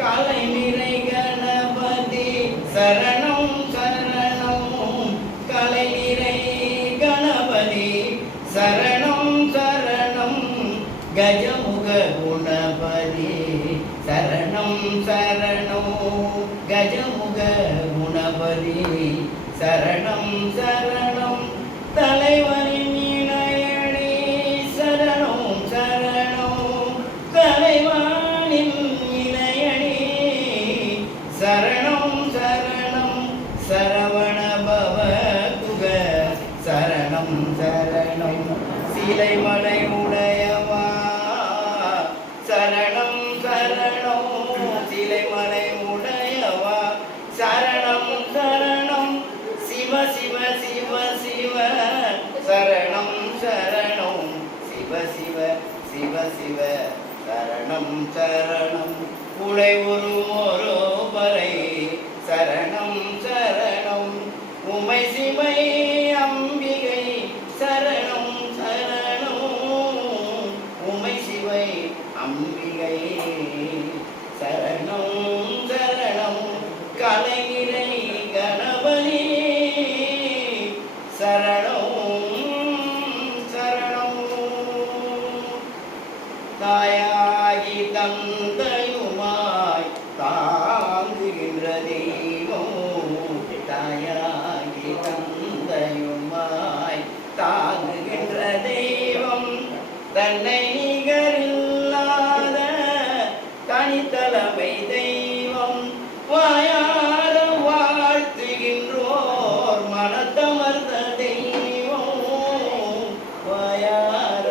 கலை நிறை கணபதி சரணம் சரணம் கலை நிறை கணபதி சரணம் சரணம் கஜமுக குணபதி சரணம் சரணம் கஜமுக குணபதி சரணம் சரணம் தலைவரின் இணையணி சரணம் சரணம் தலைவனின் இணையணி சரணம் சரணம் சரவண பவ குக சரணம் சரணம் சிலைமலை உடையவா சரணம் சரணம் சிலைமலை உடையவா சரணம் சரணம் சிவ சிவ சிவ சிவ சரணம் சரணம் சிவ சிவ சிவ சிவ சரணம் சரணம் உடை ஒரு பறை சரணம் சரணம் உமை சிவை அம்பிகை சரணம் சரணம் உமை சிவை அம்பிகை சரணம் சரணம் கலைநிறை கணபதி சரணம் சரணம் தாயாகி தந்தையுமாய் தாங்குகின்ற தெய்வம் தாயாகி தந்தையுமாய் தாங்குகின்ற தெய்வம் தன்னை நிகரில்லாத தனித்தலைமை தெய்வம் வாயார வாழ்த்துகின்றோர் மனத்தமர்ந்த தெய்வம் வாயார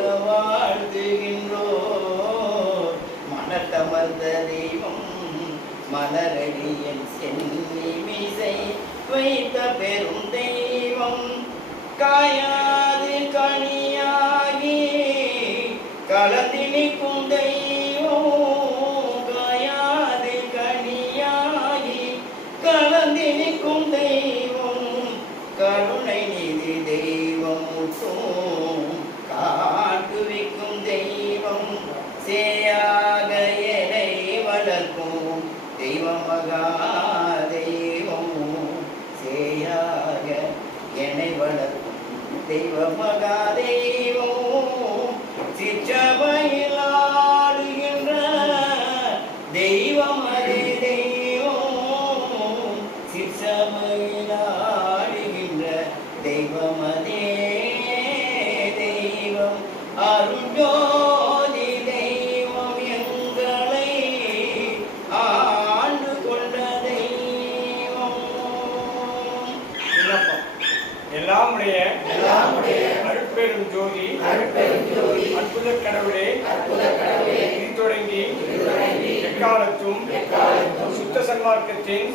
வாழ்த்துகின்றோர் மனத்தமர்ந்த தெய்வம் மலரடியன் சென்னி மீசை வைத்த பெரும் தெய்வம் காயாது கனியாகி கலந்தினிக்கும் தெய்வம் காயாது கனியாகி கலந்தினிக்கும் தெய்வம் கருணை நிதி தெய்வம் முற்றும் காட்டுவிக்கும் தெய்வம் சேயாக என்னை வளர்க்கும் தெய்வம் மகா தெய்வம் சேயாக என்னை வளர்க்கும் தெய்வம் மகா தெய்வம் சிற்றபையில் ஆடுகின்ற தெய்வம் அதே தெய்வம் சிற்றபையில் ஆடுகின்ற தெய்வம் அதே தெய்வம் அருள்ஜோதி தெய்வம் எங்களை ஆண்டு கொண்ட தெய்வம். எல்லாமுடைய அருட்பெரும் ஜோதி அற்புத கடவுளே இது தொடங்கி எக்காலத்தும் சுத்த சன்மார்க்கத்தின்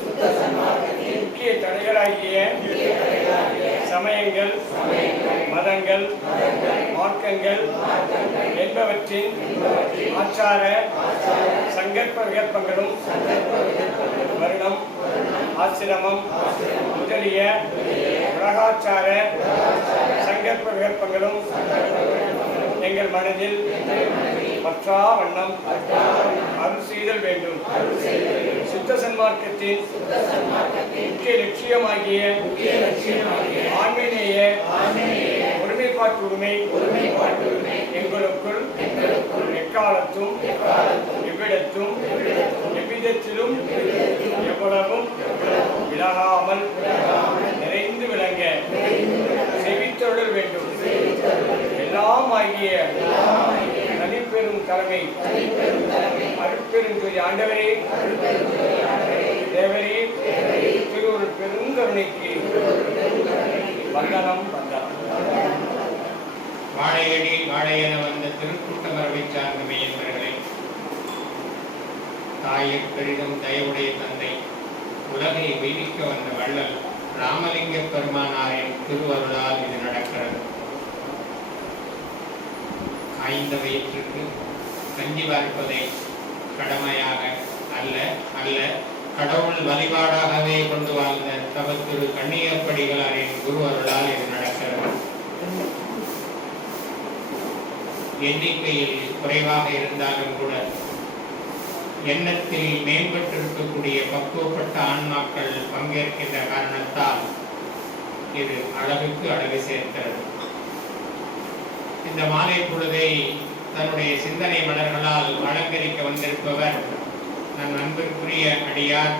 முக்கிய தடைகளாகிய சமயங்கள் மதங்கள் மார்க்கங்கள் என்பவற்றின் ஆச்சார சங்கற்ப விகற்பங்களும் வருணம் ஆசிரமம் முதலிய உலகாச்சார சங்கற்ப விகற்பங்களும் எங்கள் மனதில் பற்றா வண்ணம் அருள் செய்தல் வேண்டும். சுத்த சன்மார்க்கத்தின் முக்கிய லட்சியமாகிய ஆன்மீக ஒருமைப்பாட்டு உரிமை எங்களுக்குள் எக்காலத்தும் எவ்விடத்தும் எவ்விதத்திலும் எவ்வளவும் விலகாமல் நிறைந்து விளங்க செவித்தொழல் வேண்டும். எல்லாம் ஆகிய தனிப்பெரும் தலைமை அருட்பெருஞ்சோதி ஆண்டவரே தேவரே திருவொரு பெருங்கருணைக்கு வந்தனம் வந்தனம். வாழையடி வாழையென வந்த திருக்கூட்டமரபை சார்ந்த மெய்யன்பர்களே, தாயிற் பெரிதும் தயவுடைய தந்தை உலகை விதிக்க வந்த வள்ளல் ராமலிங்க பெருமானாரின் திருவருளால் இது நடக்கிறது. காய்ந்த வயிற்றுக்கு கஞ்சி பார்ப்பதை கடமையாக அல்ல அல்ல கடவுள் வழிபாடாகவே கொண்டு வாழ்ந்த தவத்திரு கண்ணியப்படிகளாரின் குருவருளால் இது நடக்கிறது. எண்ணிக்கையில் குறைவாக இருந்தாலும் கூட எண்ணத்தில் மேம்பட்டிருக்கக்கூடிய பக்குவப்பட்ட ஆன்மாக்கள் பங்கேற்கின்ற காரணத்தால் இது அழகுக்கு அழகு சேர்க்கிறது. இந்த மாலை பொழுதை தன்னுடைய சிந்தனை மலர்களால் அலங்கரிக்க வந்திருப்பவர் நம் அன்பிற்குரிய அடியார்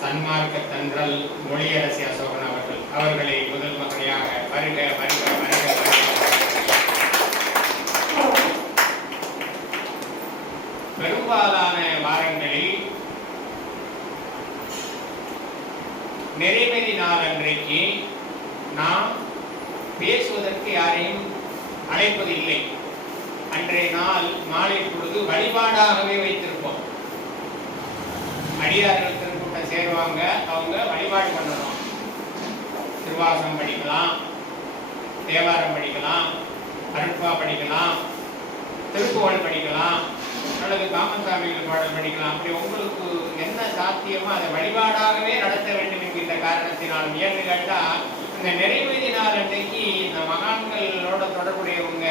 சன்மார்க்க தன்றல் மொழியரசி அசோகன் அவர்கள். அவர்களை முதல் மகனையாக வருக வருக வருக வருக. பெரும்பாலான வாரங்களில் நிறைவேறி நாள் அன்றைக்கு நாம் பேசுவதற்கு யாரையும் அழைப்பதில்லை. அன்றைய நாள் மாலை பொழுது வழிபாடாகவே வைத்திருப்போம். அடியார்கள் திருக்கூட்டம் சேருவாங்க, அவங்க வழிபாடு பண்ணணும். திருவாசகம் படிக்கலாம், தேவாரம் படிக்கலாம், அருட்பா படிக்கலாம், திருப்புகழ் படிக்கலாம், அல்லது காமசாமிகள் பாடல் படிக்கலாம். அப்படி உங்களுக்கு என்ன சாத்தியமோ அதை வழிபாடாகவே நடத்த வேண்டும் என்கின்ற காரணத்தினால். ஏன்னு கேட்டால் இந்த நிறைவேறி நாள் அன்றைக்கு இந்த மகான்களோட தொடர்புடையவங்க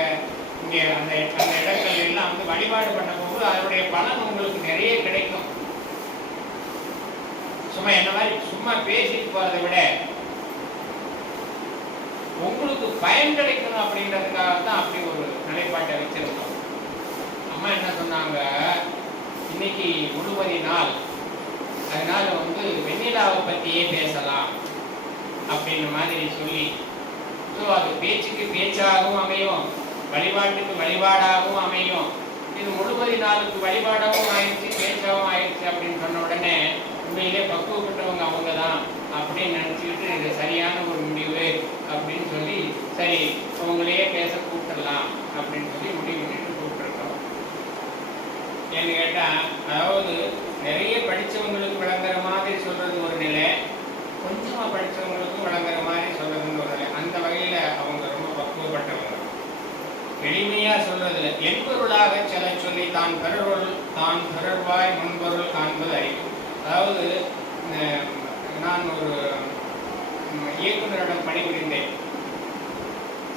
இங்கே அந்த இடங்கள் எல்லாம் வந்து வழிபாடு பண்ணும்போது அதனுடைய பலன் உங்களுக்கு நிறைய கிடைக்கும். சும்மா என்ன மாதிரி சும்மா பேசிட்டு போறதை விட உங்களுக்கு பயன் கிடைக்கணும் அப்படின்றதுக்காக தான் அப்படி ஒரு நிலைப்பாட்டை வச்சிருக்கோம். அம்மா என்ன சொன்னாங்க, இன்னைக்கு முழுவதி நாள், அதனால வந்து வெண்ணிலாவை பற்றியே பேசலாம் அப்படின்ற மாதிரி சொல்லி, ஸோ அது பேச்சுக்கு பேச்சாகவும் அமையும், வழிபாட்டுக்கு வழிபாடாகவும் அமையும். இது முழுவதி நாளுக்கு வழிபாடாகவும் ஆயிடுச்சு, பேச்சாகவும் ஆயிடுச்சு அப்படின்னு சொன்ன உடனே உண்மையிலே பக்குவப்பட்டவங்க அவங்க தான் அப்படின்னு நினச்சிக்கிட்டு இது சரியான ஒரு முடிவு அப்படின்னு சொல்லி, சரி அவங்களையே பேச கூப்பிடலாம் அப்படின்னு சொல்லி முடிவு பண்ணிட்டு கூப்பிட்டுருக்கோம். ஏன்னு கேட்டால், அதாவது நிறைய படித்தவங்களுக்கு விளங்குற மாதிரி சொல்கிறது ஒரு நிலை, கொஞ்சமாக படித்தவங்களுக்கும் விளங்குற மாதிரி சொல்கிறதுன்னு ஒரு நிலை. அந்த வகையில் அவங்க ரொம்ப பக்குவப்பட்டவங்க. எளிமையாக சொல்றதில்லை, என்பொருளாக சில சொல்லி தான் பெறர்வாய் முன்பொருள் காண்பது அறிவு. அதாவது நான் ஒரு இயக்குநரிடம் பணிபுரிந்தேன்.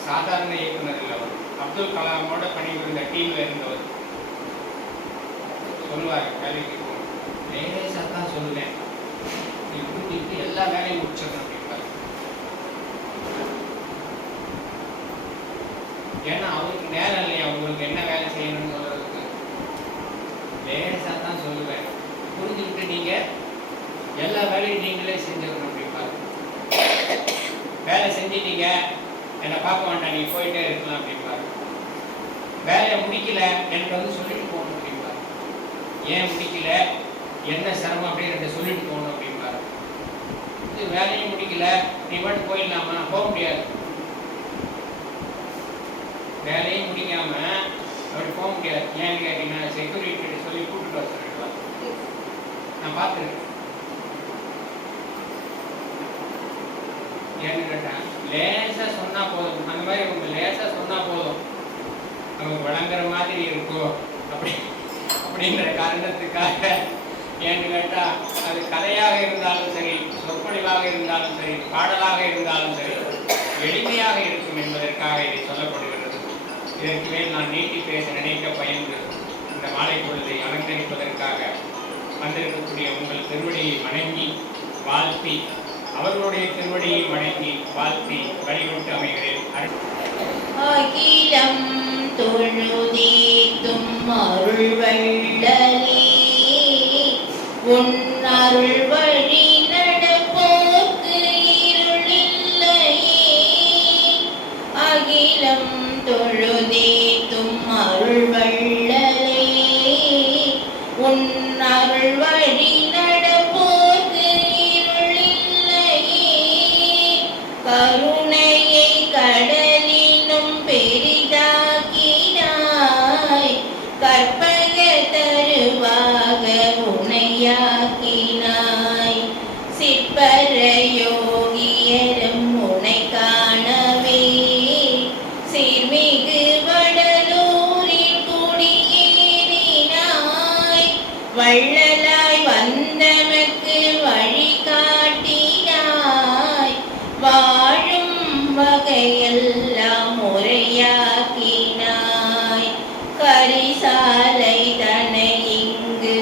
சாதாரண இயக்குனர் இல்லை, அவர் அப்துல் கலாமோட பணிபுரிந்த டீமில் இருந்தவர். சொல்லுவார், வேலைக்கு லேசாக தான் சொல்லுவேன், இப்படி எல்லா வேலையும் முடிச்சிடணும் அப்படின்பார். ஏன்னா அவருக்கு நேரம் இல்லையா, உங்களுக்கு என்ன வேலை செய்யணும்னு சொல்றதுக்கு. லேசாக தான் சொல்லுவேன், புரிஞ்சுக்கிட்டு நீங்க எல்லா வேலையும் நீங்களே செஞ்சிடணும் அப்படின்பாரு. வேலை செஞ்சிட்டீங்க, என்னை பார்க்க வேண்டாம், நீங்க போயிட்டே இருக்கலாம் அப்படின்பாரு. வேலையை முடிக்கல, எனக்கு வந்து சொல்லிட்டு போகணும் அப்படின்பாரு. ஏன் முடிக்கல, என்ன சிரமம் அப்படின்னு சொல்லிட்டு போகணும் அப்படின்பாரு. இது வேலையும் முடிக்கல, நீ மட்டும் போயிடலாமா, போக முடியாது. வேலையும் முடிக்காம அப்படி போக முடியாது. ஏன்னு கேட்டீங்கன்னா செக்யூரிட்டி சொல்லி கூப்பிட்டு வர சொல்லிடுவாங்க. நான் பார்த்துருக்கேன். ஏன்னு கேட்டேன், லேசா சொன்னா போதும், அந்த மாதிரி அவங்க லேசா சொன்னா போதும், நமக்கு வழங்குற மாதிரி இருக்கும் அப்படின்ற காரணத்துக்காக. ஏன்னு கேட்டா, அது கதையாக இருந்தாலும் சரி, சொற்பொழிவாக இருந்தாலும் சரி, பாடலாக இருந்தாலும் சரி, எளிமையாக இருக்கும் என்பதற்காக இதை சொல்லப்படுகிறது. இதற்கு மேல் நான் நீட்டி பேச நினைக்க பயந்து இந்த மாலை பொழுதை அலங்கரிப்பதற்காக வந்திருக்கக்கூடிய உங்கள் திருவடியை வணங்கி வாழ்த்தி, அவர்களுடைய திருவடியை வணங்கி வாழ்த்தி வழிபட்டு அமைகிறேன். அகிலம் தொழுதீத்தும் அருள் வள்ளலே, உன் அருள் வழி நடப்போர்க்கு இருளில்லையே. அகிலம் தொழுதீத்தும் அருள் வள்ளலே, உன் அருள் வழி நடப்போர்க்கு இருளில்லையே. கருணையை கடலினும் பெரிதாக்கினாய், கற்பக தருவாக உனையாக்கினாய். சிற்பர யோகியரும் உனை காணவே, சீர்மிகு வடலூரில் குடியேறினாய். வள்ளலாய் வந்தமக்கு வழிகாட்டினாய், வாழும் வகையெல்லாம் முறையாக்கினாய். கரிசாலை தனை இங்கு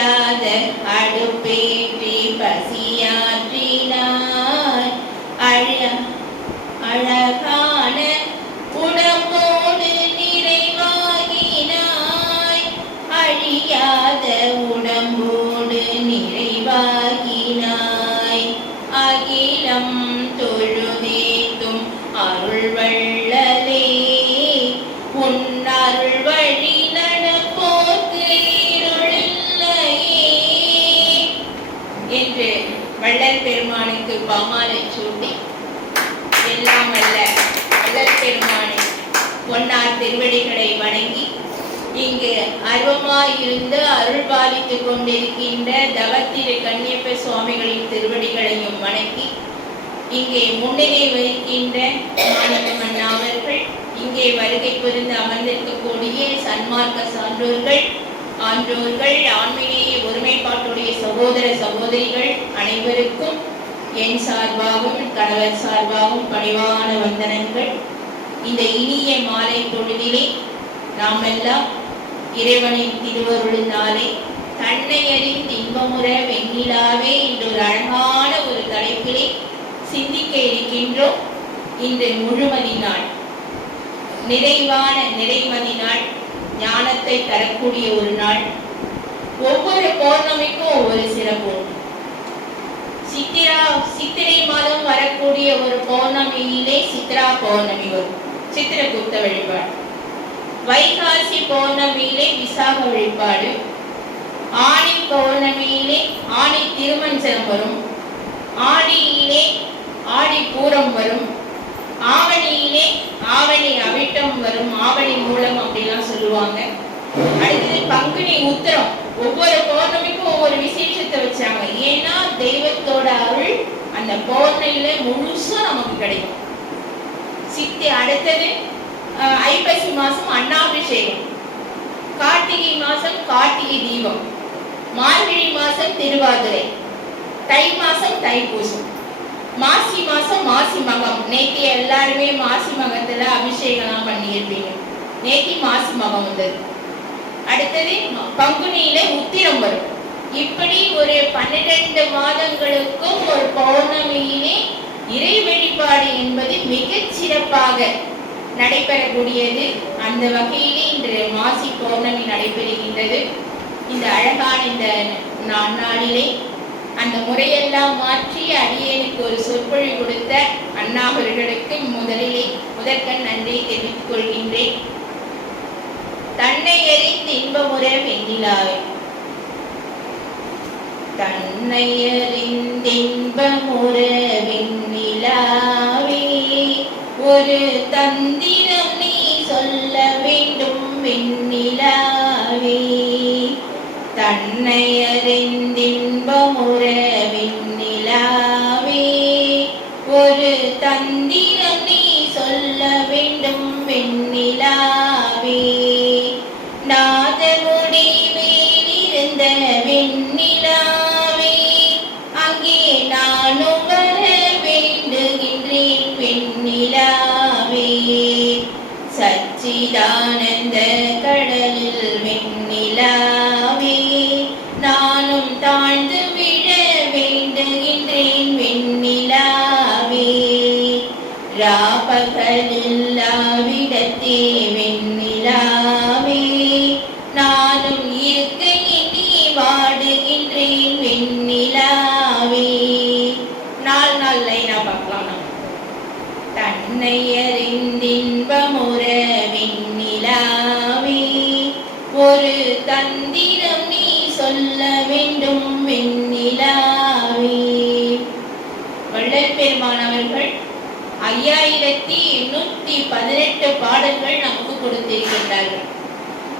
அழியாத அடுப்பேற்றி பசியாற்றினாய். அழகான உடம்போடு நிறைவாகினாய். அழியாத உடம்போடு நிறைவாகினாய். அகிலம் தொழுதேத்தும் அருள் வள்ளலே, உன் அருள் வழி நடப்போர்க்கு இருளில்லையே என்று வள்ளல் பெருமானுக்கு பாமாலை சூட்டி எல்லாம் அல்ல வள்ளல் பெருமானை பொன்னார் திருவடிகளை வணங்கி இங்கு அருவமாயிருந்து அருள் பாலித்துக் கொண்டிருக்கின்ற தவத்திரு கன்னியப்ப சுவாமிகளின் திருவடிகளையும் வணங்கி இங்கே முன்னிலை வகிக்கின்ற மாணவமன் அவர்கள், இங்கே வருகை புரிந்து அமர்ந்திருக்கக்கூடிய சன்மார்க்க சான்றோர்கள், ஆன்றோர்கள், ஆன்மீக ஒருமைப்பாட்டுடைய சகோதர சகோதரிகள் அனைவருக்கும் என் சார்பாகவும் கணவர் சார்பாகவும் பணிவான வந்தனங்கள். இந்த இனிய மாலை பொழுதிலே நாம் எல்லாம் இறைவனின் திருவருளினாலே தன்னை அறிந்து இன்பமுற வெண்ணிலாவே என்ற ஒரு அழகான ஒரு தலைப்பிலே சிந்திக்க இருக்கின்றோம். இன்று முழுமதி நாள், நிறைவான நிறைமதி நாள், ஞானத்தை தரக்கூடிய ஒரு நாள். ஒவ்வொரு பௌர்ணமிக்கும் ஒவ்வொரு சிறப்பு. சித்திரை மாதம் வரக்கூடிய ஒரு பௌர்ணமியிலே சித்ரா பௌர்ணமி வரும், சித்திரகுப்த வழிபாடு. வைகாசி பௌர்ணமியிலே விசாக வழிபாடு. ஆணி பௌர்ணமியிலே ஆணி திருமஞ்சனம் வரும். ஆடியிலே ஆடி பூரம் வரும். ஆவணியிலே ஆவணி அவிட்டம் வரும். ஆவணி மூலம் அப்படிலாம் சொல்லுவாங்க. அடுத்தது பங்குனி உத்திரம். ஒவ்வொரு பௌர்ணமிக்கும் ஒவ்வொரு விசேஷத்தை வச்சாங்க. ஏன்னா தெய்வத்தோட அருள் அந்த பௌர்ணமியில முழுசா நமக்கு கிடைக்கும். அடுத்தது ஐப்பசி மாசம் அன்னாபிஷேகம். கார்த்திகை மாசம் கார்த்திகை தீபம். மார்கழி மாசம் திருவாதிரை. தை மாசம் தைப்பூசம். மாசி மாசம் மாசி மகம். நேத்தி எல்லாருமே மாசி மகத்துல அபிஷேகம் பண்ணியிருப்பீங்க. நேத்தி மாசி மகம் வந்தது. அடுத்தது பங்குனியில உத்திரம் வரும். இப்படி ஒரு 12 மாதங்களுக்கும் ஒரு பௌர்ணமியிலே இறை வழிபாடு என்பது மிகச் சிறப்பாக நடைபெறக்கூடியது. அந்த வகையிலே இன்று மாசி பௌர்ணமி நடைபெறுகின்றது. இந்த அழகான இந்த நாளிலே அந்த முறையெல்லாம் மாற்றி அடியேனுக்கு ஒரு சொற்பொழி கொடுத்த அண்ணா அவர்களுக்கு முதற்கண் நன்றியை தெரிவித்துக் கொள்கின்றேன். தன்னை அறிந்து இன்பமுற வெண்ணிலாவே, தன்னை அறிந்தின்பமுற வெண்ணிலாவே, ஒரு தந்திரம் நீ சொல்ல வேண்டும் வெண்ணிலாவே. தன்னை அறிந்தின்பமுற வெண்ணிலாவே, ஒரு தந்திரம் நீ சொல்ல வேண்டும் வெண்ணிலாவே. நாதமுடி மேலிருந்த வெண்ணிலாவே, அங்கே நானும் வர வேண்டுகின்றேன் வெண்ணிலாவே. சச்சிதானந்த கடலில் வெண்ணிலாவே, நானும் தாழ்ந்து விழ வேண்டுகின்றேன் வெண்ணிலாவே. ராபகலில்லாவிடத்தே வெண்ணிலாவே, நானும் இருக்க எண்ணி வாடுகின்றேன் வெண்ணிலாவே. நாள் லைனா பார்க்கலாம். தன்னை அறிந்தின்பமுற வெண்ணிலாவே, ஒரு தந்திரம் நீ சொல்ல வேண்டும் வெண்ணிலாவே. வள்ளல் பெருமான் அவர்கள் 5818 பாடல்கள் நமக்கு கொடுத்திருக்கின்றார்கள்.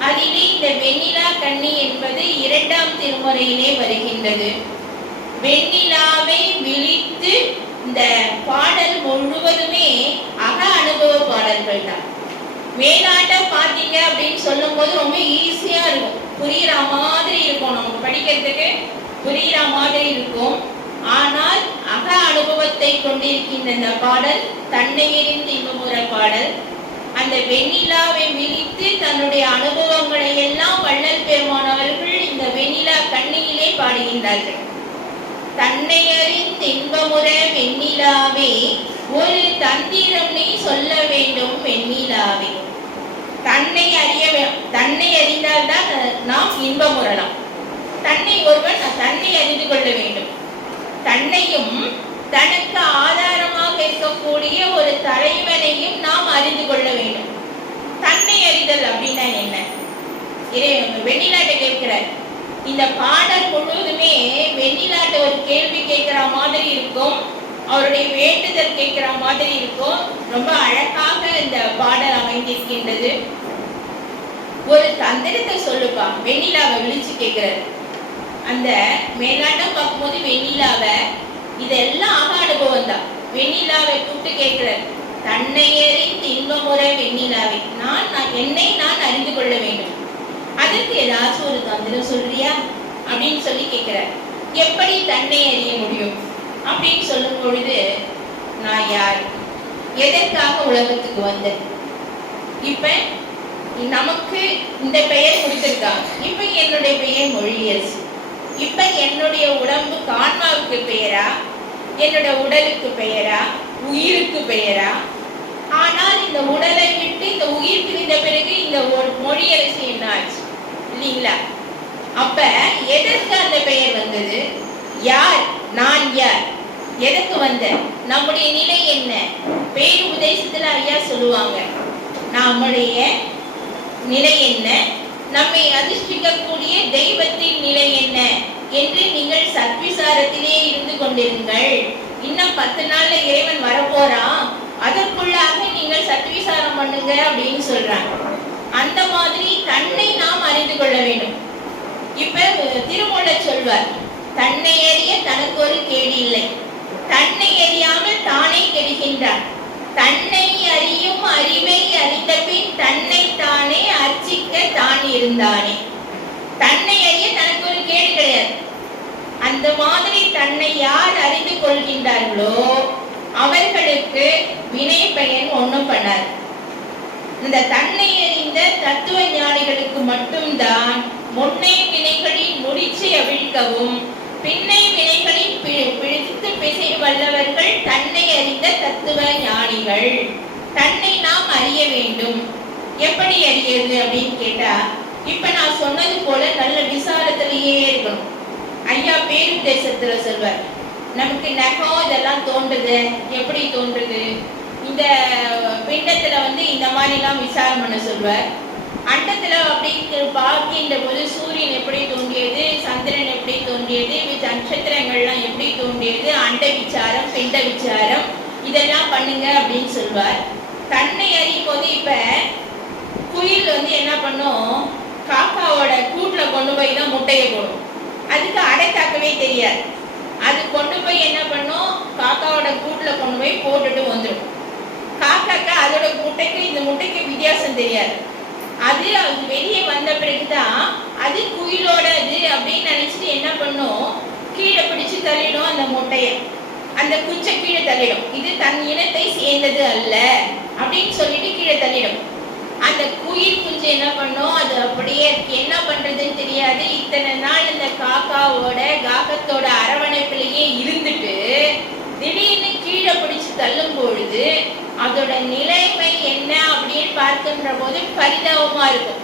அதிலே இந்த வெண்ணிலா கண்ணி என்பது 2ஆம் திருமுறையிலே வருகின்றது. வெண்ணிலாவை விழித்து இந்த பாடல் முழுவதுமே அக அனுபவ பாடல்கள் தான். மேலாட்டம் பார்த்தீங்க அப்படின்னு சொல்லும் போது ரொம்ப ஈஸியா இருக்கும், புரியுற மாதிரி இருக்கும், நமக்கு படிக்கிறதுக்கு புரியுற மாதிரி இருக்கும். ஆனால் அக அனுபவத்தை கொண்டிருக்கின்ற இந்த பாடல் தன்னை எறிந்து இன்பமுற பாடல். அந்த வெண்ணிலாவை விழித்து தன்னுடைய அனுபவங்களை எல்லாம் வள்ளல் பெருமானவர்கள் இந்த வெண்ணிலா கண்ணியிலே பாடுகின்றார்கள். தன்னை அறிந்து இன்பமுற வெண்ணிலாவே ஒரு தந்திரம் நீ சொல்ல வேண்டும் வெண்ணிலாவே. தன்னை அறிந்தால்தான் நாம் இன்பமுறலாம். ஒருவன் தன்னை அறிந்து கொள்ள வேண்டும். தன்னையும் தனக்கு ஆதாரமாக இருக்கக்கூடிய ஒரு தலைவனையும் நாம் அறிந்து கொள்ள வேண்டும். தன்னை அறிதல் அப்படின்னா என்ன? வெண்ணிலாட்ட கேட்கிறார். இந்த பாடல் முழுவதுமே வெண்ணிலாட்ட ஒரு கேள்வி கேட்கிற மாதிரி இருக்கும், அவருடைய வேண்டுதல் கேட்கிற மாதிரி இருக்கும். ரொம்ப அழகாக இந்த பாடல் அமைந்திருக்கின்றது. ஒரு தந்திரத்தை சொல்லுப்பா, வெண்ணிலாவை விழிச்சு கேட்கிறாரு. அந்த மேலாட்டம் பார்க்கும்போது வெண்ணிலாவை, இதெல்லாம் ஆக அனுபவம் தான். வெண்ணிலாவை கூப்பிட்டு கேட்கிறார், தன்னை அறிந்து இன்பமுற வெண்ணிலாவை, என்னை நான் அறிந்து கொள்ள வேண்டும், அதற்கு ஏதாச்சும் ஒரு தந்திரம் சொல்றியா அப்படின்னு சொல்லி கேட்கிறார். எப்படி தன்னை அறிய முடியும் அப்படின்னு சொல்லும் பொழுது, நான் யார், எதற்காக உலகத்துக்கு வந்தேன், இப்ப நமக்கு இந்த பெயர் கொடுத்திருக்காங்க, இப்ப என்னுடைய பெயர் மொழியரசு, இப்ப என்னுடைய உடம்பு கான்மாவுக்கு பெயரா, என்னோட உடலுக்கு பெயரா, உயிருக்கு பெயரா? ஆனால் இந்த உடலை விட்டு இந்த உயிர் பிரிந்த பிறகு இந்த மொழியரசு என்ன ஆச்சு இல்லைங்களா? அப்ப எதற்கு அந்த பெயர் வந்தது? யார் நான், யார், எதற்கு வந்த, நம்முடைய நிலை என்ன? பேரு உபதேசத்துல ஐயா சொல்லுவாங்க, நம்முடைய நிலை என்ன, நம்மை அதிர்ஷ்டிக்கக்கூடிய தெய்வத்தின் நிலை என்ன என்று நீங்கள் சத்விசாரத்திலே இருந்து கொண்டிருங்கள். இன்னும் 10 நாள்ல இறைவன் வரப்போறான், அதற்குள்ளாக நீங்கள் சத்விசாரம் பண்ணுங்க அப்படின்னு சொல்றாங்க. அந்த மாதிரி தன்னை நாம் அறிந்து கொள்ள வேண்டும். இப்ப திருமூலர் சொல்வார், தன்னை அறிய தனக்கு ஒரு கேடு இல்லை, தன்னை அறியாமல் தானே கெடுகின்றான், தன்னை அறியும் அறிவை அறிந்த பின் தன்னை தானே அர்ச்சிக்க தான் இருந்தானே. தன்னை அறிய தனக்கு ஒரு கேடு கிடையாது. அந்த மாதிரி தன்னை யார் அறிந்து கொள்கின்றார்களோ அவர்களுக்கு வினை பயன் ஒண்ணும் பண்ணாது. இந்த தன்னை அறிந்த தத்துவ ஞானிகளுக்கு மட்டும்தான் முன்னை வினைகளின் முடிச்சை அவிழ்க்கவும் பின்னை வினைகளின் பிடித்து பிசை வல்லவர்கள் தன்னை அறிந்த தத்துவ ஞானிகள். தன்னை நாம் அறிய வேண்டும். எப்படி அறியறது அப்படின்னு கேட்டா, இப்ப நான் சொன்னது போல நல்ல விசாரத்திலேயே இருக்கணும். ஐயா பேருபதேசத்துல சொல்வார், நமக்கு நகம் இதெல்லாம் தோன்றுது, எப்படி தோன்றுது, இந்த பிண்டத்துல இந்த மாதிரி எல்லாம் விசாரம் பண்ண சொல்வார். அண்டத்துல அப்படி பார்க்கின்ற போது சூரியன் எப்படி தோன்றியது, சந்திரன் எப்படி தோன்றியது, நட்சத்திரங்கள்லாம் எப்படி தோன்றியது, அண்ட விசாரம், பிண்ட விசாரம், இதெல்லாம் பண்ணுங்க அப்படின்னு சொல்வார். தன்னை அறியும் போது இப்ப குயில் என்ன பண்ணும், காக்காவோட கூட்டுல கொண்டு போய் தான் முட்டையை போடும். அதுக்கு அடைத்தாக்கவே தெரியாது. அது கொண்டு போய் என்ன பண்ணும், காக்காவோட கூட்டுல கொண்டு போய் போட்டுட்டு வந்துடும். காக்காக்கு அதோட முட்டைக்கு இந்த முட்டைக்கு வித்தியாசம் தெரியாது. அது வெளியே வந்த பிறகுதான் அது குயிலோட இது அப்படின்னு நினைச்சிட்டு என்ன பண்ணும், கீழே பிடிச்சு தள்ளிடும் அந்த முட்டைய, அந்த குச்சை கீழே தள்ளிடும். இது தன் இனத்தை சேர்ந்தது அல்ல அப்படின்னு சொல்லிட்டு கீழே தள்ளிடும். அந்த குயில் குஞ்சு என்ன பண்ணும், அது அப்படியே என்ன பண்றதுன்னு தெரியாது. இத்தனை நாள் இந்த காகத்தோட அரவணைப்பிலேயே இருந்துட்டு திடீர்னு கீழே பிடிச்சு தள்ளும் பொழுது அதோட நிலைமை என்ன அப்படின்னு பார்க்கின்ற போது பரிதாபமா இருக்கும்.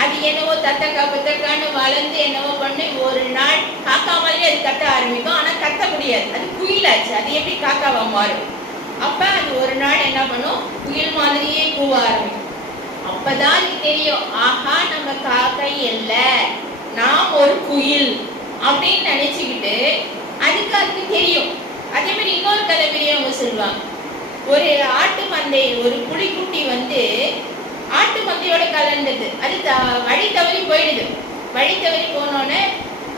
அது என்னவோ தத்தக்கான்னு வளர்ந்து என்னவோ பண்ணி ஒரு நாள் காக்கா மாதிரி அது கத்த ஆரம்பிக்கும். ஆனா கத்த முடியாது, அது குயிலாச்சு, அது எப்படி காக்காவா மாறும்? அப்ப அது ஒரு நாள் என்ன பண்ணும், குயில் மாதிரியே கூவ ஆரம்பிக்கும். அப்பதான் அது தெரியும், ஆஹா நம்ம காக்கை இல்ல, நாம் ஒரு குயில் அப்படின்னு நினைச்சுக்கிட்டு அதுக்கு தெரியும். அதே மாதிரி இன்னொரு கதை பெரியவங்க சொல்லுவாங்க, ஒரு ஆட்டு மந்தை, ஒரு புலிக்குட்டி ஆட்டு மந்தையோட கலந்தது. அது வழி தவறி போயிடுது. வழி தவறி போனோடனே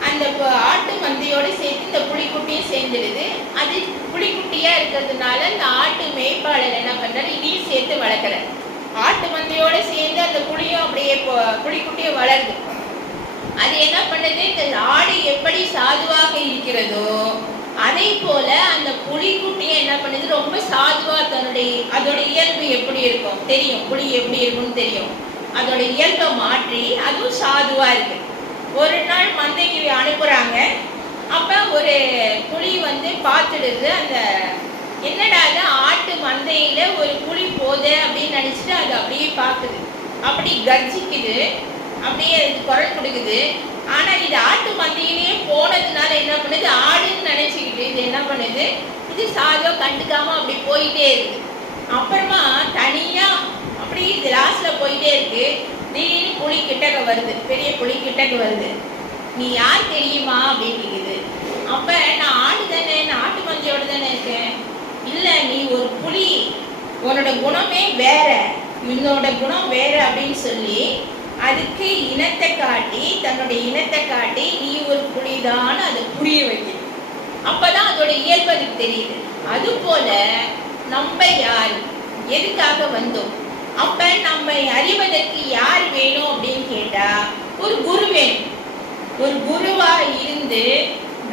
அந்த ஆட்டு மந்தையோட சேர்த்து இந்த புலிக்குட்டியும் சேர்ந்துடுது. அது புலிக்குட்டியா இருக்கிறதுனால அந்த ஆட்டு மேய்ப்பாளர் என்ன பண்றாரு, இதையும் சேர்த்து வளர்க்குற. ஆட்டு மந்தையோட சேர்ந்து அந்த புலியும் அப்படியே புலிக்குட்டியை வளருது. அது என்ன பண்ணுது, இந்த ஆடு எப்படி சாதுவாக இருக்கிறதோ அதே போல அந்த புலிக்குட்டியை என்ன பண்ணுது, ரொம்ப சாதுவா அதோட இயல்பு எப்படி இருக்கும் தெரியும், புலி எப்படி இருக்கும்னு தெரியும். அதோட இயல்பை மாற்றி அதுவும் சாதுவா இருக்கு. ஒரு நாள் மந்தைக்கு அனுப்புறாங்க. அப்ப ஒரு புலி வந்து பார்த்துடுது. அந்த என்னடா ஆட்டு மந்தையில ஒரு புலி போகுது அப்படின்னு நினைச்சிட்டு அது அப்படியே பார்க்குது. அப்படி கர்ஜிக்குது, அப்படியே அதுக்கு குரல் கொடுக்குது. ஆனா இது ஆட்டு மந்தையிலேயே போனதுனால என்ன பண்ணுது, ஆடுன்னு நினைச்சுக்கிட்டு இது என்ன பண்ணுது, இது சாதோ கண்டுக்காம அப்படி போயிட்டே இருக்கு. அப்புறமா தனியா அப்படி இது லாஸ்ட்ல போயிட்டே இருக்கு. திடீர்னு புலி கிட்டக்க வருது, பெரிய புலி கிட்டக்க வருது. நீ யார் தெரியுமா அப்படின்னு கேக்குது. அப்ப நான் ஆடு தானே, நான் ஆட்டு மந்தையோட தானே இருக்கேன். இல்ல நீ ஒரு புலி, உன்னோட குணமே வேற, உன்னோட குணம் வேற அப்படின்னு சொல்லி அதுக்கு இனத்தை காட்டி, தன்னுடைய இனத்தை காட்டி நீ ஒரு புலிதான் அதை புரிய வைக்குது. அப்பதான் அதோட இயல்பு அதுக்கு தெரியுது. அது போல நம்ம யார், எதுக்காக வந்தோம், அப்ப நம்ம அறிவதற்கு யார் வேணும் அப்படின்னு கேட்டா ஒரு குரு வேணும். ஒரு குருவா இருந்து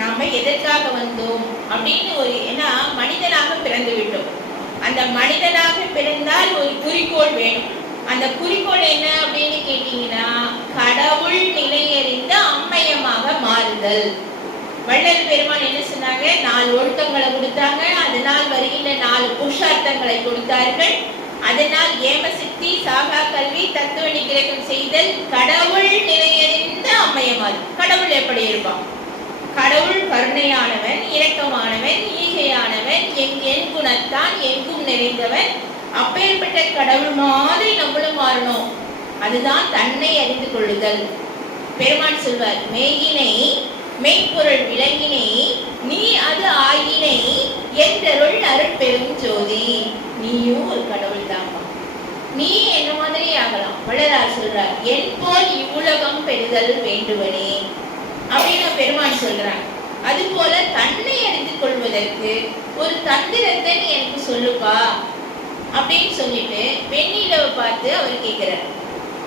நாம எதற்காக வந்தோம் அப்படின்னு ஏன்னா மனிதனாக பிறந்து விட்டோம். அந்த மனிதனாக பிறந்தால் ஒரு குறிக்கோள் வேணும். அந்த குறிக்கோள் என்ன அப்படின்னு கேட்டீங்கன்னா கடவுள் நிலையறிந்த அம்மையமாக மாறுதல். வள்ளல் பெருமான் என்ன சொன்னாங்க, 4 ஒழுக்கங்களை கொடுத்தாங்க. அதனால் வருகின்ற 4 புருஷார்த்தங்களை கொடுத்தார்கள். அதனால் ஏமசித்தி, சாகா கல்வி, தத்துவ நிகிரகம் செய்தல், கடவுள் நிலையறிந்த அம்மையமாறு. கடவுள் எப்படி இருப்பான்? கடவுள் கருணையானவன், இரக்கமானவன், ஈகையானவன், என் குணத்தான் எங்கும் நிறைந்தவன். அப்பேற்பட்ட கடவுள் மாதிரி நம்மளும் மாறணும். அதுதான் தன்னை அறிந்து கொள்ளுதல். பெருமான் சொல்வார், மெய்யினை மெய்ப்பொருள் விளங்கினை நீ அது ஆயினை என்றருள் அருட்பெரும் ஜோதி. நீயும் ஒரு கடவுள் தான்ப்பா, நீ என்ன மாதிரி ஆகலாம். வள்ளலார் சொல்றார், என் போல் இவ்வுலகம் பெறுதல் வேண்டுவனே அப்படின்னு பெருமான் சொல்றாங்க. அது போல தன்னை அறிந்து கொள்வதற்கு ஒரு தந்திரத்தை நீ எனக்கு சொல்லுப்பா அப்படின்னு சொல்லிட்டு வெண்ணிலவை பார்த்து அவர் கேட்கிறார்.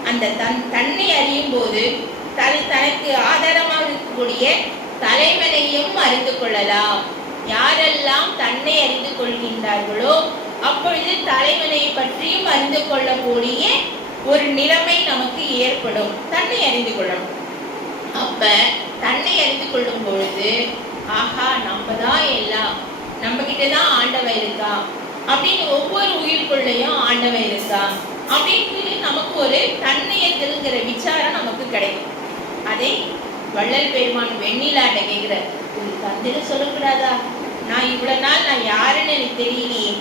அந்த தன்னை அறியும் போது தனக்கு ஆதாரமாக இருக்கக்கூடிய தலைவனையும் அறிந்து கொள்ளலாம். யாரெல்லாம் தன்னை அறிந்து கொள்கின்றார்களோ அப்பொழுது தலைவனை பற்றியும் அறிந்து கொள்ளக்கூடிய ஒரு நிலைமை நமக்கு ஏற்படும். தன்னை அறிந்து கொள்ளணும். அப்ப தன்னை அறிந்து கொள்ளும் பொழுது ஆஹா நம்ம தான் எல்லாம், நம்ம கிட்டதான் ஆண்டவன் இருக்கா அப்படின்னு, ஒவ்வொரு உயிர்க்குள்ளையும் ஆண்டவன் இருக்கா அப்படின்னு நமக்கு ஒரு தன்னையத்தில்ங்கிற விசாரம் நமக்கு கிடைக்கும். அதை வள்ளல் பெருமான் வெண்ணிலாட்ட கேட்கிறார், ஒரு தந்திரம் சொல்லக்கூடாதா? நான் இவ்வளவு நாள் நான் யாருன்னு எனக்கு தெரியலையே.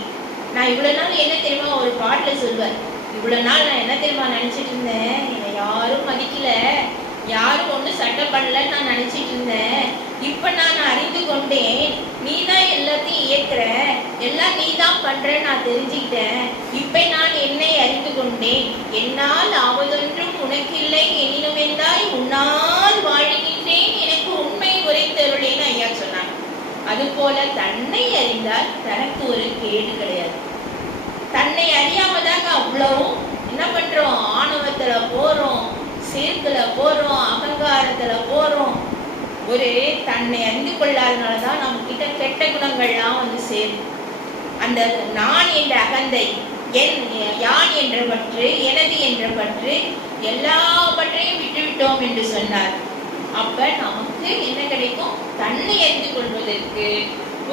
நான் இவ்வளவு நாள் என்ன தெரியுமா ஒரு பாட்டுல சொல்வார், இவ்வளவு நாள் நான் என்ன தெரியுமா நினைச்சிட்டு இருந்தேன், என்னை யாரும் மதிக்கல, யாரும் ஒன்றும் சட்டை பண்ணலன்னு நான் நினைச்சிட்டு இருந்தேன். இப்ப நான் அறிந்து கொண்டேன், நீ தான் எல்லாத்தையும் இயக்குற, எல்லாம் நீ தான் பண்ற நான் தெரிஞ்சுக்கிட்டேன். இப்ப நான் என்னை அறிந்து கொண்டேன். என்னால் ஆவதொன்றும் உனக்கில்லை எனினும் என்றாய், உன்னால் வாழுகின்றேன் எனக்கு உண்மை உரைத்தருளேன்னு ஐயா சொன்னாங்க. அது போல தன்னை அறிந்தால் தனக்கு ஒரு கேடு கிடையாது. தன்னை அறியாம தாங்க அவ்வளவும் என்ன பண்றோம், ஆணவத்துல போறோம், சீர்குல போறோம், அகங்காரத்துல போறோம். ஒரு தன்னை அறிந்து கொள்ளாதனாலதான் நம்ம கிட்ட கெட்ட குணங்கள்லாம் வந்து சேரும். அந்த நான் என்ற அகந்தை, யான் என்ற பற்று, எனது என்ற பற்று, எல்லாவற்றையும் விட்டுவிட்டோம் என்று சொன்னார். அப்ப நமக்கு என்ன கிடைக்கும், தன்னை அறிந்து கொள்வதற்கு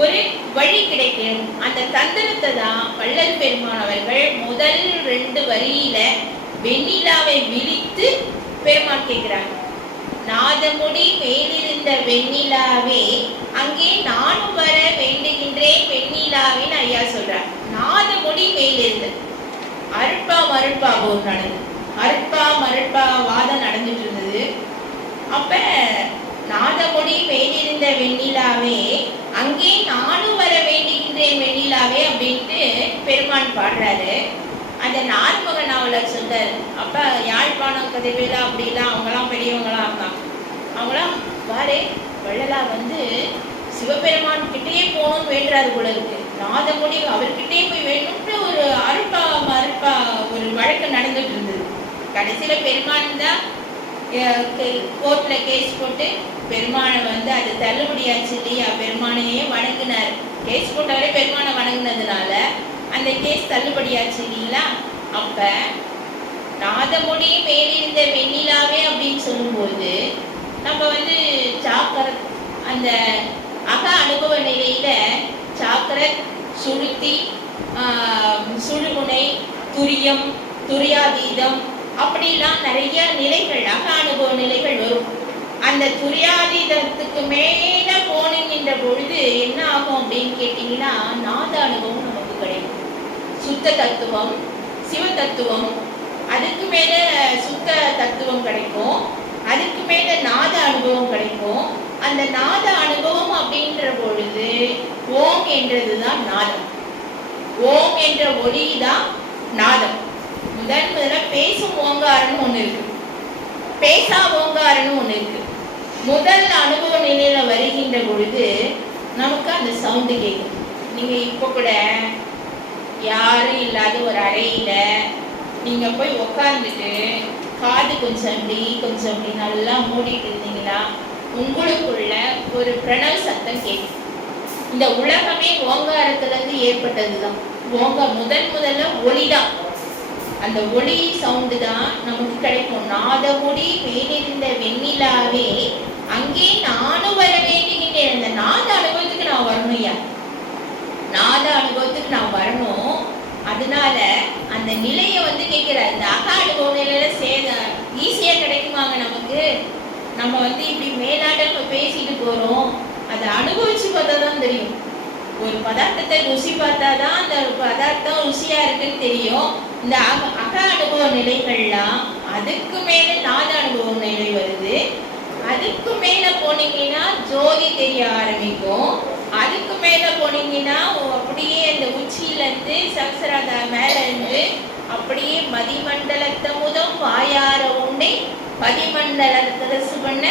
ஒரு வழி கிடைக்கும். அந்த தந்திரத்தை தான் வள்ளல் பெருமான் அவர்கள் முதல் 2 வரியில வெண்ணிலாவை விழித்து பெருமான் கேட்கிறாங்க. நாதமுடி மேலிருந்த வெண்ணிலாவே அங்கே நானும் வர வேண்டுகின்றேன் வெண்ணிலாவின்னு ஐயா சொல்றார். நாதமுடி மேலிருந்து அருட்பா மருட்பா போர் நடந்தது. அருட்பா மருட்பா வாதம் நடந்துட்டு இருந்தது. அப்ப நாதமுடி மேலிருந்த வெண்ணிலாவே அங்கே நானும் வர வேண்டுகின்றேன் வெண்ணிலாவே அப்படின்ட்டு பெருமான் பாடுறாரு. அந்த நார்மக நாவலர் சொல்றாரு. அப்ப யாழ்ப்பாணம் கதைவேலா அப்படிலாம் அவங்களாம் பெரியவங்களாம் இருந்தாங்க. அவங்களாம் பாரு வள்ளலா வந்து சிவபெருமான் கிட்டேயே போகணும்னு வேண்டுறாரு போல இருக்கு. நாதமுடி அவர்கிட்டயே போய் வேணும்ட்டு ஒரு அருட்பா மருட்பா ஒரு வழக்கு நடந்துட்டு இருந்தது. கடைசியில பெருமான் தான் கோர்ட்ல கேஸ் போட்டு பெருமானை வந்து அது தள்ளுபடியாச்சு இல்லையா, பெருமானையே வணங்கினார். கேஸ் போட்டவரே பெருமானை வணங்கினதுனால அந்த கேஸ் தள்ளுபடியாச்சு இல்லைங்களா. அப்ப நாதமுடி மேலிருந்த வெண்ணிலாவே அப்படின்னு சொல்லும்போது நம்ம வந்து சாக்கரத் அந்த அக அனுபவ நிலையில சாக்கரத், சுளுத்தி, சுழுமுனை, துரியம், துரியாதீதம் அப்படிலாம் நிறைய நிலைகள் அக அனுபவ நிலைகள் வரும். அந்த துரியாதீதத்துக்கு மேல போனீங்கின்ற பொழுது என்ன ஆகும் அப்படின்னு கேட்டீங்கன்னா நாத அனுபவம் நமக்கு கிடைக்கும். சுத்த தத்துவம், சிவ தத்துவம், அதுக்கு மேல சுத்த தத்துவம் கிடைக்கும், அதுக்கு மேல நாத அனுபவம் கிடைக்கும். அந்த நாத அனுபவம் அப்படின்ற பொழுது ஓம் என்றதுதான் நாதம். ஓம் என்ற ஒளி தான் நாதம். முதல்ல பேசும் ஓங்காரன்னு ஒண்ணு இருக்கு, பேசா ஓங்காரன்னு ஒண்ணு இருக்கு. முதல் அனுபவ நிலையில வருகின்ற பொழுது நமக்கு அந்த சவுண்டு கேட்கும். நீங்க இப்ப கூட யாரும் இல்லாத ஒரு அறையில நீங்க போய் உக்காந்துட்டு காது கொஞ்சம் அப்படி நல்லா மூடிட்டு இருந்தீங்கன்னா உங்களுக்குள்ள ஒரு பிரணவ சத்தம் கேட்கும். இந்த உலகமே ஓங்காரத்துல இருந்து ஏற்பட்டதுதான். முதல்ல ஒளிதான். அந்த ஒளி சவுண்டு தான் நமக்கு கிடைக்கும். நாதமுடி மேலிருந்த வெண்ணிலாவே அங்கே நானும் வர வேண்டுகின்றேன். அந்த நாத அனுபவத்துக்கு நான் வரணும் ஐயா, நாத அனுபவத்துக்கு நான் வரணும். அதனால அந்த நிலையை வந்து கேட்கிறார். இந்த அக அனுபவ நிலையில ஈஸியா கிடைக்குமாங்க நமக்கு? நம்ம வந்து இப்படி மேலாட்டம் பேசிட்டு போறோம், அதை அனுபவிச்சு பார்த்தா தான் தெரியும். ஒரு பதார்த்தத்தை ருசி பார்த்தாதான் அந்த பதார்த்தம் ருசியா இருக்குன்னு தெரியும். இந்த அக அனுபவ நிலைகள்லாம் அதுக்கு மேல நாத அனுபவ நிலை வருது. அதுக்கு மேல போனீங்கன்னா ஜோதி தெரிய ஆரம்பிக்கும். அதுக்கு மேல போனீங்கன்னா அப்படியே அந்த உச்சியில இருந்து சகசராத மேல இருந்து அப்படியே மதிமண்டலத்தை முதம் வாயார உண்டை பதிமண்டலத்தரசு பண்ண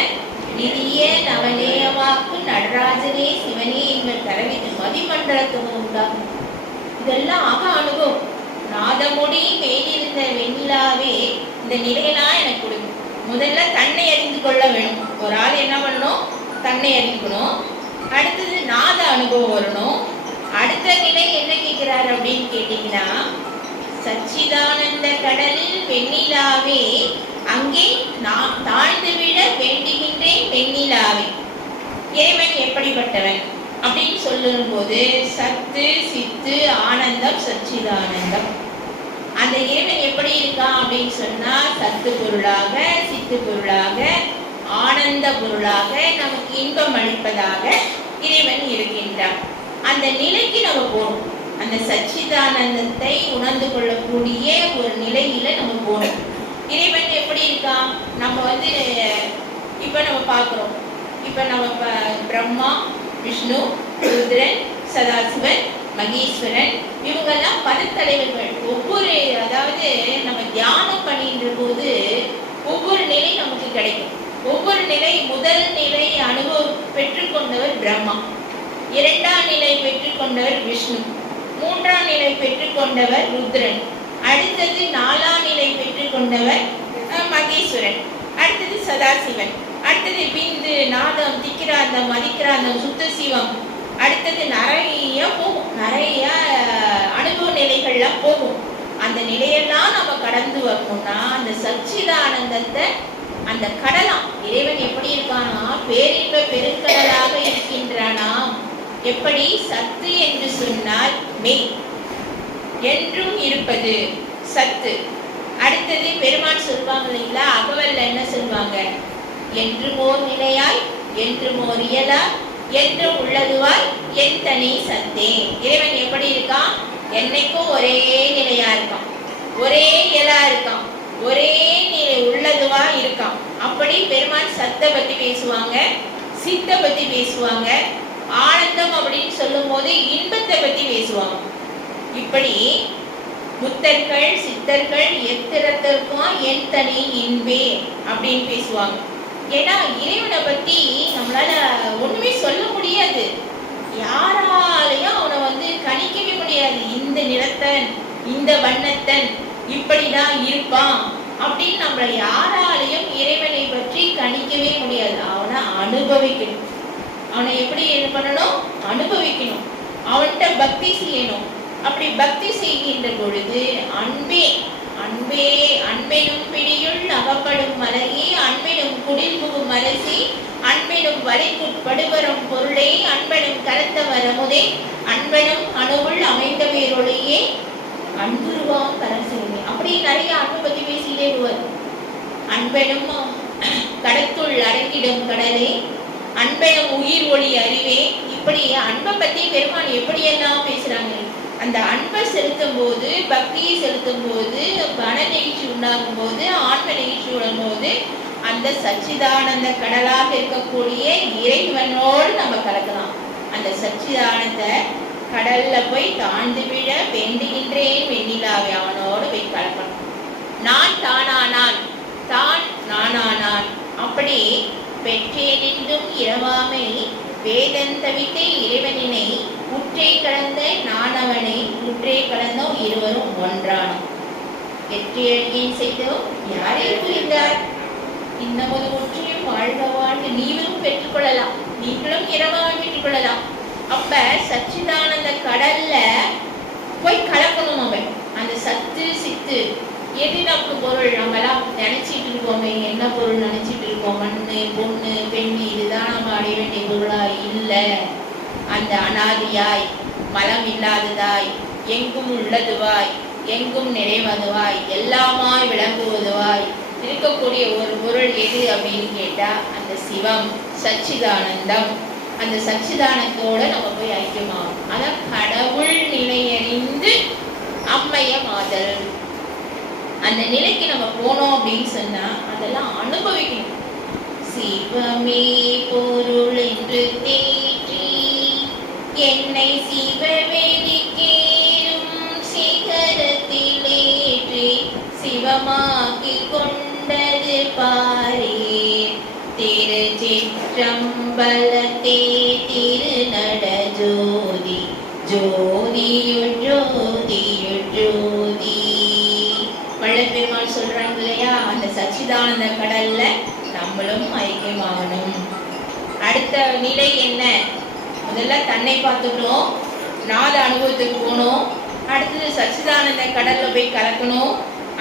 நிதிய நவநேயமாக்கு நடராஜனே சிவனே எங்கள் தரவிது மதிமண்டலத்தை உண்டாகும். இதெல்லாம் அக அனுபவம். நாதமுடி மேலிருந்த வெண்ணிலாவே இந்த நிலையெல்லாம் எனக்கு கொடுக்கும். முதல்ல தன்னை அறிந்து கொள்ள வேணும். ஒரு ஆள் என்ன பண்ணணும்? தன்னை அறிந்துக்கணும். அடுத்தது நாத அனுபவம் வரணும். அடுத்த நிலை என்ன கேட்கிறாரு அப்படின்னு கேட்டீங்கன்னா சச்சிதானந்த கடலில் வெண்ணிலாவே அங்கே நான் தாழ்ந்து விட வேண்டுகின்றேன் வெண்ணிலாவே. இறைவன் எப்படிப்பட்டவன் அப்படின்னு சொல்லும் போது சத்து, சித்து, ஆனந்தம், சச்சிதானந்தம். அந்த இறைவன் எப்படி இருக்கான் அப்படின்னு சொன்னா சத்து பொருளாக, சித்து பொருளாக, ஆனந்த பொருளாக, நமக்கு இன்பம் அளிப்பதாக இறைவன் இருக்கின்றான். அந்த நிலைக்கு நம்ம போகணும். அந்த சச்சிதானந்தத்தை உணர்ந்து கொள்ளக்கூடிய ஒரு நிலையில நம்ம போகணும். இறைவன் எப்படி இருக்கான்? நம்ம வந்து இப்ப நம்ம பார்க்கிறோம். இப்ப நம்ம பிரம்மா, விஷ்ணு, ருத்ரன், சதாசிவன், மகேஸ்வரன் இவங்கெல்லாம் பதத்தலைவர்கள். ஒவ்வொரு அதாவது நம்ம தியானம் பண்ணின்ற போது ஒவ்வொரு நிலை நமக்கு கிடைக்கும். ஒவ்வொரு நிலை, முதல் நிலை அனுபவம் பெற்றுக்கொண்டவர் பிரம்மா, இரண்டாம் நிலை பெற்றுக்கொண்டவர் விஷ்ணு, மூன்றாம் நிலை பெற்றுக்கொண்டவர் ருத்ரன், அடுத்தது நாலாம் நிலை பெற்றுக்கொண்டவர் மகேஸ்வரன், அடுத்தது சதாசிவன், அடுத்தது பிந்து, நாதம், திக்கிராந்தம், அதிக்கிராந்தம், சுத்த சிவம், அடுத்தது நிறைய போகும். நிறைய அனுபவ நிலைகள்லாம் போகும். அந்த நிலையெல்லாம் நம்ம கடந்து வரணும்னா அந்த சச்சிதானந்தத்தை, அந்த கடலாம் இறைவன் எப்படி இருக்கானா பேரின்ப பெருங்கடலாக இருக்கின்றானாம். எப்படி? சத்து என்று சொன்னால் மெய், என்றும் இருப்பது சத்து. அடுத்தது பெருமான் சொல்வாங்க இல்லைங்களா, அகவல்ல என்ன சொல்வாங்க? என்றும் ஓர் நிலையாய், என்றும் ஓர் இயலாய், என்றும் உள்ளதுவாய் என் தனி சத்தே. இறைவன் எப்படி இருக்கான்? என்னைக்கும் ஒரே நிலையா இருக்கான், ஒரே இயலா இருக்கான், ஒரே நிலை உள்ளதுவா இருக்கான். அப்படி பெருமான் சத்தை பத்தி பேசுவாங்க, சித்த பத்தி பேசுவாங்க, ஆனந்தம் அப்படின்னு சொல்லும் போது இன்பத்தை பத்தி பேசுவாங்க. இப்படி முத்தர்கள், சித்தர்கள் எத்திரத்திற்கும் என் தனி இன்பே அப்படின்னு பேசுவாங்க. ஏன்னா இறைவனை பத்தி நம்மளால ஒண்ணுமே சொல்ல முடியாது. யாராலையும் அவனை வந்து கணிக்கவே முடியாது. இந்த நிறத்தன், இந்த வண்ணத்தன், இப்படிதான் இருப்பான் அப்படின்னு நம்மள யாராலையும் இறைவனை பற்றி கணிக்கவே முடியாது. அவனை அனுபவிக்கணும். அவனை எப்படி என்ன பண்ணணும்? அனுபவிக்கணும். அவன்கிட்ட பக்தி செய்யணும். அப்படி பக்தி செய்கின்ற பொழுது அன்பே அன்பே அன்பெனும் பிடியுள் அகப்படும் மலையே அன்பெனும் குடில் புகும் அரசி அன்பெனும் வரைக்குட்படுவரும் பொருளே அன்பெனும் கலந்த வரமுதே அன்பெனும் அணுவுள் அமைந்த வேரொழியே அன்புருவாம் கரசேமே. அப்படி நிறைய அன்பு பத்தி பேசிட்டே வருவார். அன்பெனும் கடத்துள் அடங்கிடும் கடலே அன்பெனும் உயிர் ஒளி அறிவே. இப்படி அன்பை பத்தி பெருமான் எப்படியெல்லாம் பேசுறாங்க. அந்த அன்பை செலுத்தும் போது, பக்தியை செலுத்தும் போது, மன நெகிழ்ச்சி உண்டாகும் போது, ஆன்ம நெகிழ்ச்சி உணரும் போது அந்த சச்சிதானந்த கடலாக இருக்கக்கூடிய இறைவனோடு நம்ம கலக்கலாம். அந்த சச்சிதானந்த கடல்ல போய் தாழ்ந்து விட வேண்டுகின்றேன் வெண்ணிலாவை அவனோடு போய் கலக்கணும். நான் தானானான், தான் நானானான். அப்படி பெற்றேனென்றும் இரவாமை வேதந்தவித்த இறைவனினை உற்றே கலந்த நானவனை உற்றே கலந்தோம் இருவரும் ஒன்றானோம். எற்றியடியேன் செய்தோம் யாரை புரிந்தார் இன்னமது ஒற்றியும் வாழ்க வாழ்ந்து நீங்களும் பெற்றுக்கொள்ளலாம், நீங்களும் இரவாக பெற்றுக்கொள்ளலாம். அப்ப சச்சிதானந்த கடல்ல போய் கலக்கணும். அவன் அந்த சத்து சித்து எது நமக்கு பொருள் நம்மளாம் நினைச்சிட்டு இருக்கோமே, என்ன பொருள் நினைச்சிட்டு இருக்கோம், மண்ணு பொண்ணு வெள்ளி இதுதான் நம்ம அடைய வேண்டிய பொருளா இல்லை. அந்த அனாதியாய் மலம் இல்லாததாய் எங்கும் உள்ளதுவாய் எங்கும் நிறைவதுவாய் எல்லாமாய் விளங்குவதுவாய் இருக்கக்கூடிய ஒரு பொருள் எது அப்படின்னு கேட்டா அந்த சிவம் சச்சிதானந்தம். அந்த சச்சிதானந்தோட நம்ம போய் ஐக்கியமாகும். அதான் கடவுள் நிலையறிந்து அம்மைய மாதல். அந்த நிலைக்கு நம்ம போனோம் அப்படின்னு சொன்னா அதெல்லாம் அனுபவிக்கணும். சிவமே பொருள் என்று தேற்றி என்னை சிவவெளிக்கேறும் சிகரத்திலேற்றி சிவமாக்கி கொண்டது பாரே திருச்சிற்றம்பலத்தே திருநட ஜோதி ஜோதியுள் ஜோதியுள் ஜோதி. வள்ளல் பெருமாள் சொல்றாங்க இல்லையா, அந்த சச்சிதானந்த கடல்ல நம்மளும் ஐக்கியமாகணும். அடுத்த நிலை என்ன? முதல்ல தன்னை பார்த்துக்கணும், நாத அனுபவத்துக்கு போகணும். அடுத்தது சச்சிதானந்த கடல்ல போய் கலக்கணும்.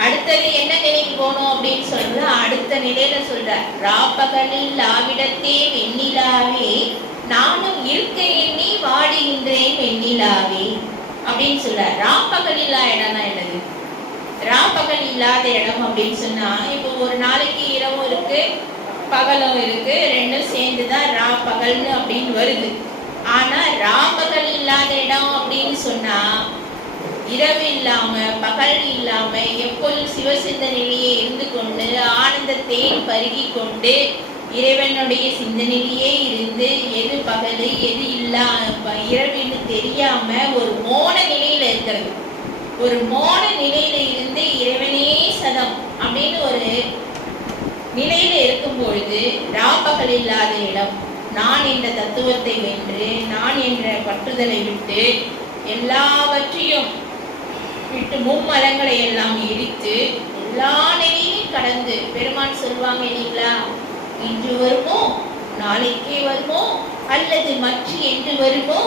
அடுத்தது என்ன நிலைக்கு போகணும் அப்படின்னு சொல்ற அடுத்த நிலையில சொல்ற ராப்பகலில் ஆவிடத்தே வெண்ணிலாவே நானும் இருக்க எண்ணி வாடுகின்றேன் வெண்ணிலாவே அப்படின்னு சொல்ற. ராப்பகல் இல்லா இடம்னா என்னது? ராப்பகல் இல்லாத இடம் அப்படின்னு சொன்னா இப்போ ஒரு நாளைக்கு இரவும் இருக்கு பகலும் இருக்கு, ரெண்டும் சேர்ந்துதான் ராப்பகல்னு அப்படின்னு வருது. ஆனா ராப்பகல் இல்லாத இடம் அப்படின்னு சொன்னா இரவு இல்லாம பகல் இல்லாம எப்பொழுதும் சிவசிந்தனையிலேயே இருந்து கொண்டு ஆனந்தத்தை பருகி கொண்டு இறைவனுடைய சிந்தனையிலேயே இருந்து எது பகல் எது இல்லா இரவுன்னு தெரியாம ஒரு மோன நிலையில இருக்கிறது. ஒரு மோன நிலையில இருந்து இறைவனே சதம் அப்படின்னு ஒரு நிலையில இருக்கும் பொழுது ராப்பகல் இல்லாத இடம். நான் என்ற தத்துவத்தை வென்று நான் என்ற பற்றுதலை விட்டு எல்லாவற்றையும் விட்டு மும்மரங்களை எல்லாம் எரித்து எல்லா நிலையிலும் கடந்து பெருமான் சொல்லுவாங்க இல்லைங்களா, இன்று வருமோ நாளைக்கே வருமோ அல்லது மற்ற என்று வருமோ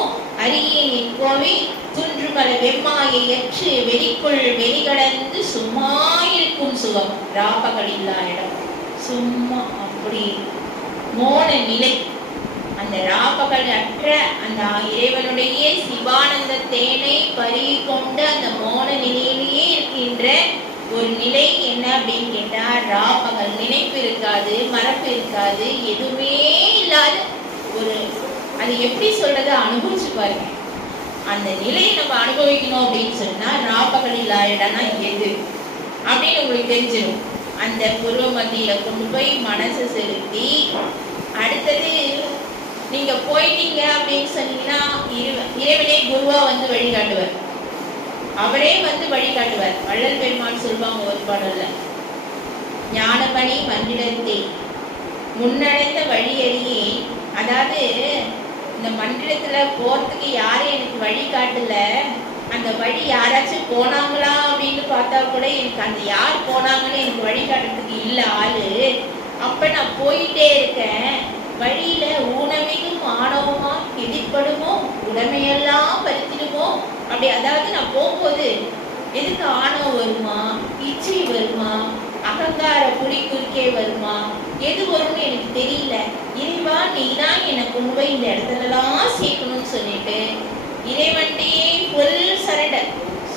அரியேன் என் கோவை துன்றுமல வெம்மாயை ஏற்று வெளிக்குள் வெளிகடந்து சும்மா இருக்கும் சுகம். ராப்பகல் இல்லா இடம் சும்மா அப்படி மோன நிலை. அந்த ராப்பகல் அற்ற அந்த இறைவனுடைய சிவானந்த தேனை பருகி கொண்டு அந்த மோன நிலையிலேயே இருக்கின்ற ஒரு நிலை என்ன அப்படின்னு கேட்டா ராப்பகல் நினைப்பு இருக்காது, மறப்பு இருக்காது, எதுவுமே இல்லாத ஒரு அது எப்படி சொல்றது அனுபவிச்சு பாருங்க. அந்த நிலையை நம்ம அனுபவிக்கணும் அப்படின்னு சொன்னா ராப்பகல் இல்லாத இடம்னா எது அப்படின்னு உங்களுக்கு தெரிஞ்சிடும். அந்த பூர்வ மத்தியில கொண்டு போய் மனசை செலுத்தி அடுத்தது நீங்க போயிட்டீங்க அப்படின்னு சொன்னீங்கன்னா இறைவனே குருவா வந்து வழிகாட்டுவார். அவரே வந்து வழிகாட்டுவார். வள்ளல் பெருமான் சொல்லுவாங்க ஒரு பாடல்ல, ஞானபணி மந்திரத்தை முன்னடைந்த வழியறியே. அதாவது இந்த மந்திரத்துல போறதுக்கு யாரும் எனக்கு வழி காட்டல, அந்த வழி யாராச்சும் போனாங்களா அப்படின்னு பார்த்தா கூட எனக்கு அந்த யார் போனாங்கன்னு எனக்கு வழி காட்டுறதுக்கு இல்லை ஆளு. அப்ப நான் போயிட்டே இருக்கேன், வழியில ஊனமிகும் ஆணவமா எதிர்படுமோ உடமையெல்லாம் பறித்திடுமோ அப்படி அதாவது நான் போகும்போது எதுக்கு ஆணவம் வருமா, இச்சை வருமா, அகங்கார புலி குறுக்கே வருமா, எது வரும்னு எனக்கு தெரியல. இறைவா நீ தான் என்னை கொண்டு போய் இந்த இடத்துலலாம் சேர்க்கணும்னு சொல்லிட்டு இறைவன்டையே ஃபுல்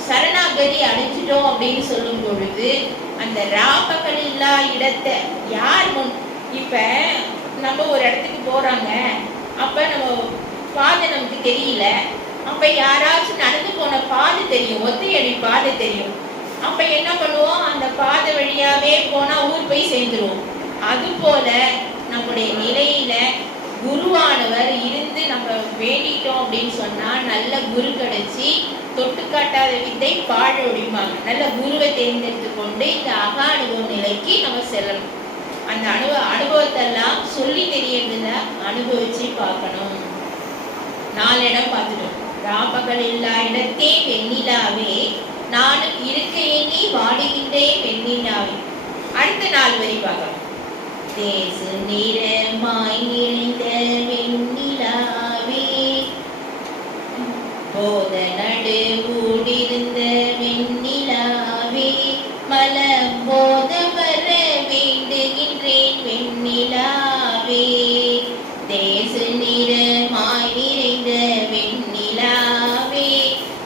சரணாகதி அடைஞ்சிட்டோம் அப்படின்னு சொல்லும் பொழுது அந்த ராப்பகல் இல்லா இடத்தை யார் முன். இப்ப நம்ம ஒரு இடத்துக்கு போறாங்க, அப்ப நம்ம பாதை நமக்கு தெரியல, அப்ப யாராச்சும் நடந்து போன பாதை தெரியும், ஒத்தையடி பாதை தெரியும். அப்ப என்ன பண்ணுவோம், அந்த பாதை வழியாவே போனா ஊர் போய் சேர்ந்துருவோம். அது போல நம்முடைய நிலையில குருவானவர் இருந்து நம்ம வேண்டிட்டோம் அப்படின்னு சொன்னா நல்ல குரு கிடைச்சி தொட்டு காட்டாத வித்தை பாழ ஒழிப்பாங்க. நல்ல குருவை தேர்ந்தெடுத்து கொண்டு இந்த அக அனுபவ நிலைக்கு நம்ம செல்லணும். அந்த அனுபவத்தெல்லாம் சொல்லி தெரியறதுல அனுபவிச்சு பார்க்கணும். 4 இடம் பார்த்துட்டோம். ராப்பகல் இல்லா இடத்தே வெண்ணிலாவே நானும் இருக்க எண்ணி வாடுகின்றேன் வெண்ணிலாவே. அடுத்த 4 வரி பார்க்கலாம். தேசு நிறமாய் நிறைந்த வெண்ணிலாவே போத நடு ஊடிருந்த வெண்ணிலாவே மல போத வர வேண்டுகின்றேன் வெண்ணிலாவே. தேசு நிறமாய் நிறைந்த வெண்ணிலாவே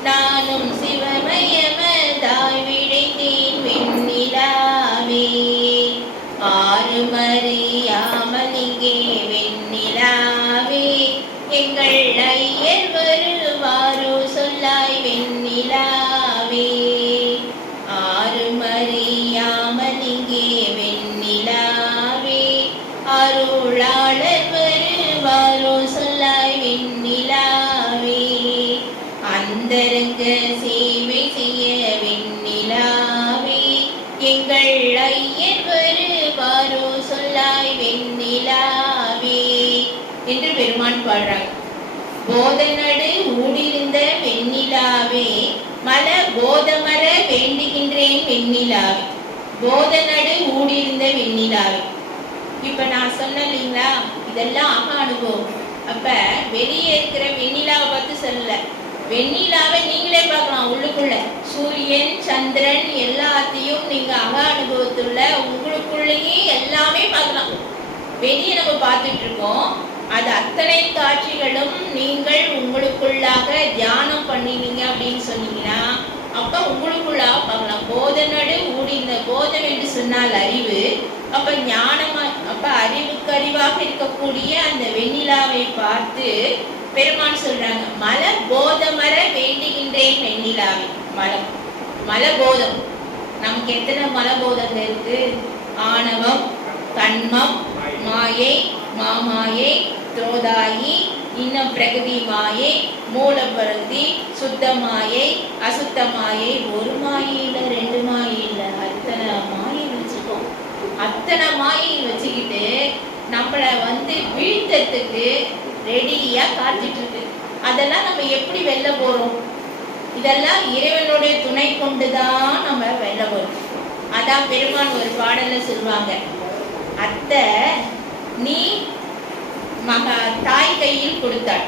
நானும் சிவமயமதாய் விழைந்தேன் வெண்ணிலாவே. ஆறுமறியாமல் இங்கே வெண்ணிலாவே எங்கள் ஐயர் வருவாரோ சொல்லாய் வெண்ணிலாவே. ஆறுமறியாமல் இங்கே வெண்ணிலாவே அருளாளர் வருவாரோ சொல்லாய் வெண்ணிலாவே. அந்தரங்க சேவை செய்ய வெண்ணிலாவே எங்கள் ஐயர் வருவாரோ சொல்லாய் வெண்ணிலாவே என்று பெருமான் பாடுறாங்க. போதநடு ஊடிருந்த வெண்ணிலாவே மல போதமர வேண்டுகின்றேன் வெண்ணிலாவே. போதநடு ஊடிருந்த வெண்ணிலாவே. இப்ப நான் சொன்னேன் இல்லைங்களா, இதெல்லாம் அக அனுபவம். அப்ப வெளியே இருக்கிற வெண்ணிலாவை பார்த்து சொல்லல, வெண்ணிலாவை நீங்களே பார்க்கலாம். உள்ளுக்குள்ள சூரியன் சந்திரன் எல்லாத்தையும் நீங்க அக அனுபவத்துள்ள உங்களுக்குள்ளேயே எல்லாமே பார்க்கலாம். வெளியே நம்ம பார்த்துட்டு இருக்கோம், அது அத்தனை காட்சிகளும் நீங்கள் உங்களுக்குள்ளாக தியானம் பண்ணினீங்க அப்படின்னு சொன்னீங்கன்னா அப்ப உங்களுக்குள்ளாக பார்க்கலாம். போதனடு ஊடிந்த போதம் என்று சொன்னால் அறிவு. அப்ப ஞானமா, அப்ப அறிவுக்கு அறிவாக இருக்கக்கூடிய அந்த வெண்ணிலாவை பார்த்து பெருமான் சொல்றாங்க, மல போதமர வேண்டுகின்றேன் வெண்ணிலாவை. மலம் மலபோதம். நமக்கு எத்தனை மலபோதங்க இருக்கு? ஆணவம், கண்மம், மாயை, மாமாயை, துரோதாயி, இன்னும் பிரகதி மாயை, மூலப்பிரகதி, சுத்த மாயை, அசுத்த மாயை. ஒரு மாயை இல்லை, 2 மாயை இல்லை, அத்தனை மாயை வச்சுக்கோம். அத்தனை மாயை வச்சுக்கிட்டு நம்மளை வீழ்த்தத்துக்கு ரெடியா காத்துட்டு இருக்கு. அதெல்லாம் நம்ம எப்படி வெல்ல போறோம்? இதெல்லாம் இறைவனுடைய துணை கொண்டுதான் நம்ம வெல்ல போறோம். அதான் பெருமான் ஒரு பாடல்ல சொல்லுவாங்க, அத்தை நீ தாய் கையில் கொடுத்தாள்.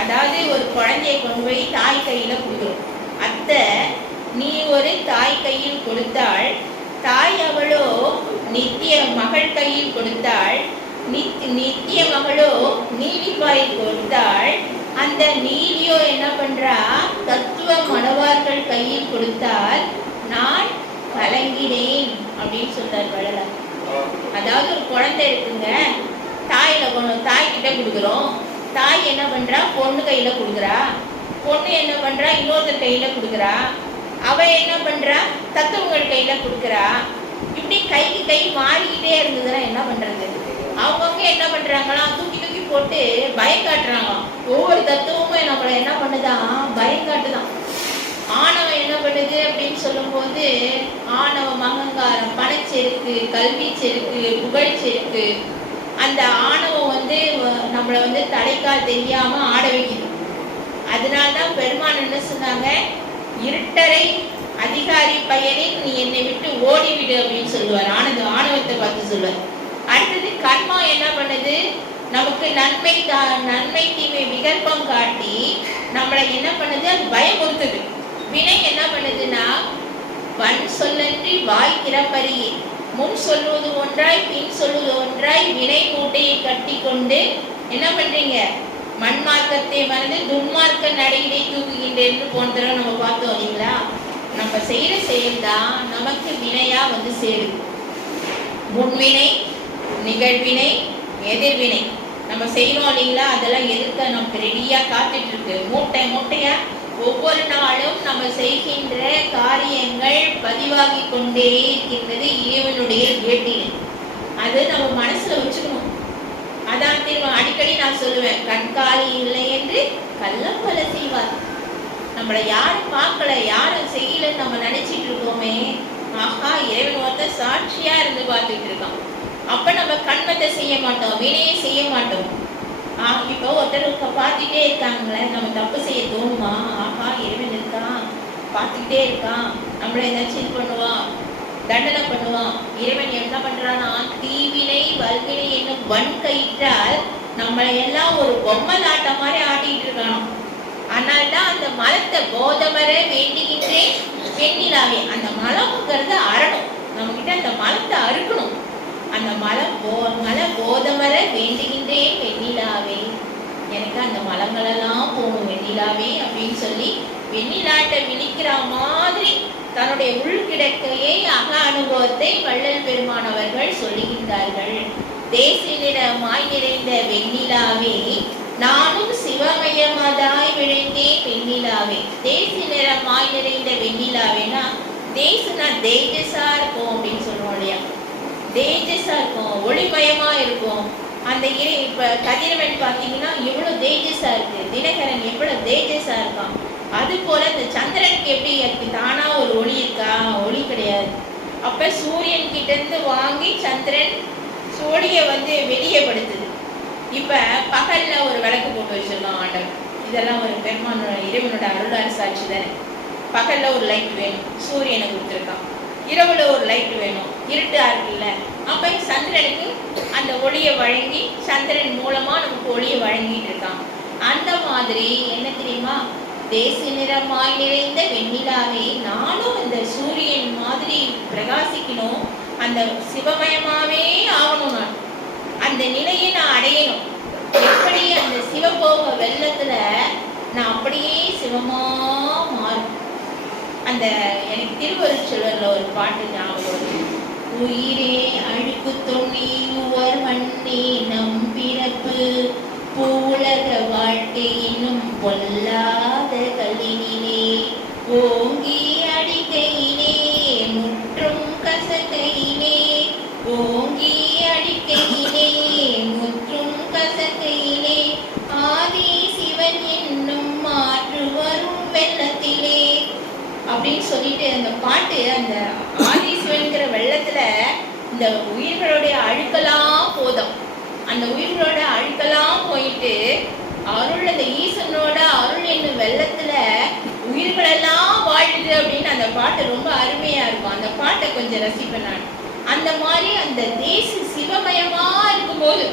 அதாவது ஒரு குழந்தையை கொண்டு போய் தாய் கையில கொடுக்குறோம். அத்தை நீ ஒரு தாய் கையில் கொடுத்தாள், தாய் அவளோ நித்திய மகள் கையில் கொடுத்தாள், நித்திய மகளோ நீலிவாயில் கொடுத்தாள். அந்த நீலியோ என்ன பண்றா, தத்துவ மணவார்கள் கையில் கொடுத்தால் நான் கலங்கினேன் அப்படின்னு சொல்றார் வள்ளலார். அதாவது ஒரு குழந்தை இருக்குங்க, தாய்கிட்ட கொடுக்குறோம். தாய் என்ன பண்றா, பொண்ணு கையில கொடுக்குறா. பொண்ணு என்ன பண்றா, இன்னொருத்தர் கையில கொடுக்குறா. அவ என்ன பண்றா, தத்துவங்கள் கையில கொடுக்குறா. இப்படி கைக்கு கை மாறிக்கிட்டே இருந்ததுன்னா என்ன பண்றது? அவங்கவுங்க என்ன பண்றாங்களா, தூக்கி தூக்கி போட்டு பயம் காட்டுறாங்க. ஒவ்வொரு தத்துவமும் நம்மளை என்ன பண்ணுதான், பயம் காட்டுதான். ஆணவம் என்ன பண்ணுது அப்படின்னு சொல்லும் போது, ஆணவம், அகங்காரம், பணச்செருக்கு, கல்வி செருக்கு, புகழ் செருக்கு. அந்த ஆணவம் நம்மளை தலைக்கால் தெரியாம ஆட வைக்குது. அதனால்தான் பெருமான் என்ன சொன்னாங்க, இருட்டரை அதிகாரி பயனில் நீ என்னை விட்டு ஓடிவிடு அப்படின்னு சொல்லுவார். ஆணவத்தை பார்த்து சொல்லுவார். அடுத்தது கர்மா என்ன பண்ணுது, நமக்கு நன்மை தீமை விகல்பம் காட்டி நம்மளை என்ன பண்ணுது, அது பயமுறுத்துது. வினை என்ன பண்ணுதுன்னா, வன் சொல்லன்றி வாய் திறப்பறியே, முன் சொல்வது ஒன்றாய் பின் சொல்வது ஒன்றாய் வினை மூட்டையை கட்டி கொண்டு என்ன பண்றீங்க, மண்மார்க்கத்தை மறந்து துன்மார்க்க நடையிலே தூக்குகின்றேன்னு போன தடவை நம்ம பார்த்தோம் இல்லைங்களா. நம்ம செய்யற செயல் தான் நமக்கு வினையா வந்து சேருது. முன்வினை, நிகழ்வினை, எதிர்வினை நம்ம செய்யறோம் இல்லைங்களா, அதெல்லாம் எதிர்க்க நமக்கு ரெடியா காத்துட்டு இருக்கு. மூட்டையா ஒவ்வொரு நாளும் நம்ம செய்கின்ற காரியங்கள் பதிவாகி கொண்டே இருக்கின்றது இறைவனுடைய ஏட்டில். அது நம்ம மனசுல வச்சுக்கணும். அதான் திரும்ப அடிக்கடி நான் சொல்லுவேன், கண்காலி இல்லை என்று கள்ளம் பல செய்வார். நம்மளை யாரும் பார்க்கல, யாரும் செய்யலன்னு நம்ம நினைச்சிட்டு இருக்கோமே, ஆஹா இறைவன் ஒருத்தர் சாட்சியா இருந்து பார்த்துட்டு இருக்கான். அப்ப நம்ம கண்மத்தை செய்ய மாட்டோம், வினையை செய்ய மாட்டோம். இப்போ ஒருத்தர் பார்த்துட்டே இருக்காங்களே, நம்ம தப்பு செய்ய தோணுமா? ஆஹா இறைவன் இருக்கான், பார்த்துக்கிட்டே இருக்கான், நம்மள ஏதாச்சும் இது பண்ணுவான், தண்டனை பண்ணுவான். இறைவன் என்ன பண்றான்னா, தீவினை வல்வினை என்னும் வன் கயிற்றால் நம்மளை எல்லாம் ஒரு பொம்மலாட்டம் மாதிரி ஆட்டிட்டு இருக்கானோ. அதனால்தான் அந்த மலத்தை போதமர வேண்டுகின்றேன் வெண்ணிலாவே. அந்த மலம்ங்கிறது அறணும், நம்ம கிட்ட அந்த மலத்தை அறுக்கணும். அந்த மலை போதமர வேண்டுகின்றேன் வெண்ணிலாவே, எனக்கு அந்த மலங்களெல்லாம் போகணும் வெண்ணிலாவே அப்படின்னு சொல்லி வெண்ணிலாட்டை விழிக்கிற மாதிரி தன்னுடைய உள்கிடக்கையை அக அனுபவத்தை வள்ளல் பெருமானவர்கள் சொல்லுகின்றார்கள். தேசினிடமாய் நிறைந்த வெண்ணிலாவே, நானும் சிவமயமதாய் விளைந்தேன் வெண்ணிலாவே. தேசி நிறமாய் நிறைந்த வெண்ணிலாவேனா, தேசுனா தேஜஸா இருக்கும் அப்படின்னு சொல்லுவோம் இல்லையா, தேஜஸா இருக்கும், ஒளிமயமா இருக்கும். அந்த இப்ப கதிரவன் பார்த்தீங்கன்னா எவ்வளவு தேஜஸா இருக்கு, தினகரன் எவ்வளவு தேஜஸா இருக்கான். அது போல இந்த சந்திரனுக்கு எப்படி இருக்கு, தானா ஒரு ஒளி இருக்கா? ஒளி கிடையாது. அப்ப சூரியன் கிட்ட இருந்து வாங்கி சந்திரன் ஒளியை வந்து வெளியேப்படுத்துது. இப்ப பகல்ல ஒரு விளக்கு போட்டு வச்சிருக்கோம் ஆண்டவன். இதெல்லாம் ஒரு பெருமானோட இறைவனோட அருளார் சாட்சி தானே. பகல்ல ஒரு லைட் வேணும், சூரியனை கொடுத்துருக்கான். இரவுல ஒரு லைட் வேணும், இருட்டா இருக்குல்ல. அப்ப சந்திரனுக்கு அந்த ஒளியை வழங்கி சந்திரன் மூலமா நமக்கு ஒளியை வழங்கிட்டு இருக்கான். அந்த மாதிரி என்ன தெரியுமா, தேசி நிறமாய் நிறைந்த வெண்ணிலாவே, நானும் இந்த சூரியன் மாதிரி பிரகாசிக்கணும், அந்த சிவமயமாவே ஆகணும். நான் அந்த நிலையை நான் அடையணும். எப்படி அந்த சிவபோக வெள்ளத்துல நான் அப்படியே சிவமா மாறும். அந்த எனக்கு திருவருட்செல்வர்ல ஒரு பாட்டு ஞாபகம், உயிரே அழுக்கு தொன்னி உவர் மண்ணே நம் பிறப்பு பூலக வாழ்க்கை என்னும் பொல்லாத கல்லினிலே ஓங்கி அடிக்கையிலே முற்றும் கசக்கையிலே ஓங்கி அடிக்கையிலே முற்றும் கசக்கையிலே ஆதி சிவன் என்னும் மாற்று வரும் வெள்ளத்திலே அப்படின்னு சொல்லிட்டு அந்த பாட்டு, அந்த ஆதிசிவன்கிற வெள்ளத்துல இந்த உயிர்களுடைய அழுக்கெல்லாம் போதும். அந்த உயிர்களோட அழுக்கெல்லாம் போயிட்டு அருள், அந்த ஈசனோட அருள் என்னும் வெள்ளத்துல உயிர்களெல்லாம் வாழுது அப்படின்னு அந்த பாட்டு ரொம்ப அருமையா இருக்கும். அந்த பாட்டை கொஞ்சம் ரசிப்பேன் நான். அந்த மாதிரி அந்த தேசி சிவமயமா இருக்கும்போது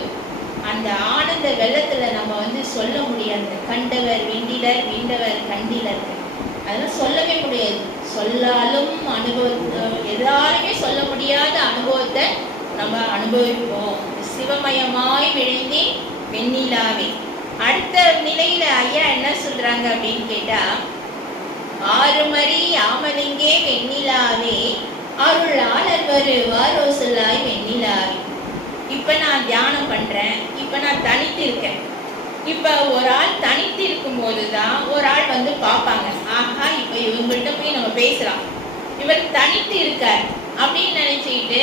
அந்த ஆனந்த வெள்ளத்துல நம்ம வந்து சொல்ல முடியாது. கண்டவர் வெண்டிலர், வீண்டவர் கண்டிலர், அதெல்லாம் சொல்லவே முடியாது. சொல்லாலும் அனுபவத்தை, எல்லாருமே சொல்ல முடியாத அனுபவத்தை நம்ம அனுபவிப்போம். சிவமயமாய் விளைந்தே வெண்ணிலாவே. அடுத்த நிலையில ஐயா என்ன சொல்றாங்க அப்படின்னு கேட்டா, ஆறுமறி ஆமலிங்கே வெண்ணிலாவே அருளாளர் வருவாரோ சொல்லாய் வெண்ணிலாவே. இப்ப நான் தியானம் பண்றேன், இப்ப நான் தனித்து இருக்கேன். இப்ப ஒரு ஆள் தனித்து இருக்கும் போதுதான் ஒரு ஆள் வந்து பார்ப்பாங்க, ஆஹா இப்ப இவங்கள்ட்ட போய் நம்ம பேசலாம், இவர் தனித்து இருக்கார் அப்படின்னு நினைச்சுக்கிட்டு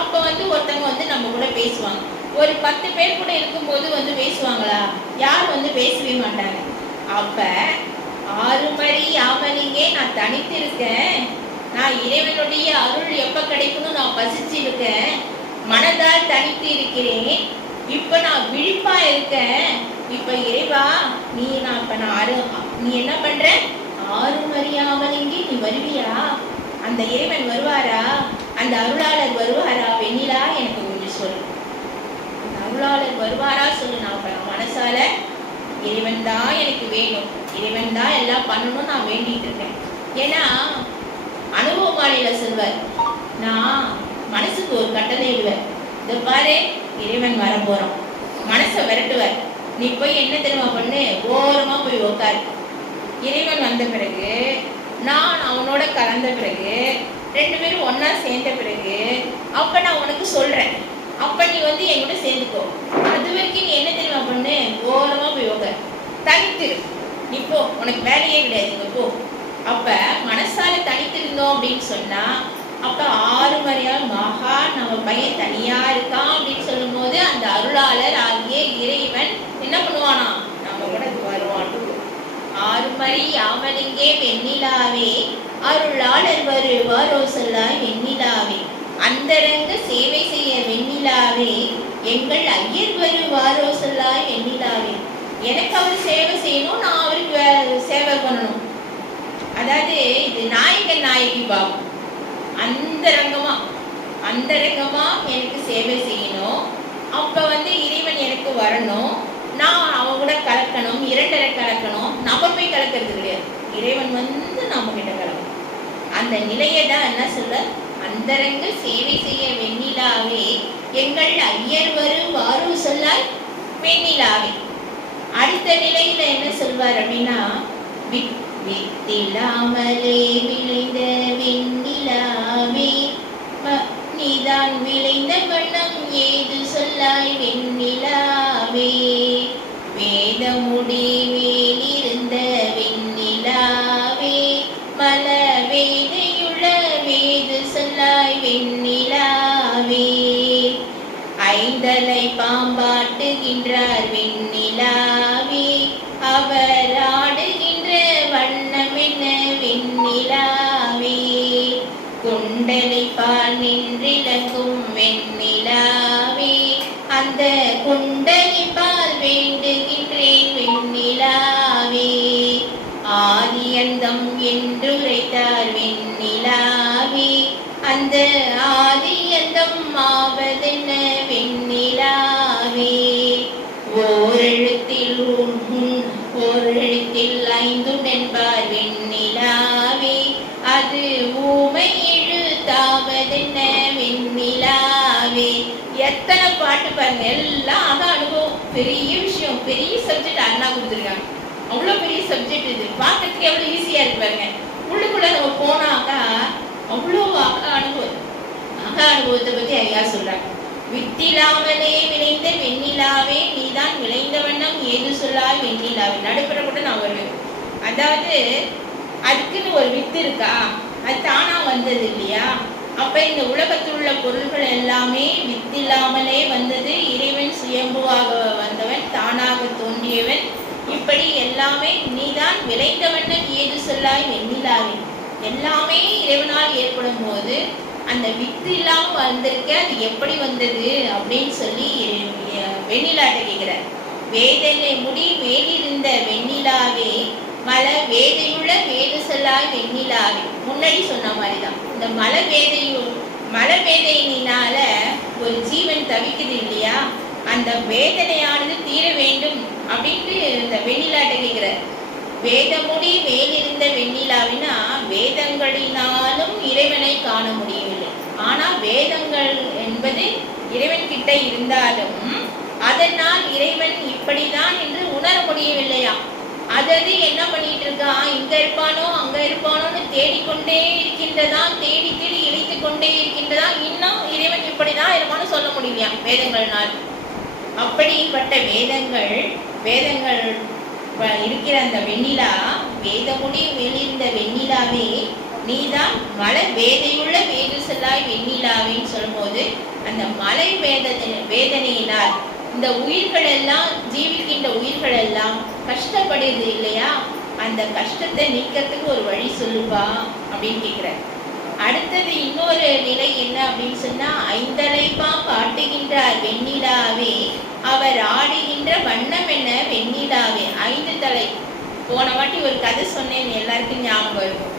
அப்ப வந்து ஒருத்தவங்க வந்து நம்ம கூட பேசுவாங்க. ஒரு 10 பேர் கூட இருக்கும்போது வந்து பேசுவாங்களா? யார் வந்து பேசவே மாட்டாங்க. அப்ப ஆறுமறி ஆமலிங்கே நான் தனித்து இருக்கேன், நான் இறைவனுடைய அருள் எப்ப கிடைக்கணும் நான் பசிச்சு இருக்கேன், மனதால் தனித்து இருக்கிறேன், இப்ப நான் விழிப்பா இருக்கேன். இப்ப இறைவா நீ நீ என்ன பண்ற, ஆறுமறி ஆமலிங்கே நீ வருவியா? அந்த இறைவன் வருவாரா? அந்த அருளாளர் வருவாரா? வெண்ணிலா எனக்கு கொஞ்சம் சொல்லு. அந்த அருளாளர் வருவாரா சொல்லு. நான் மனசால இறைவன் தான் எனக்கு வேணும், இறைவன் தான் எல்லாம் பண்ணணும் நான் வேண்டிட்டு இருக்கேன். ஏன்னா அனுபவமாளியில சொல்வார், நான் மனசுக்கு ஒரு கட்டளை இடுவேன், இதை பாரு இறைவன் வர போறோம், மனசை விரட்டுவார், நீ போய் என்ன தெரியுமா பண்ணு, ஓரமா போய் உட்காரு. இறைவன் வந்த பிறகு நான் அவனோட கலந்த பிறகு 2 பேரும் ஒன்னா சேர்ந்த பிறகு அப்ப நான் உனக்கு சொல்றேன், அப்ப நீ வந்து என் கூட சேர்ந்துக்கோ. அது வரைக்கும் நீ என்ன தெரியுமா பண்ணு, ஓரமா போய் உட்காரு, தனித்திரு, நீ போ, உனக்கு வேலையே கிடையாது, போ. அப்ப மனசால தனித்திருந்தோம் அப்படின்னு சொன்னா அப்ப 6 மறையால் மகா நம்ம பையன் தனியா இருக்கான் அப்படின்னு சொல்லும் போது அந்த அருளாளர் ஆகிய இறைவன் என்ன பண்ணுவானா, நம்ம கூட வருவான். 6 மறை யாமலிங்கே வெண்ணிலாவே அருளாளர் வருவாரோ சொல்லாய் வெண்ணிலாவே, அந்தரங்க சேவை செய்ய வெண்ணிலாவே எங்கள் ஐயர் வருவாரோ சொல்லாய் வெண்ணிலாவே. எனக்கு அவர் சேவை செய்யணும், நான் அவருக்கு சேவை பண்ணணும். அதாவது இது நாயகன் நாயகி பாவம். அந்தரங்கமா எனக்கு சேவை செய்யணும். அப்ப வந்து இறைவன் எனக்கு வரணும், நான் அவன் கூட கலக்கணும், 2 கலக்கணும். நம்ம போய் கலக்கிறது கிடையாது, இறைவன் வந்து நம்ம கிட்ட கலக்கணும். அந்த நிலையை தான் என்ன சொல்ல, அந்தரங்க சேவை செய்ய வெண்ணிலாவே எங்கள் ஐயர் வருவாரோ சொல்லாய் வெண்ணிலாவே. அடுத்த நிலையில என்ன சொல்வார் அப்படின்னா, வித்திலாமலே விளைந்த வெண்ணிலாவே நீதான் விளைந்த வண்ணம் ஏது சொல்லாய் வெண்ணிலாவே, வேதமுடி வேலிருந்த வெண்ணிலாவே மல வேதையுள்ள வேது சொல்லாய் வெண்ணிலாவே, ஐந்தலை பாம்பாட்டுகின்றார் வெண்ணிலாவே அவர் ஆடுகின்ற வண்ணம் என்ன வெண்ணிலாவே, குண்டலை பால் நின்றிலங்கும் வெண்ணிலாவே அந்த குண்டலை பால் வேண்டுகின்றேன் வெண்ணிலாவே, ஆதியந்தம் என்றுரைத்தார் வெண்ணிலாவே அந்த ஆதியந்தம் ஆவதென்ன வெண்ணிலாவே, ஓரெழுத்தில் 5 வெண்ணிலாவே அது ஊமை எழுத்தாவதென்ன வெண்ணிலாவே. எத்தனை பாட்டு பாருங்க, எல்லாம் அதான் அனுபவம். பெரிய விஷயம், பெரிய சப்ஜெக்ட் அண்ணா கொடுத்துருக்காங்க. அவ்வளோ பெரிய சப்ஜெக்ட் இது, பார்க்கறதுக்கு எவ்வளோ ஈஸியா இருக்கு பாருங்க. உள்ளுக்குள்ள நம்ம போனாக்கா அவ்வளோ அனுபவத்தை பத்தி ஐயா சொல்றாங்க. வித்திலாமலே விளைந்த வெண்ணிலாவே நீதான் விளைந்த வண்ணம் ஏது சொல்லாய் வெண்ணிலாவே. நடுப்புற கூட நான் வருவேன். அதாவது அதுக்குன்னு ஒரு வித்து இருக்கா, அது தானா வந்தது இல்லையா. அப்ப இந்த உலகத்தில் உள்ள பொருள்கள் எல்லாமே வித்தில்லாமலே வந்தது. இறைவன் சுயம்புவாக வந்தவன், தானாக தோன்றியவன். இப்படி எல்லாமே நீதான் விளைந்த வண்ணம் ஏது சொல்லாய் வெண்ணிலாவே. எல்லாமே இறைவனால் ஏற்படும் போது அந்த வித்து இல்லாம வந்திருக்க, அது எப்படி வந்தது அப்படின்னு சொல்லி வெண்ணிலாட்ட கேட்கிறார். வேதனை முடி மேலிருந்த வெண்ணிலாவே மல வேதையுள்ள வேது சொல்லாய் வெண்ணிலாவே. முன்னாடி சொன்ன மாதிரிதான் இந்த மலை வேதையினால ஒரு ஜீவன் தவிக்குது இல்லையா, அந்த வேதனையானது தீர வேண்டும் அப்படின்ட்டு இந்த வெண்ணிலாட்ட கேட்கிறார். வேதமுடி மேலிருந்த வெண்ணிலாவினா வேதங்களினாலும் இறைவனை காண முடியவில்லை. ஆனா வேதங்கள் என்பது இறைவன் கிட்ட இருந்தாலும் அதனால் இறைவன் இப்படிதான் என்று உணர முடியவில்லையா. அதது என்ன பண்ணிட்டு இருக்கான், இங்க இருப்பானோ அங்க இருப்பானோன்னு தேடிக்கொண்டே இருக்கின்றதான், தேடி தேடி இழைத்து கொண்டே இருக்கின்றதான். இன்னும் இறைவன் இப்படிதான் இருப்பான்னு சொல்ல முடியலையா வேதங்கள்னால். அப்படிப்பட்ட வேதங்கள் இருக்கிற அந்த வெண்ணிலா, வேதமுடி வெளியிருந்த வெண்ணிலாவே நீதான் மலை வேதையுள்ள வேது சொல்லாய் வெண்ணிலாவேன்னு சொல்லும்போது அந்த மலை வேதனையினால் இந்த உயிர்கள் எல்லாம், ஜீவிக்கின்ற உயிர்கள் எல்லாம் கஷ்டப்படுது இல்லையா, அந்த கஷ்டத்தை நீக்கிறதுக்கு ஒரு வழி சொல்லுப்பா அப்படின்னு கேட்கிறார். அடுத்தது இன்னொரு நிலை என்ன அப்படின்னு சொன்னா, ஐந்தலைப்பா காட்டுகின்றார் வெண்ணிலாவே அவர் ஆடுகின்ற வண்ணம் என்ன வெண்ணிலாவே. 5 தலை. போன வாட்டி ஒரு கதை சொன்னேன், எல்லாருக்கும் ஞாபகம் இருக்கும்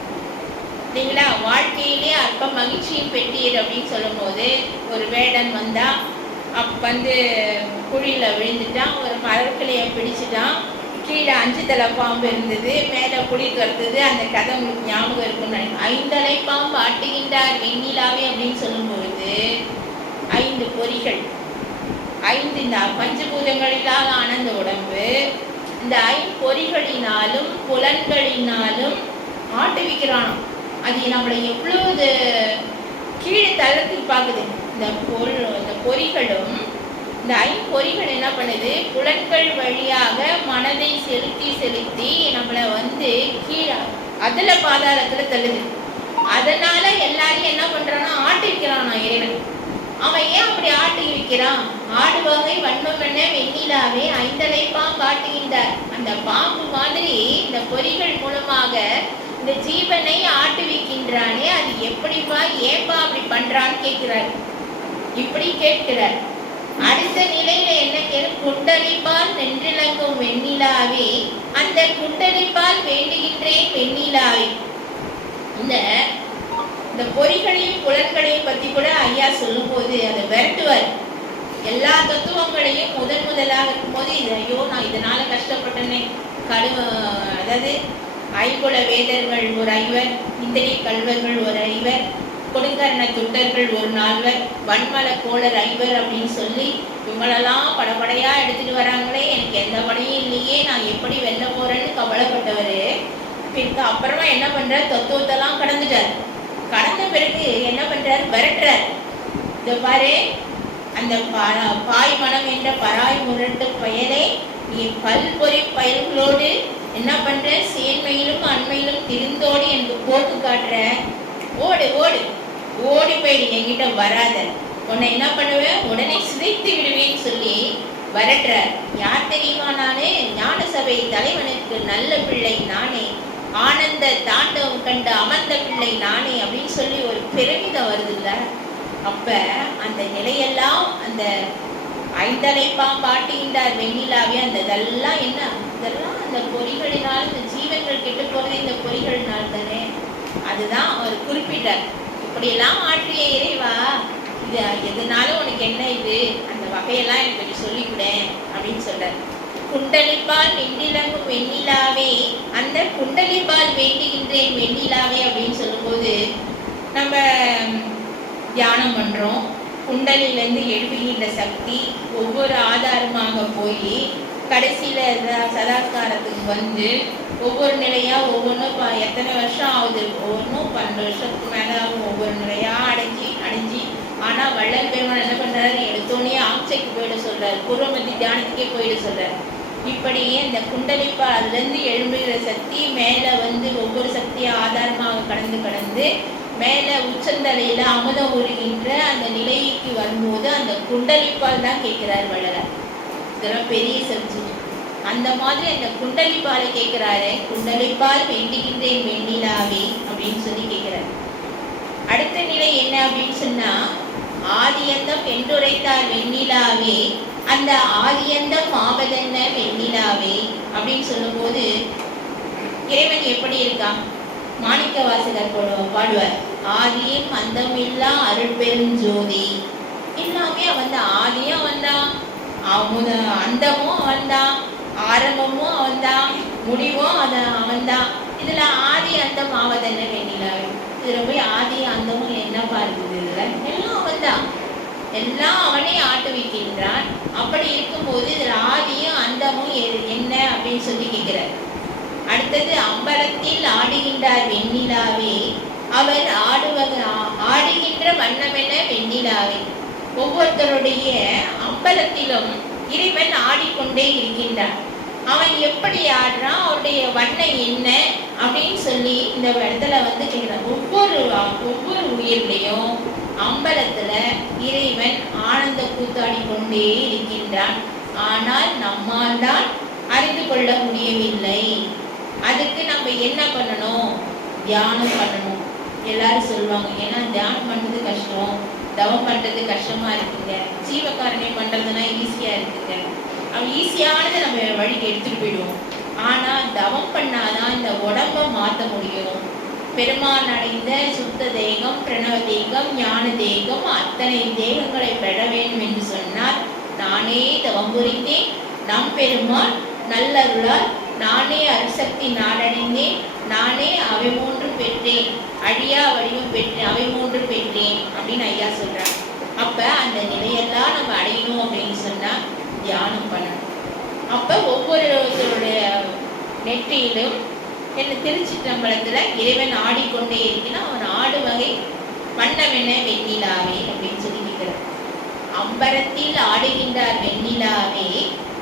இல்லைங்களா. வாழ்க்கையிலே அற்ப மகிழ்ச்சியின் பெட்டீர் அப்படின்னு சொல்லும் போது ஒரு வேடன் வந்தா, வந்து குழியில் விழுந்துட்டான். ஒரு மரக்கிளையை பிடிச்சிட்டான். கீழே 5 தலை பாம்பு இருந்தது, மேலே புலி துரத்துது. அந்த கதை உங்களுக்கு ஞாபகம் இருக்குன்னு நினைக்கிறேன். 5 தலை பாம்பு ஆட்டுகின்றார் வெண்ணிலாவே அப்படின்னு சொல்லும்பொழுது 5 பொறிகள், 5 இந்த பஞ்சபூதங்களிலால் ஆன அந்த உடம்பு, இந்த 5 பொறிகளினாலும் புலன்களினாலும் ஆட்டுவிக்கிறானாம். அது நம்மளை எவ்வளவு கீழே தளத்தில் பார்க்குது. இந்த பொறிகளும் இந்த 5 பொறிகள் என்ன பண்ணுது, புலன்கள் வழியாக மனதை செலுத்தி நம்மளை வந்து கீழே அதில் பாதாளத்தில் தள்ளுது. அதனால எல்லாரையும் என்ன பண்றானா, ஆட்டி வைக்கிறானா இறைவன். அவன் ஏன் அப்படி ஆட்டி வைக்கிறான்? ஆடு வகை வன்மமென்ன வெண்ணிலாவே 5 தலை பாம்பு ஆட்டுகின்றார். அந்த பாம்பு மாதிரி இந்த பொறிகள் மூலமாக இந்த ஜீவனை ஆட்டுவிக்கின்றானே, அது எப்படிப்பா, ஏன்பா அப்படி பண்றான்னு கேட்கிறார். இப்படி கேட்கிறார். அடுத்த நிலையில என்ன கேள்வி, குண்டலிப்பால் வென்றிலங்கும் வெண்ணிலாவே, அந்த குண்டலிப்பால் வேண்டுகின்றேன் வெண்ணிலாவே. இந்த பொறிகளையும் புலன்களையும் பத்தி கூட ஐயா சொல்லும் போது அதை விரட்டுவார். எல்லா தத்துவங்களையும் முதலாக இருக்கும்போது இது ஐயோ நான் இதனால கஷ்டப்பட்டேனே, அதாவது ஐகுல வேதர்கள் ஒரு 5, இந்திரிய கல்வர்கள் ஒரு 5, கொடுங்கரண துட்டர்கள் ஒரு 4, வன்மல கோளர் 5 அப்படின்னு சொல்லி இவங்களெல்லாம் படப்படையா எடுத்துட்டு வராங்களே, எனக்கு எந்த படையும் இல்லையே, நான் எப்படி வெல்ல போறேன்னு கவலைப்பட்டவர் அப்புறமா என்ன பண்றார், தத்துவத்தெல்லாம் கடந்துட்டார். கடந்த பிறகு என்ன பண்றாரு, விரட்டுறார். இந்த பாரு, அந்த பாய் மனம் என்ற பராய் முரட்டு பயலே, நீ பல்பொறி பயல்களோடு என்ன பண்ற, சேன்மையிலும் அண்மையிலும் திருந்தோடி எனக்கு போக்கு காட்டுற, ஓடு ஓடு ஓடி போயிடு, என்கிட்ட வராத, உன்னை என்ன பண்ணுவேன், உடனே சிதைத்து விடுவேன்னு சொல்லி வரட்டுற. யார் தெரியுமா, நானே ஞான சபை தலைவனுக்கு நல்ல பிள்ளை நானே, ஆனந்த தாண்டவம் கண்டு அமர்ந்த பிள்ளை நானே அப்படின்னு சொல்லி ஒரு பெருமிதம் வருதுல்ல. அப்ப அந்த நிலையெல்லாம் அந்த 5 தலை பாம்பு ஆட்டுகின்றார் வெண்ணிலாவே, அந்த இதெல்லாம் என்ன, இதெல்லாம் அந்த பொறிகளினால், இந்த ஜீவன்கள் கெட்டு போறதே இந்த பொறிகளினால் தானே. அதுதான் அவர் குறிப்பிட்டார். இப்படியெல்லாம் ஆற்றிய இறைவா, இது எதனால உனக்கு என்ன, இது அந்த வகையெல்லாம் எனக்கு கொஞ்சம் சொல்லிக்கூட அப்படின்னு சொல்றார். குண்டலிப்பால் வெண்ணிலங்கும் வெண்ணிலாவே, அந்த குண்டலிப்பால் வேண்டுகின்றேன் வெண்ணிலாவே அப்படின்னு சொல்லும்போது நம்ம தியானம் பண்றோம். குண்டலிலேருந்து எழுப்புகின்ற சக்தி ஒவ்வொரு ஆதாரமாக போய் கடைசியில சதாஸ்காரத்துக்கு வந்து ஒவ்வொரு நிலையா ஒவ்வொன்றும் எத்தனை வருஷம் ஆகுது, ஒவ்வொன்றும் 12 வருஷத்துக்கு மேலே ஆகும், ஒவ்வொரு நிலையா அடைஞ்சி ஆனா வள்ளல் பெருமான் என்ன பண்றாரு, எடுத்தோடனே ஆம்சைக்கு போயிட சொல்றாரு, பூர்வமத்தி தியானத்துக்கே போயிட சொல்றாரு. இப்படியே இந்த குண்டலிப்பா அதுலேருந்து எழும்புகிற சக்தி மேலே வந்து ஒவ்வொரு சக்தியை ஆதாரமாக கடந்து மேலே உச்சந்தலையில் அமுதம் உருகின்ற அந்த நிலைக்கு வரும்போது அந்த குண்டலிப்பால் தான் கேட்கிறார் வள்ளலார். இதெல்லாம் பெரிய சப்ஜெக்ட். அந்த மாதிரி அந்த குண்டலிப்பாலை கேட்கிறாரு. குண்டலிப்பால் வேண்டுகின்றேன் வெண்ணிலாவே அப்படின்னு சொல்லி கேட்கிறார். அடுத்த நிலை என்ன அப்படின்னு சொன்னா, ஆதியந்தம் என்றுரைத்தார் வெண்ணிலாவே, அந்த ஆதியந்தம் ஆவதென்ன வெண்ணிலாவே அப்படின்னு சொல்லும் போது இறைவன் எப்படி இருக்கான், மாணிக்க வாசகர் பாடுவார், ஆதியும் அந்தமில்லா அருள் பெருஞ்சோதி. எல்லாமே அவன் தான். ஆதியும் வந்தான், அந்தமும் அவன்தான், ஆரம்பமும் அவன்தான், முடிவும் அவன்தான். இதுல ஆதி அந்தம் ஆவதென்ன வெண்ணிலாவே, இதுல போய் ஆதி அந்தமும் என்ன பாருக்குது, இதுல எல்லாம் அவன்தான், எல்லாம் அவனே ஆட்டுவிக்கின்றான். அப்படி இருக்கும்போது இதுல ஆதியும் அந்தமும் என்ன அப்படின்னு சொல்லி கேட்கிறார். அடுத்தது, அம்பலத்தில் ஆடுகின்றார் வெண்ணிலாவே, அவர் ஆடுகின்ற வண்ணமென வெண்ணிலாவே. ஒவ்வொருத்தருடைய அம்பலத்திலும் இறைவன் ஆடிக்கொண்டே இருக்கின்றான். அவன் எப்படி ஆடுறான், அவருடைய வண்ணம் என்ன அப்படின்னு சொல்லி இந்த இடத்துல வந்து கேட்கிறான். ஒவ்வொரு உயிர்லையும் அம்பலத்துல இறைவன் ஆனந்த கூத்தாடி கொண்டே இருக்கின்றான். ஆனால் நம்மால் தான் அறிந்து கொள்ள முடியவில்லை. அதுக்கு நம்ம என்ன பண்ணணும், தியானம் பண்ணணும். எல்லாரும் சொல்லுவாங்க, ஏன்னா தியானம் பண்றது கஷ்டம், தவம் பண்றது கஷ்டமா இருக்குங்க, ஜீவகாரணை பண்றதுன்னா ஈஸியா இருக்குங்க. அவன் ஈஸியானதை நம்ம வழிக்கு எடுத்துட்டு போயிடுவோம். ஆனா தவம் பண்ணாதான் இந்த உடம்ப மாற்ற முடியும். பெருமான் அடைந்த சுத்த தேகம், பிரணவ தேகம், ஞான தேகம், அத்தனை தேகங்களை பெற வேண்டும் என்று சொன்னார். நானே தவம் புரிந்தேன், நம் பெருமான் நல்லருளால் நானே அருசக்தி நாடடைந்தேன், நானே அவை மூன்று பெற்றேன், அழியா வடிவம் பெற்றேன், அவை மூன்று பெற்றேன் அப்படின்னு ஐயா சொல்றாங்க. அப்ப அந்த நிலையெல்லாம் நம்ம அடையணும் அப்படின்னு சொன்னா தியானம் பண்ணணும். அப்ப ஒவ்வொருத்தருடைய நெற்றியிலும் என்ன திருச்சிற்றம்பலத்துல இறைவன் ஆடிக்கொண்டே இருக்கிறான். அவன் ஆடு வகை வண்ணமென வெண்ணிலாவே அப்படின்னு சொல்லி கேட்கிறார். அம்பரத்தில் ஆடுகின்றார் வெண்ணிலாவே,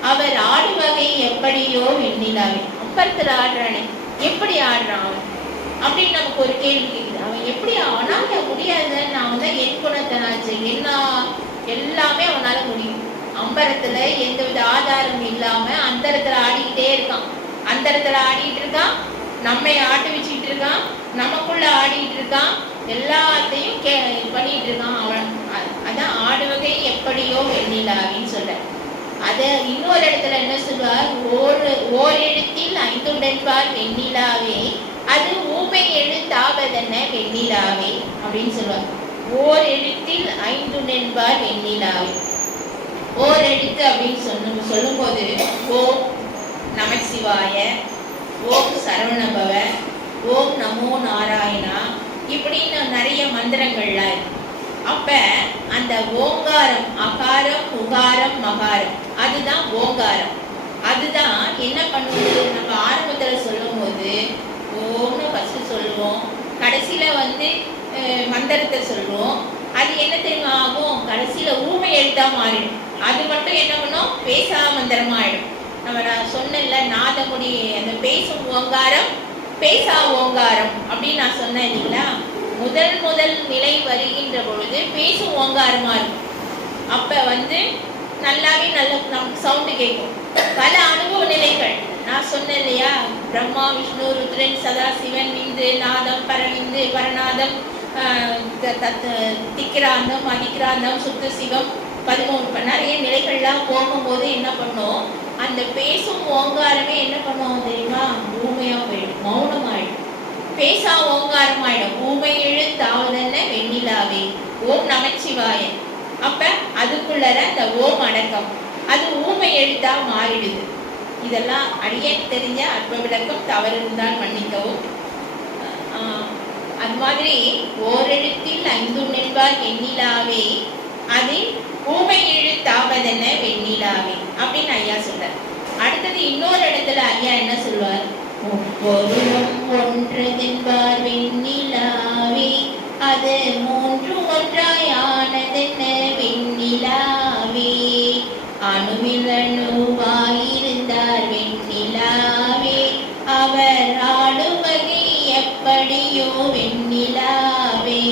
அவர் ஆடு வகை எப்படியோ வெண்ணிலாவே. அம்பரத்தில் ஆடுறானே, எப்படி ஆடுறான் அவன் அப்படின்னு நமக்கு ஒரு கேள்வி கேட்குது. அவன் எப்படி அவனால முடியாது? நான் தான் என் குணத்தனாச்சு, எல்லாமே அவனால முடியும். அம்பரத்துல எந்தவித ஆதாரம் இல்லாம அந்தரத்துல ஆடிக்கிட்டே இருக்கான். அந்தரத்துல ஆடிட்டு இருக்கான், நம்மை ஆட்டு வச்சுக்கிட்டு இருக்கான், நமக்குள்ள ஆடிட்டு இருக்கான், எல்லாத்தையும் பண்ணிட்டு இருக்கான் அவன். அதான் ஆடு வகை எப்படியோ வெண்ணிலாவின்னு சொல்ற. அத இன்னொரு இடத்துல என்ன சொல்வார்? ஓர் எழுத்தில் ஐந்துடன்பார் வெண்ணிலாவே, அது ஊமை எழுத்தாவதென்ன வெண்ணிலாவே அப்படின்னு சொல்லுவார். ஓர் எழுத்தில் ஐந்துடன்பார் வெண்ணிலாவே. ஓர் எழுத்து அப்படின்னு சொல்லும்போது ஓம் நமச்சிவாய, ஓம் சரவணபவ, ஓம் நமோ நாராயணா, இப்படின்னு நிறைய மந்திரங்கள்லாம் இருக்கு. அப்ப அந்த ஓங்காரம், அகாரம், உகாரம், மகாரம், அதுதான் ஓங்காரம். அதுதான் என்ன பண்ணுவது? நம்ம ஆரம்பத்துல சொல்லும் போது ஓம்னு ஃபர்ஸ்ட் சொல்லுவோம், கடைசியில மந்திரத்தை சொல்லுவோம். அது என்ன தெரியுமா ஆகும்? கடைசியில ஊமை எழுத்தா மாறிடும். அது மட்டும் என்ன பண்ணும்? பேசா மந்திரமாயிடும். நான் சொன்னேன்ல, நாதமுடி அந்த பேசும் ஓங்காரம், பேசா ஓங்காரம் அப்படின்னு நான் சொன்னேன் இல்லைங்களா? முதல் நிலை வருகின்ற பொழுது பேசும் ஓங்காரமா இருக்கும். அப்ப நல்லாவே நமக்கு சவுண்டு கேட்கும். பல அனுபவ நிலைகள் நான் சொன்னேன் இல்லையா? பிரம்மா, விஷ்ணு, ருத்ரன், சதாசிவன், விந்து, நாதம், பரவிந்து, பரநாதம், திக்ராந்தம், அதிக்ராந்தம், சுத்த சிவம், 13 நிறைய நிலைகள்லாம் போகும்போது என்ன பண்ணோம்? அந்த பேசும் ஓங்காரமே என்ன பண்ணுவோம் தெரியுமா? ஊமையா போயிடும், மௌனமாயிடும், பேசா ஓங்காரமாயிடும். ஊமை எழுத்தாவதென்ன வெண்ணிலாவே, ஓம் நமச்சிவாய. அப்ப அதுக்குள்ளற அந்த ஓம் அடக்கம், அது ஊமை எழுத்தா மாறிடுது. இதெல்லாம் அடியேன் தெரிஞ்ச அற்ப விளக்கம், தவறு இருந்தால் மன்னிக்கவும். அது மாதிரி ஓரெழுத்தில் ஐந்துணர்வார் வெண்ணிலாவே, அது ஊமை எழுத்தாவதென்ன வெண்ணிலாவே அப்படின்னு ஐயா சொல்றார். அடுத்தது இன்னொரு இடத்துல ஐயா என்ன சொல்வார்? முப்பொருளும் ஒன்றதென்பார் வெண்ணிலாவே, அது மூன்று ஒன்றாயானதென்ன வெண்ணிலாவே, அணுவில் அணுவாயிருந்தார் வெண்ணிலாவே, அவர் ஆடுவகை எப்படியோ வெண்ணிலாவே,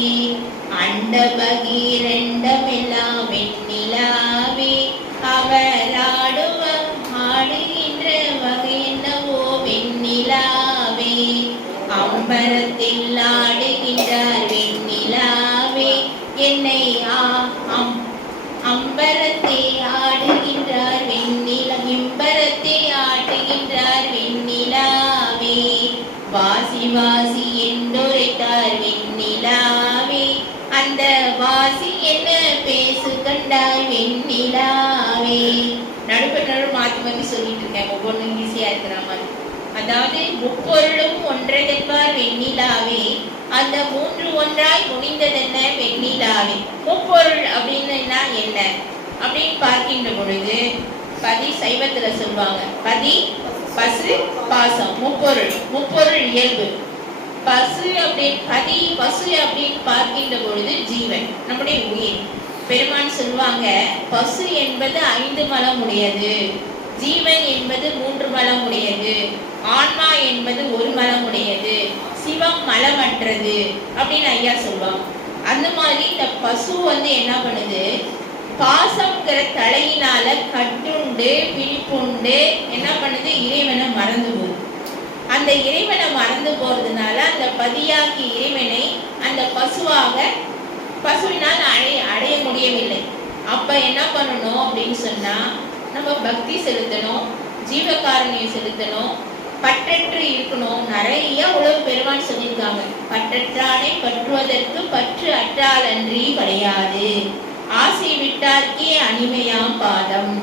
அண்ட பகீரண்டமெல்லாம் வெண்ணிலாவே, அவர் ஆடுகின்ற வகை என்னவோ வெண்ணிலாவே, அம்பரத்தில் ஆடுகின்றார் வெண்ணிலாவே, என்னை அம்பரத்தை ஆடுகின்றார் இம்பரத்தை ஆடுகின்றார் வெண்ணிலாவே, வாசி வாசி என்றுரைத்தார் வெண்ணிலாவே, அந்த வாசி என்ன பேசு கண்டாய் வெண்ணிலாவே. நடுப்ப மாத்தி சொல்லிட்டு இருக்கேன், ஒவ்வொன்றும் ஈஸியா இருக்கிற மாதிரி. அதாவது முப்பொருளும் ஒன்றதென்பார் வெண்ணிலாவே, அந்த மூன்று ஒன்றாய் முடிந்ததென்ன வெண்ணிலாவே. முப்பொருள் அப்படின்னு என்ன அப்படின்னு பார்க்கின்ற பொழுது பதி சைவத்துல சொல்லுவாங்க, பதி பசு பாசம். முப்பொருள் இயல்பு. பசு அப்படின்னு பதி பசு அப்படின்னு பார்க்கின்ற பொழுது ஜீவன், நம்முடைய உயிர். பெருமான் சொல்லுவாங்க, பசு என்பது 5 மலம் உடையது, ஜீவன் என்பது 3 மலம் உடையது, ஆன்மா என்பது 1 மலம் உடையது, சிவம் மலமற்றது அப்படின்னு ஐயா சொல்லுவாங்க. அந்த மாதிரி இந்த பசு என்ன பண்ணுது? பாசம்ங்கிற தலையினால கட்டுண்டு பிடிப்புண்டு என்ன பண்ணுது? இறைவனை மறந்து போகுது. அந்த இறைவனை மறந்து போறதுனால அந்த பதியாக்கி இறைவனை அந்த பசுவினால் அடைய முடியவில்லை. அப்ப என்ன பண்ணணும் அப்படின்னு சொன்னா, நம்ம பக்தி செலுத்தணும், ஜீவகாரணியம் செலுத்தணும், பற்றற்று இருக்கணும். நிறைய உழவு பெருமான் சொல்லியிருக்காங்க. பற்றற்றானை பற்றுவதற்கு பற்று அற்றால் அன்றி கிடையாது. ஆசை விட்டார்க்கே அனிமையாம் பாதம்.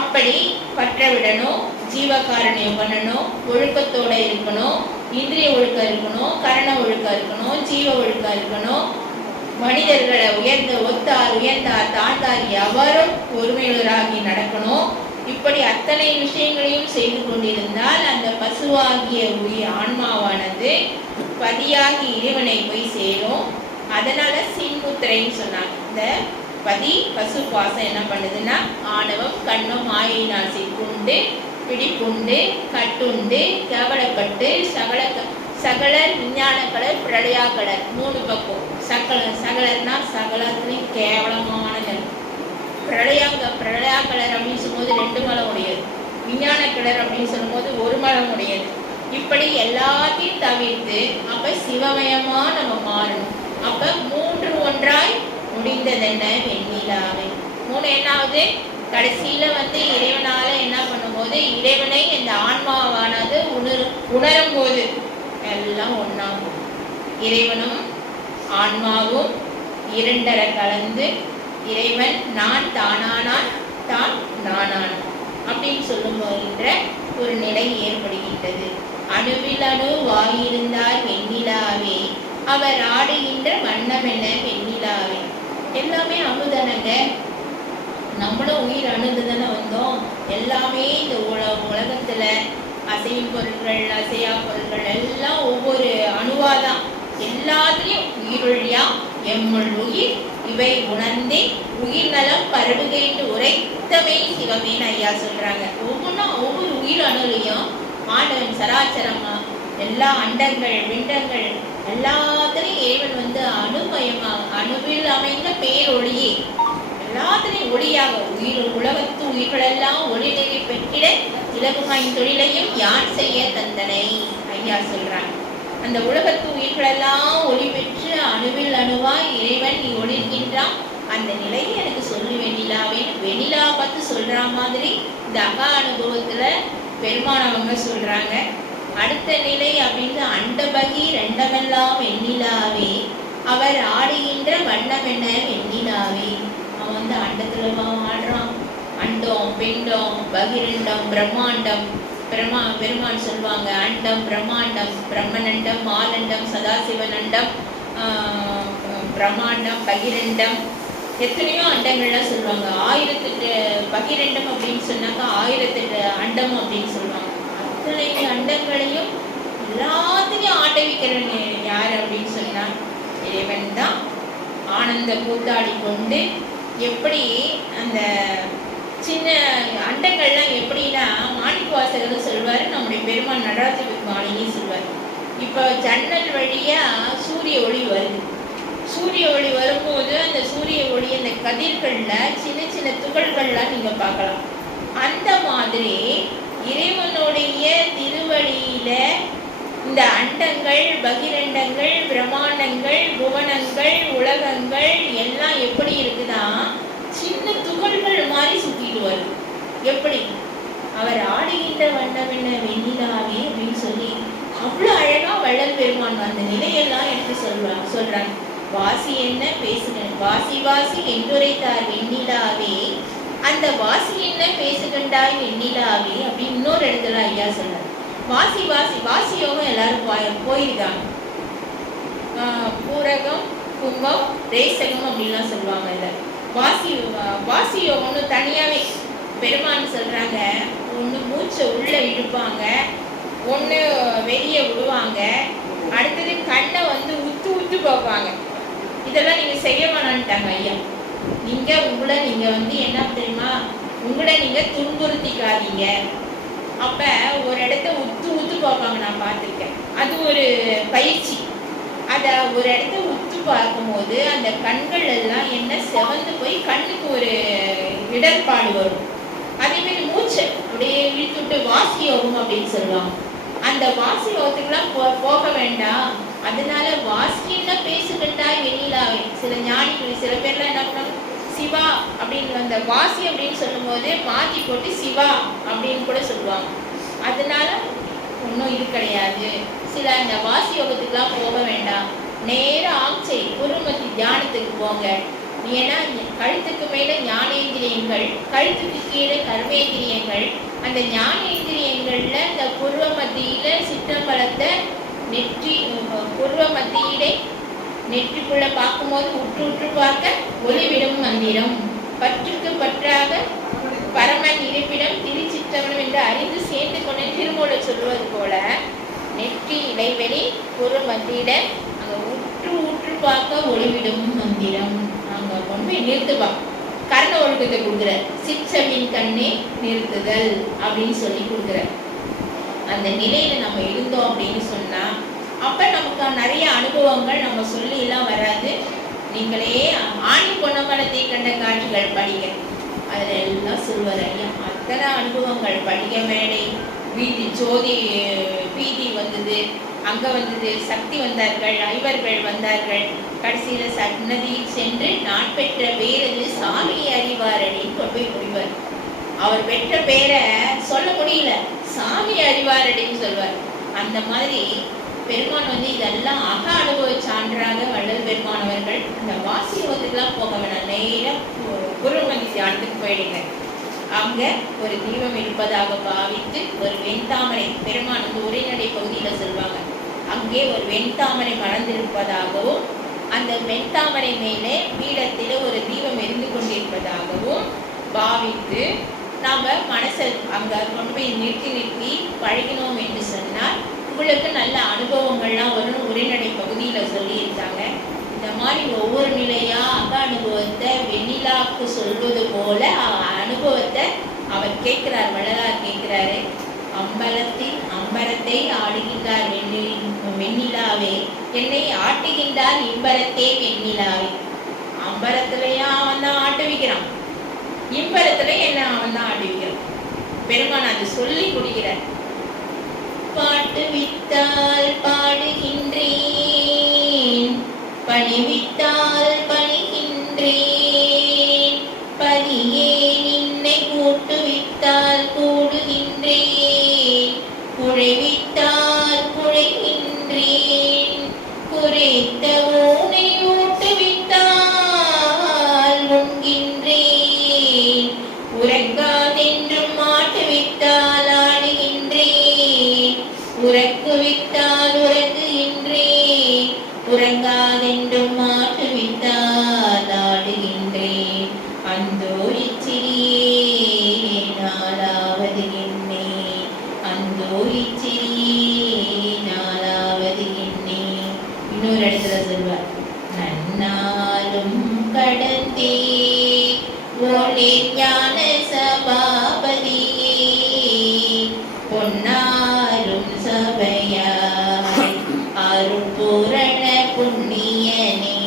அப்படி பற்ற விடணும், ஜீவகாரணியம் பண்ணணும், ஒழுக்கத்தோட இருக்கணும், இந்திரிய ஒழுக்கம் இருக்கணும், கரண ஒழுக்கம் இருக்கணும், ஜீவ ஒழுக்கம் இருக்கணும். மனிதர்களை உயர்ந்தார் தாழ்ந்தார் எவரும் ஒருமையுள்ளராகி நடக்கணும். இப்படி அத்தனை விஷயங்களையும் செய்து கொண்டிருந்தால் அந்த பசுவாகிய ஆன்மாவானது பதியாகி இறைவனை போய் சேரும். அதனால சின்முத்திரைன்னு சொன்னாங்க. இந்த பதி பசு பாசம் என்ன பண்ணுதுன்னா, ஆணவம் கண்ணும் மாயினால் சிக்குண்டு பிடிப்புண்டு கட்டுண்டு கவலைப்பட்டு சகலர் விஞ்ஞான கடல் பிரளயா கடல் 3 பக்கம். சகலர்னா சகலத்துலையும் கேவலமான பிரளயா கடல் அப்படின்னு சொல்லும்போது 2 மலம் உடையது, விஞ்ஞான கடல் அப்படின்னு சொல்லும்போது 1 மலம் உடையது. இப்படி எல்லாத்தையும் தவிர்த்து அப்ப சிவமயமா நம்ம மாறணும். அப்ப 3 ஒன்றாய் முடிந்ததென்ன வெண்ணிலாவை. 3 என்னாவது, கடைசியில இறைவனால என்ன பண்ணும்போது, இறைவனை இந்த ஆன்மாவானது உணரும் போது எல்லாம் ஒன்னாகும். இறைவனும் ஆன்மாவும் இரண்டரை கலந்து இறைவன் நான் தானானான் தான் நானான் அப்படின்னு சொல்லுகின்ற ஒரு நிலை ஏற்படுகின்றது. அணுவில் அணு வாயிருந்தார் வெண்ணிலாவே, அவர் ஆடுகின்ற வண்ணம் என்ன வெண்ணிலாவே. எல்லாமே அணுதானங்க, நம்மளும் உயிர் அணுது தானே வந்தோம். எல்லாமே இந்த உலகத்துல அசையும் பொருட்கள் அசையா பொருட்கள் எல்லாம் ஒவ்வொரு அணுவாதான். எல்லாத்துலயும் உயிருழியா எம்முள் உயிர் இவை உணர்ந்தே உயிர் நலம் பரவுகைன்னு உரைத்தமே சிவமேன்னு ஐயா சொல்றாங்க. ஒவ்வொரு உயிர் அணுலையும் ஆண்டவன் சராச்சரமா எல்லா அண்டங்கள் விண்டங்கள் எல்லாத்துலயும் இறைவன் அணுமயமாக அணுவில் அமைந்த பேரொளியே எல்லாத்திலையும் ஒளியாக உலகத்து உயிர்களெல்லாம் ஒளி நெறி பெற்றிட இலகுமாயின் தொழிலையும் யான் செய்ய தந்தனை ஐயா சொல்றாங்க. அந்த உலகத்து உயிர்களெல்லாம் ஒளி பெற்று அணுவில் அணுவாய் இறைவன் நீ ஒளிர்கின்றான். அந்த நிலையை எனக்கு சொல்லி வெண்ணிலாவேன்னு வெண்ணிலா பார்த்து சொல்ற மாதிரி இந்த அகா அனுபவத்துல பெருமானவங்க சொல்றாங்க. அடுத்த நிலை அப்படின்னு அண்டபகி ரெண்டமெல்லாம் வெண்ணிலாவே, அவர் ஆடுகின்ற வண்ணம் என்ன வெண்ணிலாவே. அவன் அண்டத்துல ஆடுறான். அண்டம் பிண்டம் பகிரண்டம் பிரம்மாண்டம் பெருமான் சொல்லுவாங்க. அண்டம் பிரம்மாண்டம் பிரம்மனண்டம் மாலண்டம் சதாசிவனண்டம் பிரம்மாண்டம் பகிரண்டம் எத்தனையோ அண்டங்கள்லாம் சொல்லுவாங்க. 1008 பகிரண்டம் அப்படின்னு சொன்னாக்கா 1008 அண்டம் அப்படின்னு சொல்லுவாங்க. அத்தனை அண்டங்களையும் எல்லாத்தையும் ஆட்டவிக்கிறவன் யார் அப்படின்னு சொன்னா இறைவன் தான். ஆனந்த கூத்தாடி கொண்டு எப்படி அந்த சின்ன அண்டங்கள்லாம் எப்படின்னா மாணிக்கவாசகர் சொல்வார், நம்முடைய பெருமான் நடராஜ பெருமானின்னு சொல்வார். இப்போ ஜன்னல் வழியா சூரிய ஒளி வருது. சூரிய ஒளி வரும்போது அந்த சூரிய ஒளி அந்த கதிர்கள்ல சின்ன சின்ன துகள்கள்லாம் நீங்க பார்க்கலாம். அந்த மாதிரி இறைவனுடைய திருவடியில இந்த அண்டங்கள் பகிரண்டங்கள் பிரம்மாண்டங்கள் புவனங்கள் உலகங்கள் எல்லாம் எப்படி இருக்குதா, சின்ன துகள்கள் மாதிரி சுத்திட்டு வருது. எப்படி அவர் ஆடுகின்ற வண்ணம் என்ன வெண்ணிலாவே அப்படின்னு சொல்லி அவ்வளோ அழகா வள்ளல் பெருமான் அந்த நிலையெல்லாம் எடுத்து சொல்றாங்க. வாசி என்ன பேசுகிறேன் வாசி வாசி என்றுரைத்தார் வெண்ணிலாவே, அந்த வாசி என்ன பேசுகின்றாய் வெண்ணிலாவே அப்படின்னு இன்னொரு இடத்துல ஐயா சொல்றாரு. வாசி வாசி வாசி யோகம் எல்லாரும் போயிருக்காங்க. பூரகம் கும்பம் ரேசகம் அப்படின்லாம் சொல்லுவாங்க. இல்லை வாசி யோகம்னு தனியாவே பெருமான் சொல்றாங்க. ஒன்று மூச்சை உள்ள இழுப்பாங்க, ஒன்று வெளியே விடுவாங்க, அடுத்தது கண்ணை உத்து பார்ப்பாங்க. இதெல்லாம் நீங்க செய்ய வேணான்ட்டாங்க ஐயா. உங்களை நீங்க என்ன தெரியுமா, உங்களை நீங்க துன்புறுத்திக்காதீங்க. அப்ப ஒரு இடத்த உத்து பார்ப்பாங்க, நான் பார்த்துருக்கேன். அது ஒரு பயிற்சி. அத ஒரு இடத்த உத்து பார்க்கும்போது அந்த கண்கள் எல்லாம் என்ன செவந்து போய் கண்ணுக்கு ஒரு இடர்பாடு வரும். அதே மாதிரி மூச்சை அப்படியே இழுத்துட்டு வாசி யோகம் அப்படின்னு சொல்லுவாங்க. அந்த வாசி யோகத்துக்குலாம் போக வேண்டாம். அதனால வாசி என்ன பேசுகின்றாய் வெண்ணிலாவே. சில ஞானிகள் சில பேர்லாம் என்ன பண்ணாங்க, சிவா அப்படின்னு அந்த வாசி அப்படின்னு சொல்லும் போது மாற்றி போட்டு சிவா அப்படின்னு கூட சொல்லுவாங்க. அதனால கிடையாது. சில அந்த வாசி யோகத்துக்குலாம் போக வேண்டாம், நேராக ஆச்சை குருமதி தியானத்துக்கு போங்க. ஏன்னா கழுத்துக்கு மேலே ஞானேந்திரியங்கள், கழுத்துக்கு கீழே கர்மேந்திரியங்கள். அந்த ஞானேந்திரியங்கள்ல இந்த புருவ மத்தியில சிற்றம்பலத்தை நெற்றி புருவ மத்தியிலே நெற்றிக்குள்ள பார்க்கும்போது உற்று உற்று பார்க்க ஒளிவிடும் மந்திரம். பற்றுக்கு பற்றாக பரமன் இருப்பிடம் திருச்சிற்றம்பலம் என்று அறிந்து சேர்ந்து கொண்டு திருமூலர் சொல்வது போல நெற்றி இடைவெளி புற மத்தியில அங்க உற்று உற்று பார்க்க ஒளிவிடும் மந்திரம். அங்க கொண்டு போய் நிறுத்துவா. கர்ண ஒழுக்கத்தை கொடுக்குற, சிற்றமின் கண்ணே நிறுத்துதல் அப்படின்னு சொல்லி கொடுக்குற. அந்த நிலையில நம்ம இருந்தோம் அப்படின்னு சொன்னா அப்ப நமக்கு நிறைய அனுபவங்கள் நம்ம சொல்லி எல்லாம் வராது. நீங்களே ஆணி பொன்னமலத்தை கண்ட காட்சிகள் படிக்க, அதுல எல்லாம் சொல்வார் ஐயா. அத்தனை அனுபவங்கள், படிக்க மேடை, வீதி ஜோதி வீதி வந்தது, அங்க வந்தது, சக்தி வந்தார்கள், ஐவர்கள் வந்தார்கள். கடைசியில சன்னதியில் சென்று நான் பெற்ற பேரது சாமி அறிவாரடின்னு கொண்டு போய் முடிவார். அவர் பெற்ற பேரை சொல்ல முடியல, சாமி அறிவாரடின்னு சொல்வார். அந்த மாதிரி பெருமான் வந்து இதெல்லாம் அக அனுபவ சான்றாக வள்ளல் பெருமானவர்கள். அந்த வாசி யோகத்துக்குலாம் போக வேணாம், நேரம் குருமதி தியானத்துக்கு போயிடுங்க. அங்க ஒரு தீபம் இருப்பதாக பாவித்து ஒரு வெண்தாமரை, பெருமான் வந்து உரைநடை பகுதியில சொல்வாங்க, அங்கே ஒரு வெண்தாமரை மலர்ந்திருப்பதாகவும் அந்த வெண்தாமரை மேலே பீடத்தில் ஒரு தீபம் எரிந்து கொண்டிருப்பதாகவும் பாவித்து நாம மனசை அங்க கொண்டு போய் நிறுத்தி பழகினோம் என்று சொன்னால் உங்களுக்கு நல்ல அனுபவங்கள்லாம் வரும். உரைநடை பகுதியில சொல்லியிருக்காங்க. இந்த மாதிரி ஒவ்வொரு நிலையா அக அனுபவத்தை வெண்ணிலாக்கு சொல்வது போல அனுபவத்தை அவர் கேட்கிறார், வள்ளலார் கேட்கிறாரு. அம்பரத்தை ஆடுகின்றார் வெண்ணிலாவே, என்னை ஆட்டுகின்றார் இம்பரத்தே வெண்ணிலாவே. அம்பரத்துலயா அவன் தான் ஆட்டுவிக்கிறான், இம்பரத்துல என்ன அவன் தான் ஆட்டுவிக்கிறான். பெருமான் அது சொல்லி முடிக்கிறார். பாட்டுவித்தால் பாடுகின்றேன், பணிவித்தால் பணிகின்றேன், பதியே நின்னை கூட்டுவித்தால் கூடுகின்றேன், குழைவித்தால் குழைகின்றேன், குறைத்த ஊனை ஊட்டுவித்தால் உண்கின்றேன், உறங்காதென்றும் மாட்டுவித்தால் ஆடுகின்றேன், உறக்குவித்தால் உறங்குகின்றேன், உறங்காதென்றும் மாட்டுவித்தால் ஆடுகின்றேன், அந்தோ இச்சிறியே நாளாவது என்னே, அந்தோ இச்சிறியே நாளாவது என்னே. இன்னொரு இடத்துல சொல்வார், நன்னாலும் கடந்தே ஓலே ஞான சபாபதியே, பொன்னாரும் சபையாய் அருட்பூரண புண்ணியனே,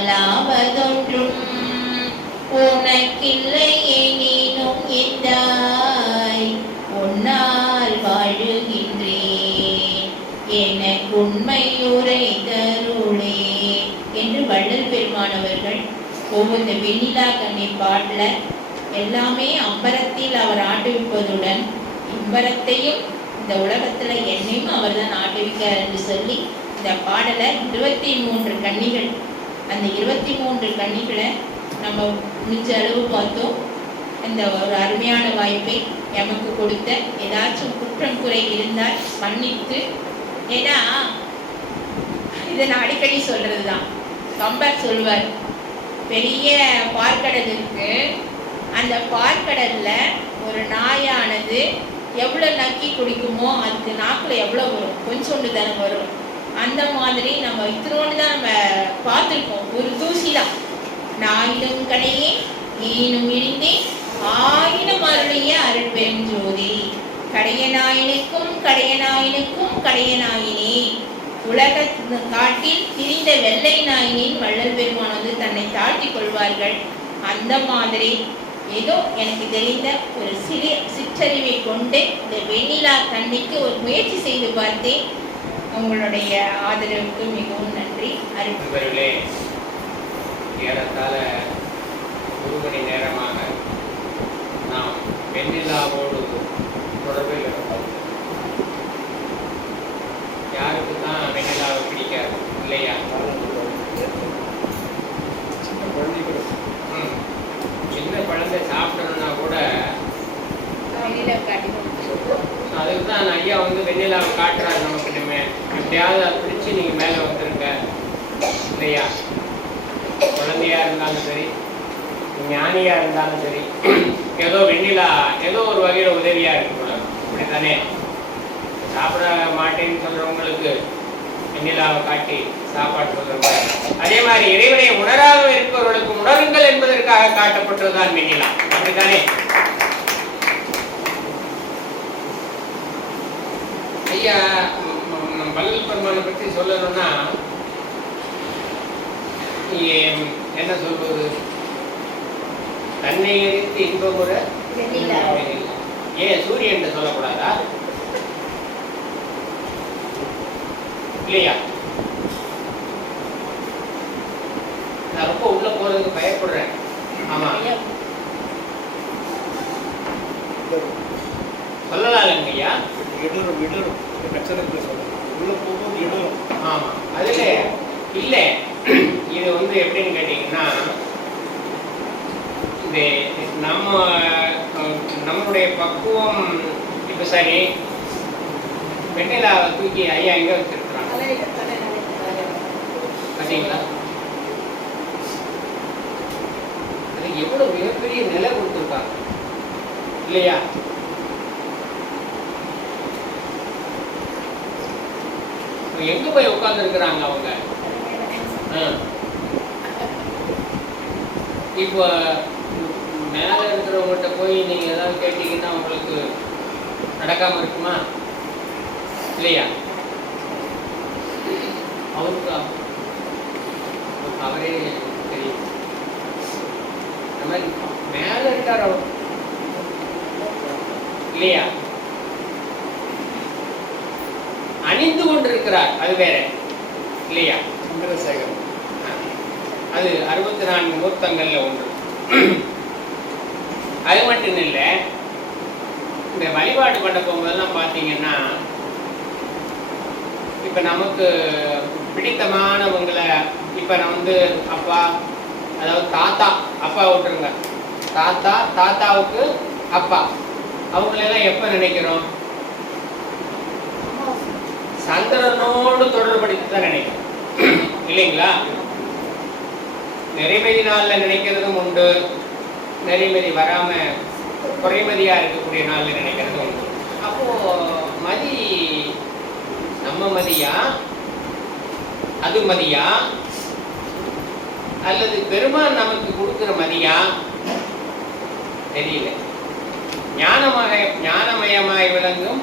என்னாலாவதொன்றும் உனக்கில்லை எனினும் எந்தாய், உன்னால் வாழுகின்றேன் எனக்கு உண்மை உரைத்தருளே என்று வள்ளல் பெருமானவர்கள் ஒவ்வொரு வெண்ணிலா கண்ணி பாடல எல்லாமே அம்பரத்தில் அவர் ஆட்டுவிப்பதுடன் இம்பரத்தையும் இந்த உலகத்துல என்னையும் அவர் தான் ஆட்டுவிக்கிறார் என்று சொல்லி இந்த பாடலை 23 கன்னிகள், அந்த 23 கன்னிகளை நம்ம முடிஞ்ச அளவு பார்த்தோம். இந்த ஒரு அருமையான வாய்ப்பை எமக்கு கொடுத்த, ஏதாச்சும் குற்றம் குறை இருந்தால் மன்னித்து, ஏன்னா இதை நான் அடிக்கடி சொல்றது தான். கம்பர் சொல்வார், பெரிய பார்க்கடல் இருக்கு, அந்த பார்க்கடல்ல ஒரு நாயானது எவ்வளவு நக்கி குடிக்குமோ அதுக்கு நாக்குல எவ்வளவு வரும், கொஞ்சோண்டு தானே வரும். அந்த மாதிரி நம்ம இத்தனோடு தான் நம்ம பார்த்துருக்கோம், ஒரு தூசி தான். நாயினும் கடையே ஈனும் இழிந்தே ஆயினும் அருளிய அருள் பெருஞ்சோதி, கடையநாயனுக்கும் கடையநாயனுக்கும் கடையநாயினே, உலக காட்டில் திரிந்த வெள்ளை நாயினின் வள்ளல் பெருமான் வந்து தன்னை தாழ்த்தி கொள்வார்கள். அந்த மாதிரி ஏதோ எனக்கு தெரிந்த ஒரு சிற்றறிவை கொண்டு இந்த வெண்ணிலா கண்ணிக்கு ஒரு முயற்சி செய்து பார்த்தேன். உங்களுடைய ஆதரவுக்கு மிகவும் நன்றி. நண்பர்களே, ஏறத்தாழ 1 மணி நேரமாக நாம் வெண்ணிலாவோடு தொடர்பில் இருந்தோம். அதுக்கு தான் ஐயா வந்து வெண்ணிலாவை காட்டுறாரு நமக்கு. நம்ம எப்படியாவது அதை பிடிச்சி நீங்கள் மேலே வந்துருங்க இல்லையா. குழந்தையா இருந்தாலும் சரி, ஞானியா இருந்தாலும் சரி, ஏதோ வெண்ணிலா ஏதோ ஒரு வகையில் உதவியா இருக்கு. அப்படி தானே சாப்பிட மாட்டேன்னு சொல்றவங்களுக்கு வெண்ணிலாவை காட்டி சாப்பாடு சொல்றவங்க, அதே மாதிரி இறைவனை உணராக இருப்பவர்களுக்கு உணருங்கள் என்பதற்காக காட்டப்பட்டதுதான் வெண்ணிலா. அப்படித்தானே ஐயா வள்ளல் பெருமானை பற்றி சொல்லணும்னா என்ன சொல்வது, தன்னை எரித்து இன்பமுற ஏன் சூரியன் சொல்லக்கூடாதா இல்லையா? நான் ரொம்ப உள்ள போறதுக்கு பயப்படுறேன். ஆமா சொல்லலாம் இல்லைங்கய்யா. ஆமா அதுல இல்ல, இது வந்து எப்படின்னு கேட்டீங்கன்னா, இந்த நம்மளுடைய பக்குவம் இப்ப சரி. வெண்ணிலாவை தூக்கி ஐயா எங்க வச்சிருக்கிறாங்க பார்த்தீங்களா? அது எவ்வளவு மிகப்பெரிய நிலை கொடுத்துருக்காங்க இல்லையா? எங்க போய் உட்கார்ந்து இருக்கிறாங்க அவங்க? இப்போ மேல இருக்கிறவங்ககிட்ட போய் நீங்க ஏதாவது கேட்டீங்கன்னா உங்களுக்கு நடக்காம இருக்குமா இல்லையா? அவருக்கு அவரே தெரியும். இந்த மாதிரி மேல இருக்கார் அவர் இல்லையா? அணிந்து கொண்டிருக்கிறார், அது வேற இல்லையா? சந்திரசேகர் அது 64 மூர்த்தங்கள்ல ஒன்று. அது மட்டும் இல்லை, இந்த வழிபாடு பண்ண போகும்போதெல்லாம் பார்த்தீங்கன்னா, இப்போ நமக்கு பிடித்தமானவங்களை, இப்போ நான் வந்து அப்பா, அதாவது தாத்தா, அப்பா விட்டுருங்க, தாத்தா, தாத்தாவுக்கு அப்பா, அவங்களெல்லாம் எப்போ நினைக்கிறோம்? சந்திரனோடு தொடர்படுத்தி தான் நினைக்கிறோம் இல்லைங்களா? நிறைமதி நாளில் நினைக்கிறதும் உண்டு, நிறைமதி வராம குறைமதியா இருக்கக்கூடிய நாளில் நினைக்கிறதும் உண்டு. அப்போ மதி நம்ம மதியா, அது மதியா, அல்லது பெருமான் நமக்கு கொடுக்கிற மதியா தெரியல. ஞானமயமாய் விளங்கும்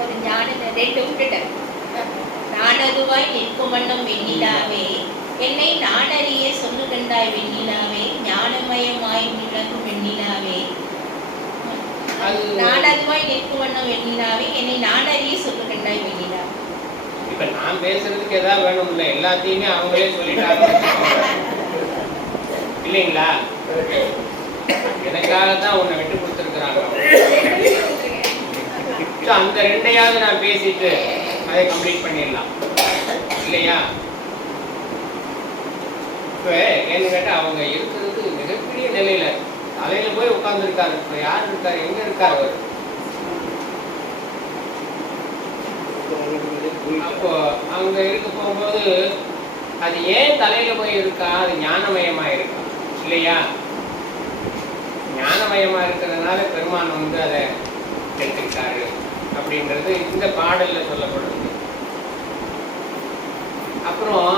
ஒரு ஞானத்தை ரெண்டு விட்டுட்டேன். நானதுவாய் நிற்கும் வண்ணம் வெண்ணிலாவே, என்னை நாடறிய சொல்லுகின்றாய் வெண்ணிலாவே, ஞானமயமாய் விளங்கும் வெண்ணிலாவே. நானதுவாய் நிற்கும் வண்ணம் வெண்ணிலாவே, என்னை நாடறிய சொல்லுகின்றாய் வெண்ணிலா. இப்ப நான் பேசுறதுக்கு ஏதாவது வேணும் இல்ல, எல்லாத்தையுமே அவங்களே சொல்லிட்டாங்க இல்லைங்களா? எனக்காகத்தான் உன்னை விட்டு கொடுத்துருக்குறாங்க. அந்த ரெண்டையாவது நான் பேசிட்டு அதை கம்ப்ளீட் பண்ணிடலாம் இல்லையா? இப்ப என்ன கேட்டா, அவங்க இருக்கிறது மிகப்பெரிய நிலையில தலையில போய் உட்கார்ந்து இருக்காரு. இப்ப யார் இருக்காரு, எங்க இருக்காரு அவர்? அப்போ அவங்க இருக்க போகும்போது அது ஏன் தலையில போய் இருக்கா? அது ஞானமயமா இருக்கா இல்லையா? ஞானமயமா இருக்கிறதுனால பெருமான் வந்து அதை எடுத்துக்கிட்டாரு அப்படின்றது இந்த பாடல்ல சொல்லப்படுது. அப்புறம்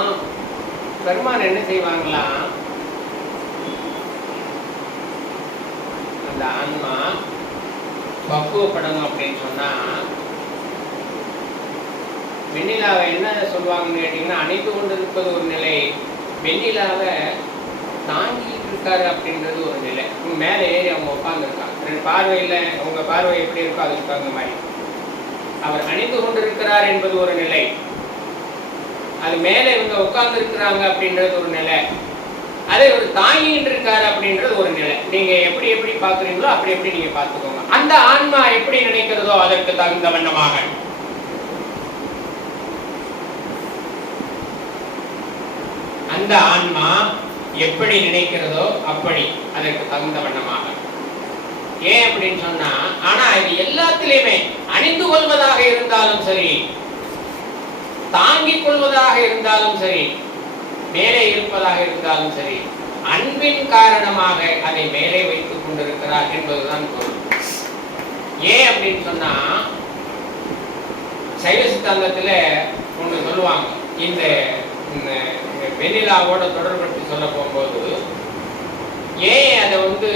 பெருமான் என்ன செய்வாங்களாம், அந்த ஆன்மா பக்குவப்படணும் அப்படின்னு சொன்னா வெண்ணிலாவை என்ன சொல்லுவாங்கன்னு கேட்டீங்கன்னா, அணைத்து கொண்டு இருப்பது ஒரு நிலை, வெண்ணிலாவை தாங்கிட்டு இருக்காரு அப்படின்றது ஒரு நிலை. மேலே ஏறி அவங்க உட்கார்ந்துருக்காங்க. பார்வையில் உங்க பார்வை எப்படி இருக்கோ அதுக்கு தகுந்த மாதிரி அவர் அணிந்து கொண்டிருக்கிறார் என்பது ஒரு நிலை, அது மேலே இவங்க உட்கார்ந்து இருக்கிறாங்க அப்படின்றது ஒரு நிலை, அதை ஒரு தாங்கிட்டு இருக்காரு அப்படின்றது ஒரு நிலை. நீங்க எப்படி எப்படி பாக்குறீங்களோ அப்படி எப்படி நீங்க பார்த்துக்கோங்க. அந்த ஆன்மா எப்படி நினைக்கிறதோ அதற்கு தகுந்த வண்ணமாக அந்த ஆன்மா எப்படி நினைக்கிறதோ அப்படி அதற்கு தகுந்த வண்ணமாக ஏன் அப்படின்னு சொன்னா, ஆனா இது எல்லாத்திலையுமே அணிந்து கொள்வதாக இருந்தாலும் சரி, தாங்கிக் கொள்வதாக இருந்தாலும் சரி, மேலே இருப்பதாக இருந்தாலும் சரி, அன்பின் காரணமாக அதை மேலே வைத்துக் கொண்டிருக்கிறார் என்பதுதான் பொருள். ஏன் அப்படின்னு சொன்னா, சைவ சித்தாந்தத்துல ஒன்று சொல்லுவாங்க, இந்த வெண்ணிலாவோட தொடர்படுத்தி சொல்ல போகும்போது, ஏன் அதை வந்து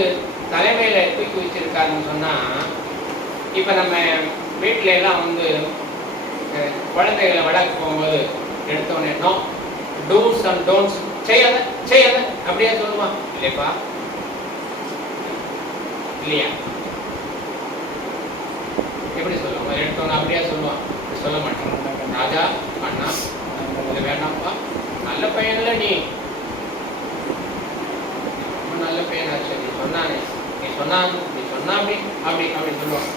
தலைமையில தூக்கி வச்சிருக்காருன்னு சொன்னா, இப்ப நம்ம வீட்டுல எல்லாம் வந்து குழந்தைகளை வளர்க்க போகும்போது எடுத்தோடனே நோ டூஸ் அண்ட் டோன்ட்ஸ், செய்யாத செய்யாத அப்படியே சொல்லுமா இல்லையப்பா? இல்லையா? எப்படி சொல்லுவாங்க? எடுத்தோன்னு அப்படியே சொல்லுவான், சொல்ல மாட்டேன். ராஜா அண்ணா இது வேண்டாம்ப்பா, நல்ல பையன்ல நீ, ரொம்ப நல்ல பையனாச்சு, நீ சொன்னானே, நீ சொன்னா அப்படி அப்படி அப்படி சொல்லுவான்.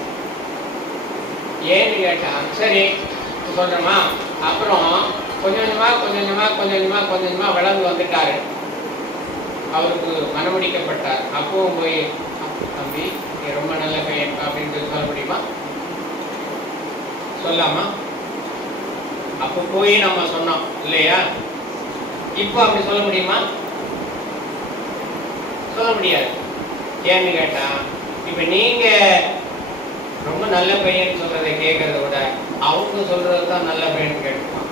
ஏன்னு கேட்டா, சரி சொல்றேம்மா. அப்புறம் கொஞ்சமா வளர்ந்து வந்துட்டாரு, அவருக்கு மனமுடிக்கப்பட்டார். அப்பவும் போய் தம்பி நீ ரொம்ப நல்ல பையன் அப்படின்னு சொல்ல முடியுமா? சொல்லாமா? அப்போ போய் நம்ம சொன்னோம் இல்லையா? இப்போ அப்படி சொல்ல முடியுமா? சொல்ல முடியாது. ஏன்னு கேட்டா, இப்ப நீங்க ரொம்ப நல்ல பையன் சொல்றதை கேட்கறத விட அவங்க சொல்றதுதான் நல்ல பையன் கேட்பான்.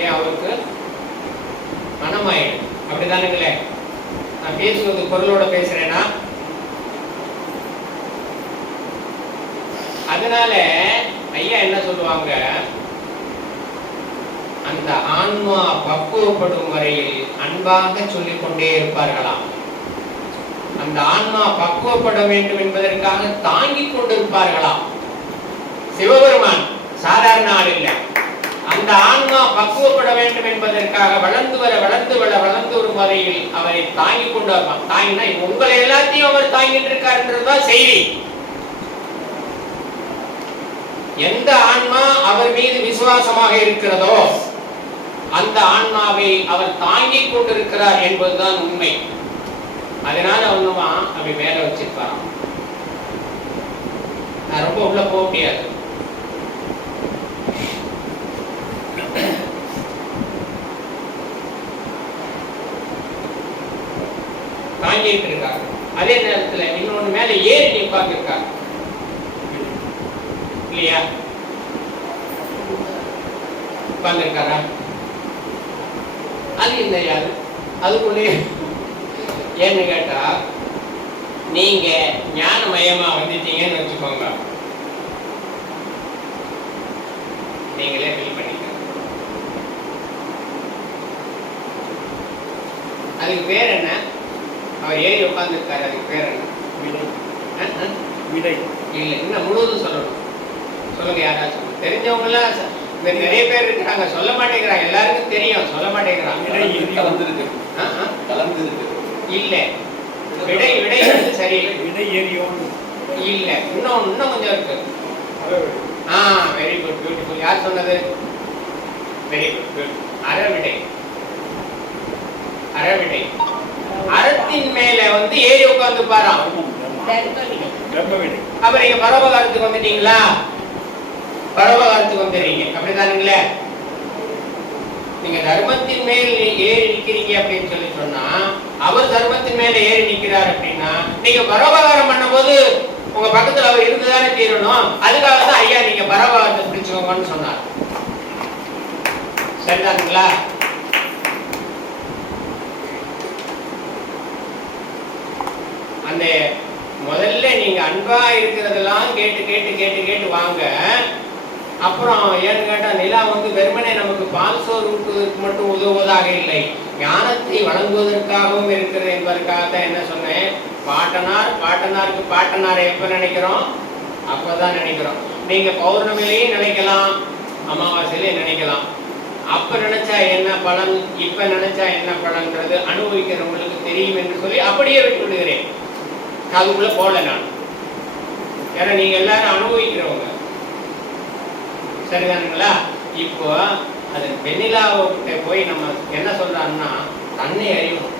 ஏன்? அவருக்கு மனமாயிடும். அப்படிதானுங்களே? நான் பேசுவது பொருளோட பேசுறேன்னா, அதனால ஐயா என்ன சொல்லுவாங்க, அந்த ஆன்மா பக்குவப்படும் வரையில் அன்பாக சொல்லிக் கொண்டே இருப்பார்களாம். அந்த ஆன்மா பக்குவப்பட வேண்டும் என்பதற்காக தாங்கிக் கொண்டிருப்பார்களாம். சிவபெருமான் சாதாரண ஆள் இல்லை. அந்த ஆன்மா பக்குவப்பட வேண்டும் என்பதற்காக வளர்ந்து வரும் வரையில் அவரை தாங்கிக் கொண்டு வருவான். தாங்கினா உங்களை எல்லாத்தையும் அவர் தாங்கிட்டு இருக்காருன்றதுதான் செய்தி. எந்த ஆன்மா அவர் மீது விசுவாசமாக இருக்கிறதோ அந்த ஆன்மாவை அவர் தாங்கிக் கொண்டிருக்கிறார் என்பதுதான் உண்மை. அதனால ஒண்ணுமா அப்படி மேல வச்சிருப்பாராம். நான் ரொம்ப உள்ள போக முடியாது. தாங்கிட்டு இருக்காரு. அதே நேரத்துல இன்னொன்னு மேல ஏறி உட்கார்ந்து இருக்காரு இல்லையா? உட்கார்ந்து இருக்காரா? அது என்ன யாரு அதுக்குள்ளே? ஏன்னு கேட்டா, நீங்க ஞானமயமா வந்துட்டீங்கன்னு வச்சுக்கோங்க, நீங்களே ஃபீல் பண்ணிக்க. அதுக்கு பேர் என்ன? அவர் ஏறி உட்கார்ந்து இருக்காரு, அதுக்கு பேர் என்ன? விடை. இல்லை, இன்னும் முழுவதும் சொல்லணும். சொல்லுங்க, யாராச்சும் தெரிஞ்சவங்க எல்லாம் நிறைய பேர் இருக்கிறாங்க, சொல்ல மாட்டேங்கிறாங்க. எல்லாருக்கும் தெரியும், சொல்ல மாட்டேங்கிறாங்க. இல்ல விடை சரி இல்ல, இன்னும் கொஞ்சம் இருக்கு. Very good, beautiful. யார் சொன்னது? Very good. அறவிடை. அறத்தின் மேல வந்து ஏறி உட்கார்ந்து பாராம். அப்ப நீங்க பரோபகாரத்துக்கு வந்துட்டீங்களா? பரோபகாரத்துக்கு வந்துடுறீங்க, அப்படிதானுங்களே? நீங்க தர்மத்தின் மேல் ஏறி நிக்கிறீங்க அப்படின்னு சொல்லி சொன்னா, அவர் தர்மத்தின் மேல ஏறி நிக்கிறார் அப்படின்னா, நீங்க பரோபகாரம் பண்ணும் போது உங்க பக்கத்துல அவர் இருந்துதானே தீரணும். அதுக்காக தான் ஐயா நீங்க பரோபகாரத்தை பிடிச்சுக்கோங்கன்னு சொன்னார். சரிதானுங்களா? அந்த முதல்ல நீங்க அன்பா இருக்கிறதெல்லாம் கேட்டு வாங்க. அப்புறம் ஏன்னு கேட்டா, நிலா வந்து வெறுமனே நமக்கு பால் சோறு ஊட்டுவதற்கு மட்டும் உதவுவதாக இல்லை, ஞானத்தை வழங்குவதற்காகவும் இருக்கிறது என்பதற்காகத்தான் என்ன சொன்னேன். பாட்டனாருக்கு பாட்டனாரை எப்ப நினைக்கிறோம்? அப்பதான் நினைக்கிறோம். நீங்க பௌர்ணமியிலையும் நினைக்கலாம், அமாவாசையிலையும் நினைக்கலாம். அப்ப நினைச்சா என்ன பலன், இப்ப நினைச்சா என்ன பலன்றது அனுபவிக்கிறவங்களுக்கு தெரியும் என்று சொல்லி அப்படியே விட்டு விடுகிறேன். அதுக்குள்ள போல நான், ஏன்னா நீங்க எல்லாரும் அனுபவிக்கிறவங்க. சரிதானுங்களா? இப்போ அது வெண்ணிலாவிட்ட போய் நம்ம என்ன சொல்றான்னா, தன்னை அறியணும்.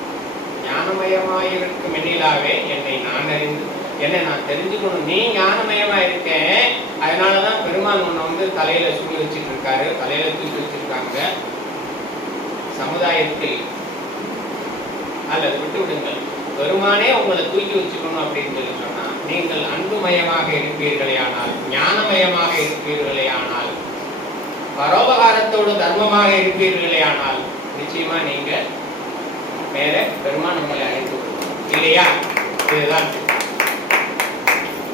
ஞானமயமாயிருக்கும் வெண்ணிலாவே என்னை நான் அறிந்து என்ன நான் தெரிஞ்சுக்கணும், நீ ஞானமயமா இருக்கேன், அதனாலதான் பெருமான் உன்னை வந்து தலையில சூடி வச்சுட்டு இருக்காரு, தலையில தூக்கி வச்சிருக்காங்க. சமுதாயத்தில் அல்லது விட்டு விடுங்கள், பெருமானே உங்களை தூக்கி வச்சுக்கணும் அப்படின்னு சொல்லி சொன்னா, நீங்கள் அன்புமயமாக இருப்பீர்களே ஆனால், ஞானமயமாக இருப்பீர்களே ஆனால், பரோபகாரத்தோடு தர்மமாக இருப்பீர்களே ஆனால், நிச்சயமா நீங்க மேல பெருமான் உங்களை அழைத்து இல்லையா? இதுதான்.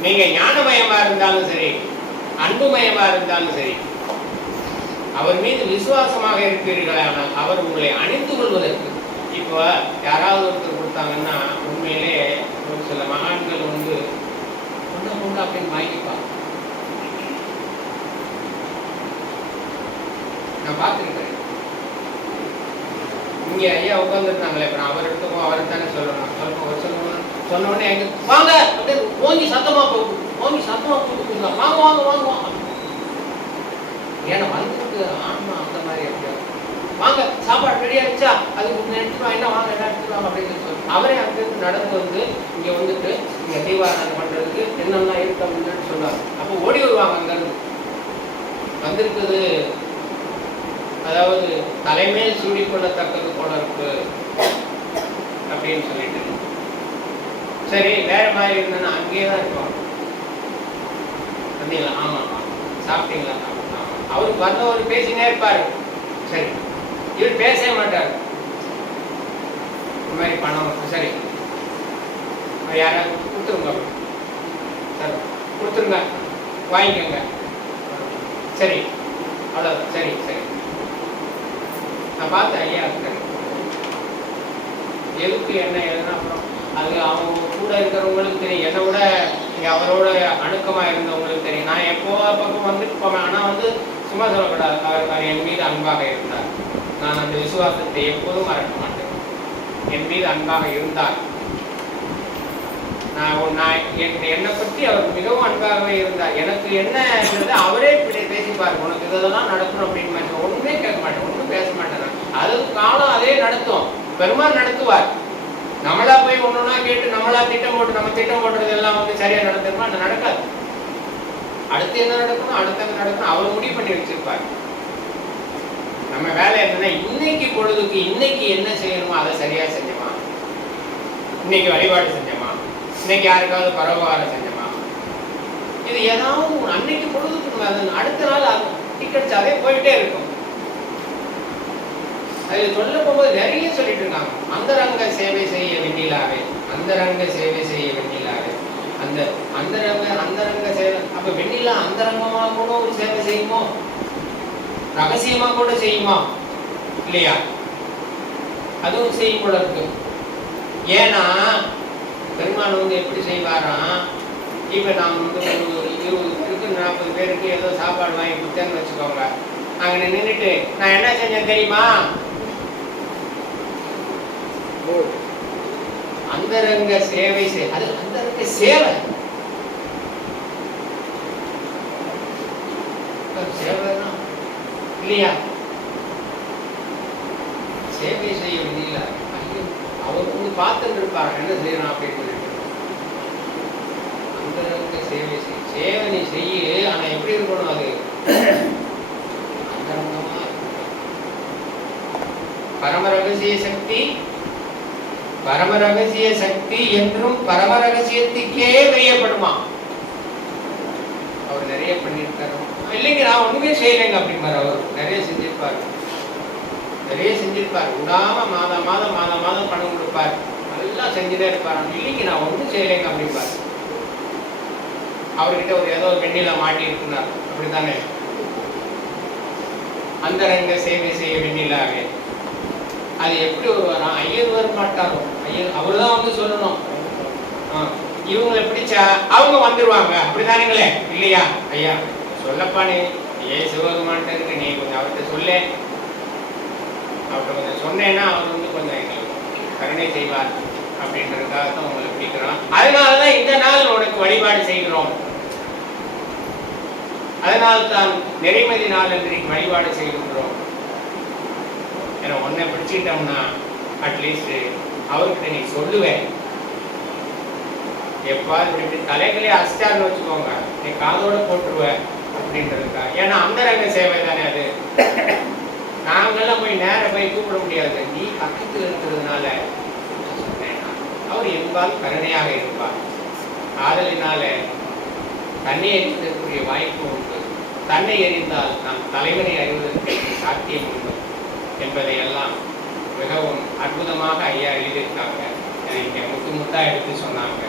நீங்க ஞானமயமா இருந்தாலும் சரி, அன்புமயமா இருந்தாலும் சரி, அவர் மீது விசுவாசமாக இருப்பீர்களே ஆனால் அவர் உங்களை அணிந்து கொள்வதற்கு. இப்போ யாராவது ஒருத்தர் கொடுத்தாங்கன்னா உண்மையிலே ஒரு சில மகான்கள் வந்து ஒன்று அப்படின்னு வாங்கிப்பாங்க. நான் பார்த்துருக்கேன். இங்க ஐயா உட்காந்துருந்தாங்களே, இப்போ நான் அவர் எடுத்துக்கோ அவர் தானே சொல்லணும், சொல்லணும் சொன்ன உடனே எங்க வாங்க அப்படியே ஓங்கி சத்தமா கொடுக்குங்க, வாங்க வாங்க வாங்க வாங்க. ஏன்னா வந்துருக்கு ஆமா அந்த மாதிரி எப்படியா வாங்க சாப்பாடு ரெடியா இருந்துச்சா, அதுக்கு எடுத்துக்கலாம், என்ன வாங்க என்ன எடுத்துக்கலாம் அப்படின்னு சொல்லி அவரே அங்கிருந்து நடந்து வந்து இங்க வந்துட்டு இங்க தீபாராதனை பண்றதுக்கு என்னெல்லாம் இருக்கு அப்படின்னு சொன்னார். அப்போ ஓடி வருவாங்க அங்கிருந்து. வந்திருக்குது அதாவது தலைமையில் சூடிக்கொள்ளத்தக்கது போல இருக்கு அப்படின்னு சொல்லிட்டு, சரி வேற மாதிரி இருந்தேன்னா அங்கேயே தான் இருப்பாங்க. வந்தீங்களா? ஆமா சாப்பிட்டீங்களா? அவருக்கு வந்தவர் பேசினே இருப்பாரு. சரி இவர் பேசவே மாட்டார். இந்த மாதிரி பணம் சரி யாராவது கொடுத்துருங்க, சரி கொடுத்துருங்க வாங்கிக்கோங்க, சரி அவ்வளோதான், சரி சரி. நான் பார்த்தேன் ஐயா எதுக்கு என்ன எழுதுனா அப்புறம் அது அவங்க கூட இருக்கிறவங்களுக்கு தெரியும், என்னை விட இங்கே அவரோட அணுக்கமாக இருந்தவங்களுக்கு தெரியும். நான் எப்போ பக்கம் வந்துட்டு போவேன், ஆனால் வந்து சும்மா சொல்லக்கூடாது, அவர் என் மீது அன்பாக இருந்தார். நான் அந்த விசுவாசத்தை எப்போதும் மறக்க மாட்டேன். என் மீது அன்பாக இருந்தார். நான் என்னை பற்றி அவர் மிகவும் அன்பாகவே இருந்தார். எனக்கு என்ன இருந்தது அவரே பேசிப்பார், உனக்கு இதெல்லாம் நடக்கணும் அப்படின்னு மாதிரி ஒன்றுமே கேட்க மாட்டேன், ஒன்றும் பேச மாட்டேன். அது காலம் அதே நடத்தும், பெருமாள் நடத்துவார். நம்மளா போய் ஒண்ணுன்னா கேட்டு நம்மளா திட்டம் போட்டு நம்ம திட்டம் போடுறது எல்லாம் வந்து சரியா நடந்துருமா? அது நடக்காது. அடுத்து என்ன நடக்கணும், அடுத்த நடக்கணும் அவர் முடிவு பண்ணி வச்சிருப்பார். நம்ம வேலை என்னன்னா இன்னைக்கு பொழுதுக்கு இன்னைக்கு என்ன செய்யணுமோ அதை சரியா செஞ்சோமா, இன்னைக்கு வழிபாடு செஞ்சோமா, இன்னைக்கு யாருக்காவது பரோபகாரம் செஞ்சோமா, இது ஏதாவது அன்னைக்கு பொழுதுக்கு அடுத்த நாள் டிக்கெட்ஸ் அதே போயிட்டே இருக்கும். அது சொல்ல போகும்போது நிறைய சொல்லிட்டு இருக்காங்க. அந்தரங்க சேவை செய்ய வெண்ணிலாவே, அந்தரங்க சேவை செய்ய வெண்ணிலாவே, அந்த அந்தரங்க சேவை. அப்ப வெண்ணிலா அந்தரங்கமா கூட ஒரு சேவை செய்யுமோ, ரகசியமா கூட செய்யுமா இல்லையா? அதுவும் செய்யும் போல இருக்கு. ஏன்னா பெருமாள் வந்து எப்படி செய்வாராம், இப்ப நான் வந்து ஒரு 20-40 பேருக்கு ஏதோ சாப்பாடு வாங்கி கொடுத்தேன்னு வச்சுக்கோங்க. அங்க நின்றுட்டு நான் என்ன செஞ்சேன் தெரியுமா, அந்தரங்க சேவை அது அந்தரங்க சேவை சேவைதான் இல்லையா? சேவை செய்ய முடியல. அவர் வந்து பார்த்துட்டு இருப்பாரு என்ன செய்யணும் அப்படின்னு. அந்தரங்க சேவை சேவை நீ செய்ய, ஆனா எப்படி இருக்கணும், அது அந்தரங்கமா. பரமரகசிய சக்தி, பரமரகசிய சக்தி என்றும் பரமரகசியத்துக்கே வெய்யப்படுமா. அவர் நிறைய பண்ணியிருக்காரு. இல்லைங்க நான் ஒண்ணுமே செய்யலைங்க அப்படிங்கிறார். அவர் நிறைய செஞ்சிருப்பார், நிறைய செஞ்சிருப்பார். விடாம மாதம் மாதம் பணம் கொடுப்பார், எல்லாம் செஞ்சுட்டே இருப்பார். இல்லைங்க நான் ஒன்றும் செய்யலைங்க அப்படிம்பார். அவர்கிட்ட ஒரு ஏதோ ஒரு வெண்ணில மாட்டி இருக்குனார், அப்படித்தானே? அந்தரங்க சேவை செய்ய வெண்ணிலாவே. அது எப்படி வருவாராம், ஐயர் வர மாட்டாரோ, ஐயர் அவரு தான் வந்து சொல்லணும். இவங்களை பிடிச்சா அவங்க வந்துருவாங்க, அப்படித்தானுங்களே இல்லையா? ஐயா சொல்லப்பா, நீ சிவபெருமான்ட்ட இருக்கு, நீ கொஞ்சம் அவர்கிட்ட சொல்ல, அவர்கிட்ட கொஞ்சம் சொன்னேன்னா அவர் வந்து கொஞ்சம் எங்களுக்கு கருணை செய்வார் அப்படின்றதுக்காகத்தான் உங்களை பிடிக்கிறோம். அதனாலதான் இந்த நாள் உனக்கு வழிபாடு செய்கிறோம். அதனால்தான் நிறைமதி நாள் இன்றைக்கு வழிபாடு செய்கின்றோம். ஏன்னா ஒன்றை பிடிச்சிட்டோம்னா அட்லீஸ்ட் அவர்கிட்ட நீ சொல்லுவேன், எப்பாவது இப்படி தலைகளே அசிச்சாருன்னு வச்சுக்கோங்க, நீ காதோட போட்டுருவ அப்படின்றதுக்கா. ஏன்னா அந்தரங்க சேவை தானே அது. நாங்கெல்லாம் போய் நேரம் போய் கூப்பிட முடியாது. நீ பக்கத்தில் இருக்கிறதுனால அவர் என்பால் கருணையாக இருப்பார். ஆதலினால தன்னை அறிவதற்குரிய வாய்ப்பு உண்டு. தன்னை அறிந்தால் நாம் தலைவனை அறிவதற்கு சாத்தியம் உண்டு என்பதையெல்லாம் மிகவும் அற்புதமாக ஐயா எழுதியிருக்காங்க. அதை இங்கே முத்து முத்தா எடுத்து சொன்னாங்க.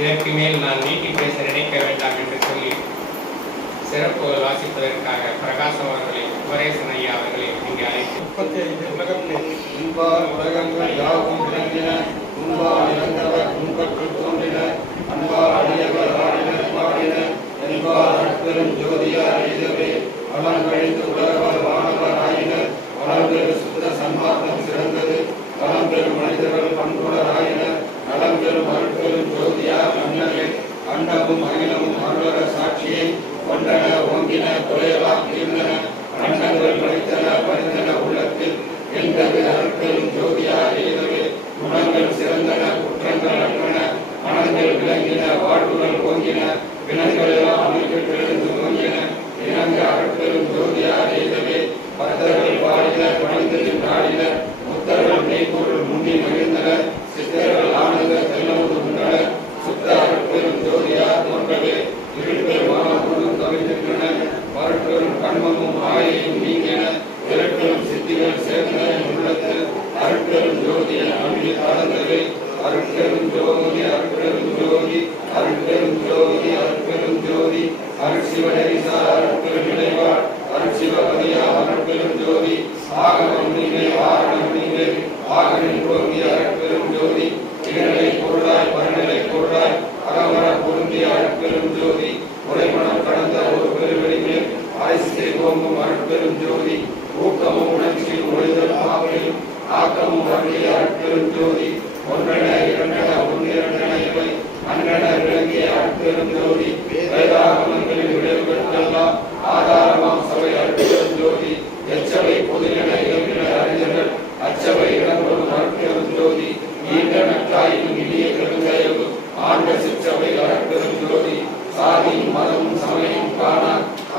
இதற்கு மேல் நான் நீட்டி பேச நினைக்க வேண்டாம் என்று சொல்லி சிறப்புகள் வாசிப்பதற்காக பிரகாசம் அவர்களை, குமரேசன் ஐயா அவர்களை இங்கே அழைத்து 35 உலகத்தில் இன்பார் உலகங்கள் யாவும் விளங்கின, உன்பால் இறந்தவர் உன்பற்று தோன்றின, அன்பால் அடியவர் ஆடினர் பாடினர், என்பார் அற்பெரும் ஜோதியார் எய்தவே வளங்கழிந்து உலகவர் வானவர் ஆயினர். வளம்பெரு சுத்த சன்மார்க்கம் சிறந்தது, வளம்பெரும் மனிதர்கள் பண்புடர் ஆயினர். நலம்பெரும் அற்பெரும் ஜோதியார் அண்ணலே, அண்டமும் அகிலமும் அருளர சாட்சியை கொண்டன ஓங்கின குறையலாம் இருந்தன. அண்டங்கள் படித்தன பறிந்தன உள்ளத்தில், என்றது அற்பெரும் ஜோதியார் எய்தவே குணங்கள் சிறந்தன குற்றங்கள் அற்றன. மனங்கள் விளங்கின வாழ்வுகள் ஓங்கின, வினங்கள் எல்லாம் அமைக்கப்பெழுந்து ஓங்கின. இணங்க அற்பெரும் ஜோதியார் எய்தவே பக்தர்கள் பாடினர் பணிந்ததில் நாடினர். முத்தர்கள் மெய்ப்பொருள் முன்னி மகிழ்ந்தனர், சித்தர்கள் ஆனந்த தென்னமுது உண்டனர். சுத்த அற்பெரும் ஜோதியார் தோன்றவே இருட்பெரும் மானமும் கவிழ்கின்றன. மறுப்பெரும் கண்மமும் மாயையும் நீங்கின, இரட்பெரும் சித்திகள் சேர்ந்த உள்ளத்தில் அருட்பெரும் ஜோதியின் அன்பு கலந்தவே. அருட்பெரும் ஜோதி அருட்பெரும் ஜோதி அருட்பெரும் ஜோதி அருட்பெரும் ஜோதி அருட்சிவனேசா அருட்பெரும் நிலைவாழ் அருட்சிவபதியா அருட்பெரும் ஜோதி. ஆகமம் நீவே ஆரணம் நீவே ஆகனின் ஜோதி அருட்பெரும் ஜோதி. இகநிலை பொருளாய் பரநிலை பொருளாய் அகமர பொருந்திய அருட்பெரும் ஜோதி. உடைமணம் கடந்த ஒரு பெருவெளிமேல் ஆய்சியை ஓம்பும் அருட்பெரும் ஜோதி. ஊக்கமும் உணர்ச்சியும் ஒளிதல் ஆவலையும் ஆக்கமும் அருளிய அருட்பெரும் ஜோதி. ஒன்றென இரண்டென ஒன்றிரண்டென இவை அன்றென விளங்கிய அருட்பெரும் ஜோதி. வேதாகமங்களின் விளைவுகளுக்கெல்லாம் ஆதாரமாம் சபை அருட்பெரும் ஜோதி. எச்சவை பொதுநென இயம்பின அறிஞர்கள் அச்சபை இடம்பெறும் அருட்பெரும் ஜோதி. ஈண்ட நட்டாயினும் இனிய பெருந்தயவு ஆண்ட சிற்றவை அருட்பெரும் ஜோதி. சாதியும் மதமும் சமயம் காணா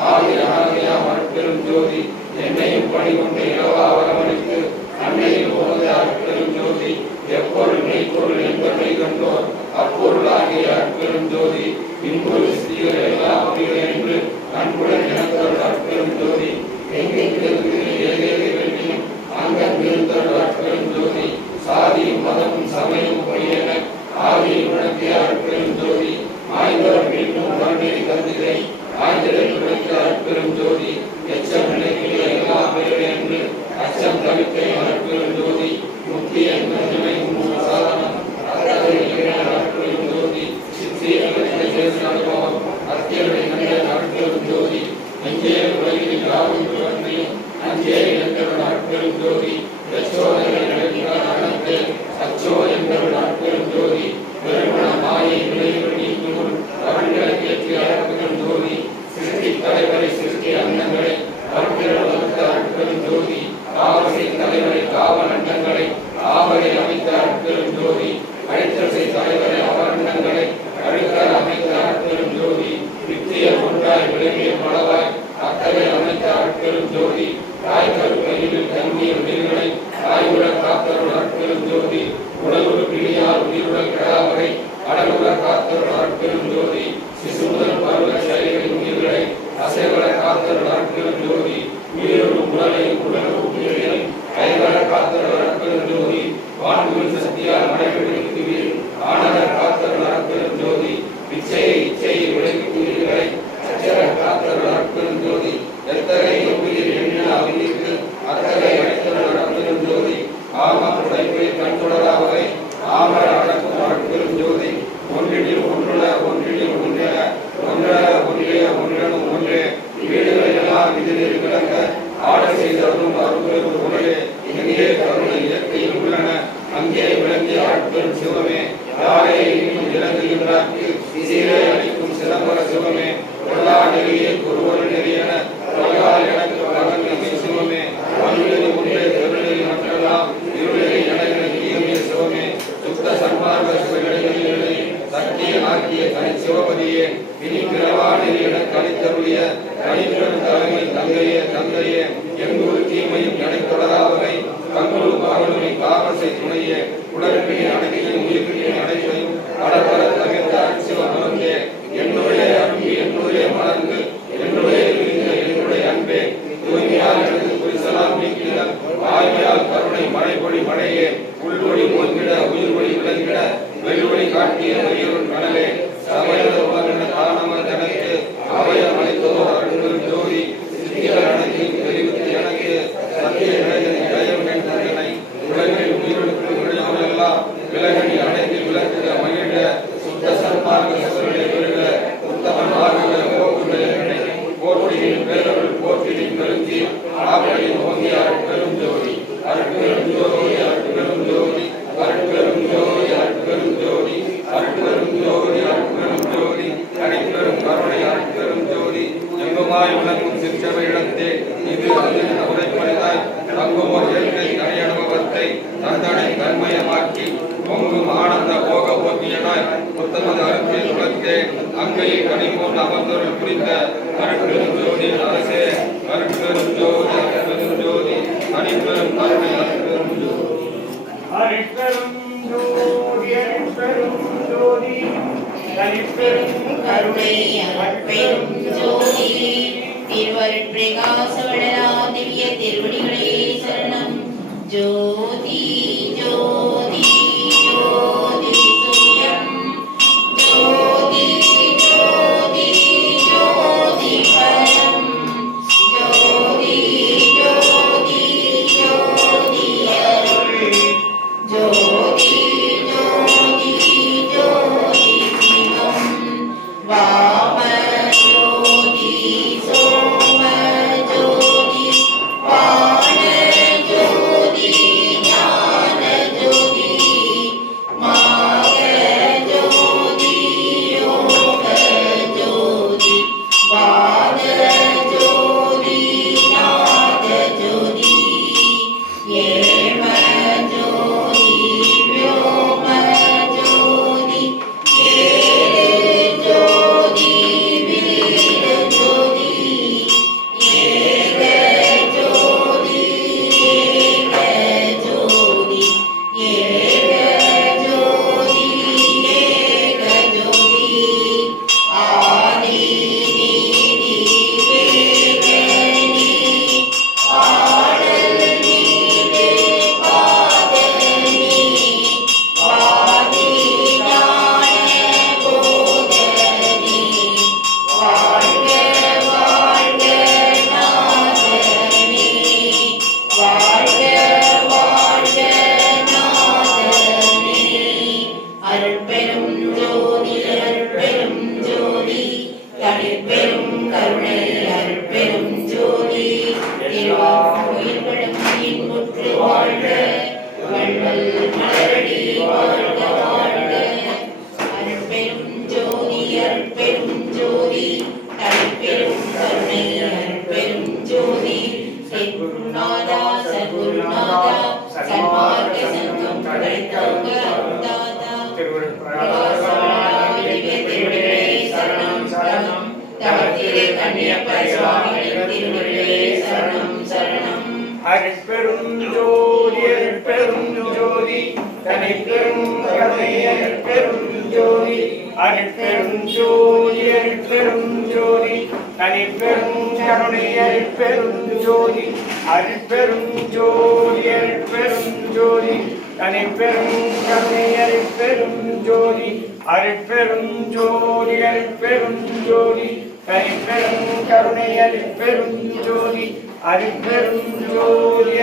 ஆதி அனாதையாம் அருட்பெரும் ஜோதி. என்னையும் பணிகொண்டு இரவா வரவணைத்து அன்னையில் போனது அருட்பெரும் ஜோதி. எப்பொருள் மெய்ப்பொருள் என்பதை கண்டோர் அப்பொருளாகிய அருட்பெரும் ஜோதி. இன்பொருள் சித்திகள் எல்லாம் அறிவு என்று அன்புடன் இனத்தோர் அருட்பெரும் ஜோதி. எங்கெங்கிருந்து ஏதேனும் அங்கிருந்தோர் அருட்பெரும் ஜோதி. சாதியும் மதமும் சமயமும் பொய்யென ஆதியில் உணர்த்திய அருட்பெரும் ஜோதி. ஆய்ந்தவர் மீண்டும் மறுநெறி கருதிதை ஆய்ந்தரை உழைத்த அருட்பெரும் ஜோதி. எச்சம் நிலைகளை எல்லாம் பெறுவே என்று அச்சம் தவிர்க்கை அருட்பெரும் ஜோதி. முக்கிய நன்மை சாதனம் அருட்பெரும் ஜோதி. சித்திய அனுபவம் அத்தியவை நல்ல அருட்பெரும் ஜோதி. அஞ்சே உலகில் யாவும் அன்னையும் அஞ்சே என்பவர் அருட்பெரும் ஜோதி. அச்சோ என்பவர் அருட்பெரும் ஜோதி. பெருமண மாயை விளைவுகள் நீக்கும் அவர்களை ஏற்றி அருட்பெரும் ஜோதி. சிருஷ்டி தலைவரை சிருஷ்டி அன்னங்களை அருட்பெரும் அருட்பெரும் ஜோதி. காவலை தலைவரை காவல் அண்டங்களை ஆவலை அமைத்த அருட்பெரும் ஜோதி. அழைத்தசை தலைவரை அவரண்டங்களை அழுக்கால் அமைத்த அருட்பெரும் ஜோதி. நித்திய ஒன்றாய் விளங்கிய பலவாய் அத்தகை அமைத்த அருட்பெரும் ஜோதி. தாய்கரு கையில் தண்ணீர் உயிர்களை தாய்வுட காத்தருள் அருட்பெரும் ஜோதி. உடலுறு பிடியால் உயிருடல் கிடாவரை அடலுற காத்தருள் அருட்பெரும் ஜோதி. சிசுமுதல் பருவ செயலிகளின் உயிர்களை அசைவட காத்தருள் அருட்பெரும் ஜோதி. உயிரும் உடலையும் உடலும் உயிரையும் கைவர காத்தருள் அருட்பெரும் ஜோதி. வான்குள் சக்தியால் மடைபிடித்து வீர் ஆனவர் காத்தருள் அருட்பெரும் ஜோதி. இச்சையை இச்சையை விளைவிக்கும் உயிர்களை அச்சர காத்தருள் அருட்பெரும் ஜோதி. எத்தகைய உயிர் எண்ண அவிதிக்கு அத்தகை அழைத்தருள் அருட்பெரும் ஜோதி. ஆம உடைப்பை கண்தொடராவதை ஆமர அடக்கும் அருட்பெரும் ஜோதி. ஒன்றில் ஒன்றுல ஒன்றில் ஒன்றென ஒன்றர ஒன்றிய ஒன்றனும் ஒன்றே வீடுகள் எல்லாம் இதில் விளங்க ஆட செய்தவரும் அருட்பெரும் ஒன்றே. எங்கே கருணை இயற்கையில் உள்ளன அங்கே விளங்கிய அருட்பெரும் சிவமே. யாரை இன்னும் இறங்குகின்றார்க்கு சீரை அளிக்கும் சிதம்பர சிவமே. பொருளா நெறியே ஒருவரு நெறியன பொருளால் எனக்கு பகன்மை சிவமே. அருளெறி ஒன்றே பெருநெறி மற்றெல்லாம் இருளெறி என ஈகமே சிவமே. சுத்த சன்மார்க்க சிவகடைகளில் சக்திய அளித்தருளிய தனிப்பெரும் தலைமை தந்தையே எங்கூர் தீமையும் நினைத்தொடராவகை கங்குரு பகலுமை காவசை துணையே உடற்பிணி அனைத்தையும் உயிர்ப்பிணி அனைத்தையும் கடற்பட தவிர்த்த அச்சிவ மருந்தே என்னுடைய அன்பு என்னுடைய மலர்ந்து என்னுடைய விரிந்த என்னுடைய அன்பே தூய்மையால் எனது குறிசலாம் நீக்கினர் வாய்மையால் கருணை மழைப்பொழி மழையே உள்வொழி மூங்கிட உயிர்வொழி விளங்கிட வெள்வொழி காட்டிய உயிருள் கடலே சபையில உலகின தானம எனக்கு அவையம் அளித்தோர் அருள்கள் ஜோதி சித்திகள் அனைத்தையும் தெரிவித்து எனக்கு சத்திய இடையவன் தந்தனை உலகில் உயிருக்கு விளையோரெல்லாம் விலகணி அனைத்து விளக்குக மகிழ சுத்த சன்மார்க்க சிவருடைய பெருக உத்தமன் ஆகுக போக்குடைய போற்றியின் பேரருள் போற்றியின் பெருந்தி ஆவலின் ஓங்கி அருட்பெரும் ஜோதி அருட்பெரும் ஜோதி அருட்பெரும் ஜோதி அருட்பெரும் ஜோதி அருட்பெரும் ஜோதி அருட்பெரும் ஜோதி அருட்பெரும் ஜோதி அடிப்பெரும் கருணை அருட்பெரும் ஜோதி எங்குமாய் விளங்கும் சிற்சபை இடத்தே இது அதில் உரைப்படைதாய் தங்குமோர் இயற்கை தனி அனுபவத்தை தந்தனை தன்மயமாக்கி பொங்கும் ஆனந்த போக போக்கியனாய் புத்தமது அருட்பில் உலகத்தே அங்கையை கனிமோன் அமர்ந்தொருள் புரிந்த அருட்பெரும் ஜோதி அரசே அருட்பெரும் ஜோதி அருட்பெரும் ஜோதி அடிப்பெரும் கருணை அருட்பெரும் ஜோதி அருட்பெரும் ஜோதி அருட்பெரும் ஜோதி அருட்பெரும் கருணை அருட்பெரும் ஜோதி திருவருட்பிரகாச வளரா திவ்ய திருவடிகளே சரணம் ஜோதி ஜோதி ஜோதி சூயம் ஜோதி ஜோதி ஜோதி பரம் ஜோதி ஜோதி ஜோதி அருள் ஜோதி ஜோதி ஜோதி சிவம் வாம ஜோதி சோம ஜோதி வான ஜோதி ஞான ஜோதி மாக ஜோதி யோக ஜோதி வாத ஜோதி நாத ஜோதி ஏம ஜோதி வியோம ஜோதி ஏழு ஜோதி வீர ஜோதி ஏக ஜோதி ஏக ஜோதி ஏக ஜோதி ஏக ஜோதி ஆதி நீதி வேதனி பாடல் நீடு பாதனி வாதி ஞான போதனி வாழ்க வாழ்க நாதனி வாழ்க வாழ்க நாதனி அருட்பெரும் ஜோதி அருட்பெரும் ஜோதி தனிப்பெரும் கருணை அருட்பெரும் ஜோதி திருவாயுர்களும் இன்புற்று வாழ்க வள்ளல் மலரடி வாழ்க வாழ்க அருட்பெரும் ஜோதி அருட்பெரும் ஜோதி தனிப்பெரும் கருணை அருட்பெரும் ஜோதி சத்குருநாதா சத்குருநாதா சன்மார்க்க சங்கம் படைத்தவங்க அருந்தாதா திருவடிகளே சரணம் சரணம் தவத்திலே கன்னியப்பர் சுவாமிகளின் திருவடிகளே சரணம் சரணம் அருட்பெரும் ஜோதி அருட்பெரும் ஜோதி தனிப்பெரும் கருணை அருட்பெரும் ஜோதி அருட்பெரும் ஜோதி அருட்பெரும் ஜோதி தனிப்பெரும் கருணை அருட்பெரும் ஜோதி அருட்பெரும் ஜோதி அருட்பெரும் ஜோதி தனிப்பெரும் கருணை அருட்பெரும் ஜோதி அருட்பெரும் ஜோதி அருட்பெரும் ஜோதி தனிப்பெரும் கருணை அருட்பெரும் ஜோதி அருட்பெரும் ஜோதி